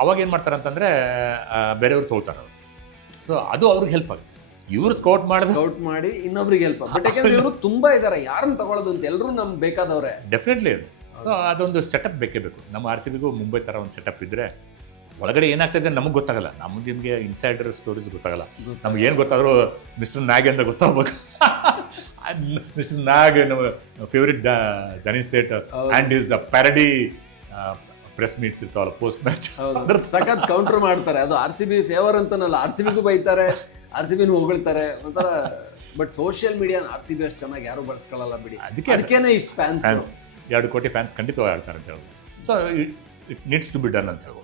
ಅವಾಗ ಏನು ಮಾಡ್ತಾರೆ ಅಂತಂದರೆ ಬೇರೆಯವ್ರು ತೊಗೊಳ್ತಾರೆ ಅವರು. ಸೊ ಅದು ಅವ್ರಿಗೆ ಹೆಲ್ಪ್ ಆಗುತ್ತೆ. ಇವ್ರು ಸ್ಕೌಟ್ ಮಾಡಿ ಇನ್ನೊಬ್ರಿಗೆ ಹೆಲ್ಪ್. ಬಟ್ ಯಾಕಂದ್ರೆ ಇವರು ತುಂಬಾ ಇದ್ದಾರೆ, ಯಾರನ್ನ ತಗೊಳ್ಳೋದು ಅಂತ ಎಲ್ಲರೂ ನಮ್ಗೆ ಬೇಕಾದವ್ರೆ. ಡೆಫಿನೆಟ್ಲಿ. ಸೊ ಅದೊಂದು ಸೆಟಪ್ ಬೇಕೇ ಬೇಕು. ನಮ್ಮ RCBಗೂ ಮುಂಬೈ ಥರ ಒಂದು ಸೆಟಪ್ ಇದ್ದರೆ ಒಳಗಡೆ ಏನಾಗ್ತದೆ ನಮಗೆ ಗೊತ್ತಾಗಲ್ಲ. ನಿಮಗೆ ಇನ್ಸೈಡರ್ ಸ್ಟೋರೀಸ್ ಗೊತ್ತಾಗಲ್ಲ. ನಮ್ಗೆ ಏನು ಗೊತ್ತಾದರೂ ಮಿಸ್ಟರ್ ನಾಗ್ ಅಂತ ಗೊತ್ತಾಗಬೇಕು. ಮಿಸ್ಟರ್ ನಾಗ್ ನಮ್ಮ favourite Danish Sait and his parody press meets ಇರ್ತಾವಲ್ಲ ಪೋಸ್ಟ್ ಮ್ಯಾಚ್, ಅದ್ರ ಸಖತ್ ಕೌಂಟರ್ ಮಾಡ್ತಾರೆ. ಅದು RCB ಫೇವರ್ ಅಂತನಲ್ಲ, RCBಗೂ ಬೈತಾರೆ, RCBನೂ ಹೊಗಳ್ತಾರೆ ಒಂಥರ. ಬಟ್ ಸೋಷಿಯಲ್ ಮೀಡಿಯಾನ RCB ಅಷ್ಟು ಚೆನ್ನಾಗಿ ಯಾರು ಬಳಸ್ಕೊಳ್ಳಲ್ಲ ಬಿಡಿ. ಅದಕ್ಕೇನೆ ಇಷ್ಟು ಫ್ಯಾನ್ಸ್, 2 ಕೋಟಿ ಫ್ಯಾನ್ಸ್ ಖಂಡಿತವಾಗಿ ಆಡ್ತಾರೆ ಅಂತ ಹೇಳ್ಬೋದು. So it needs to be done ಅಂತ ಹೇಳ್ಬೋದು.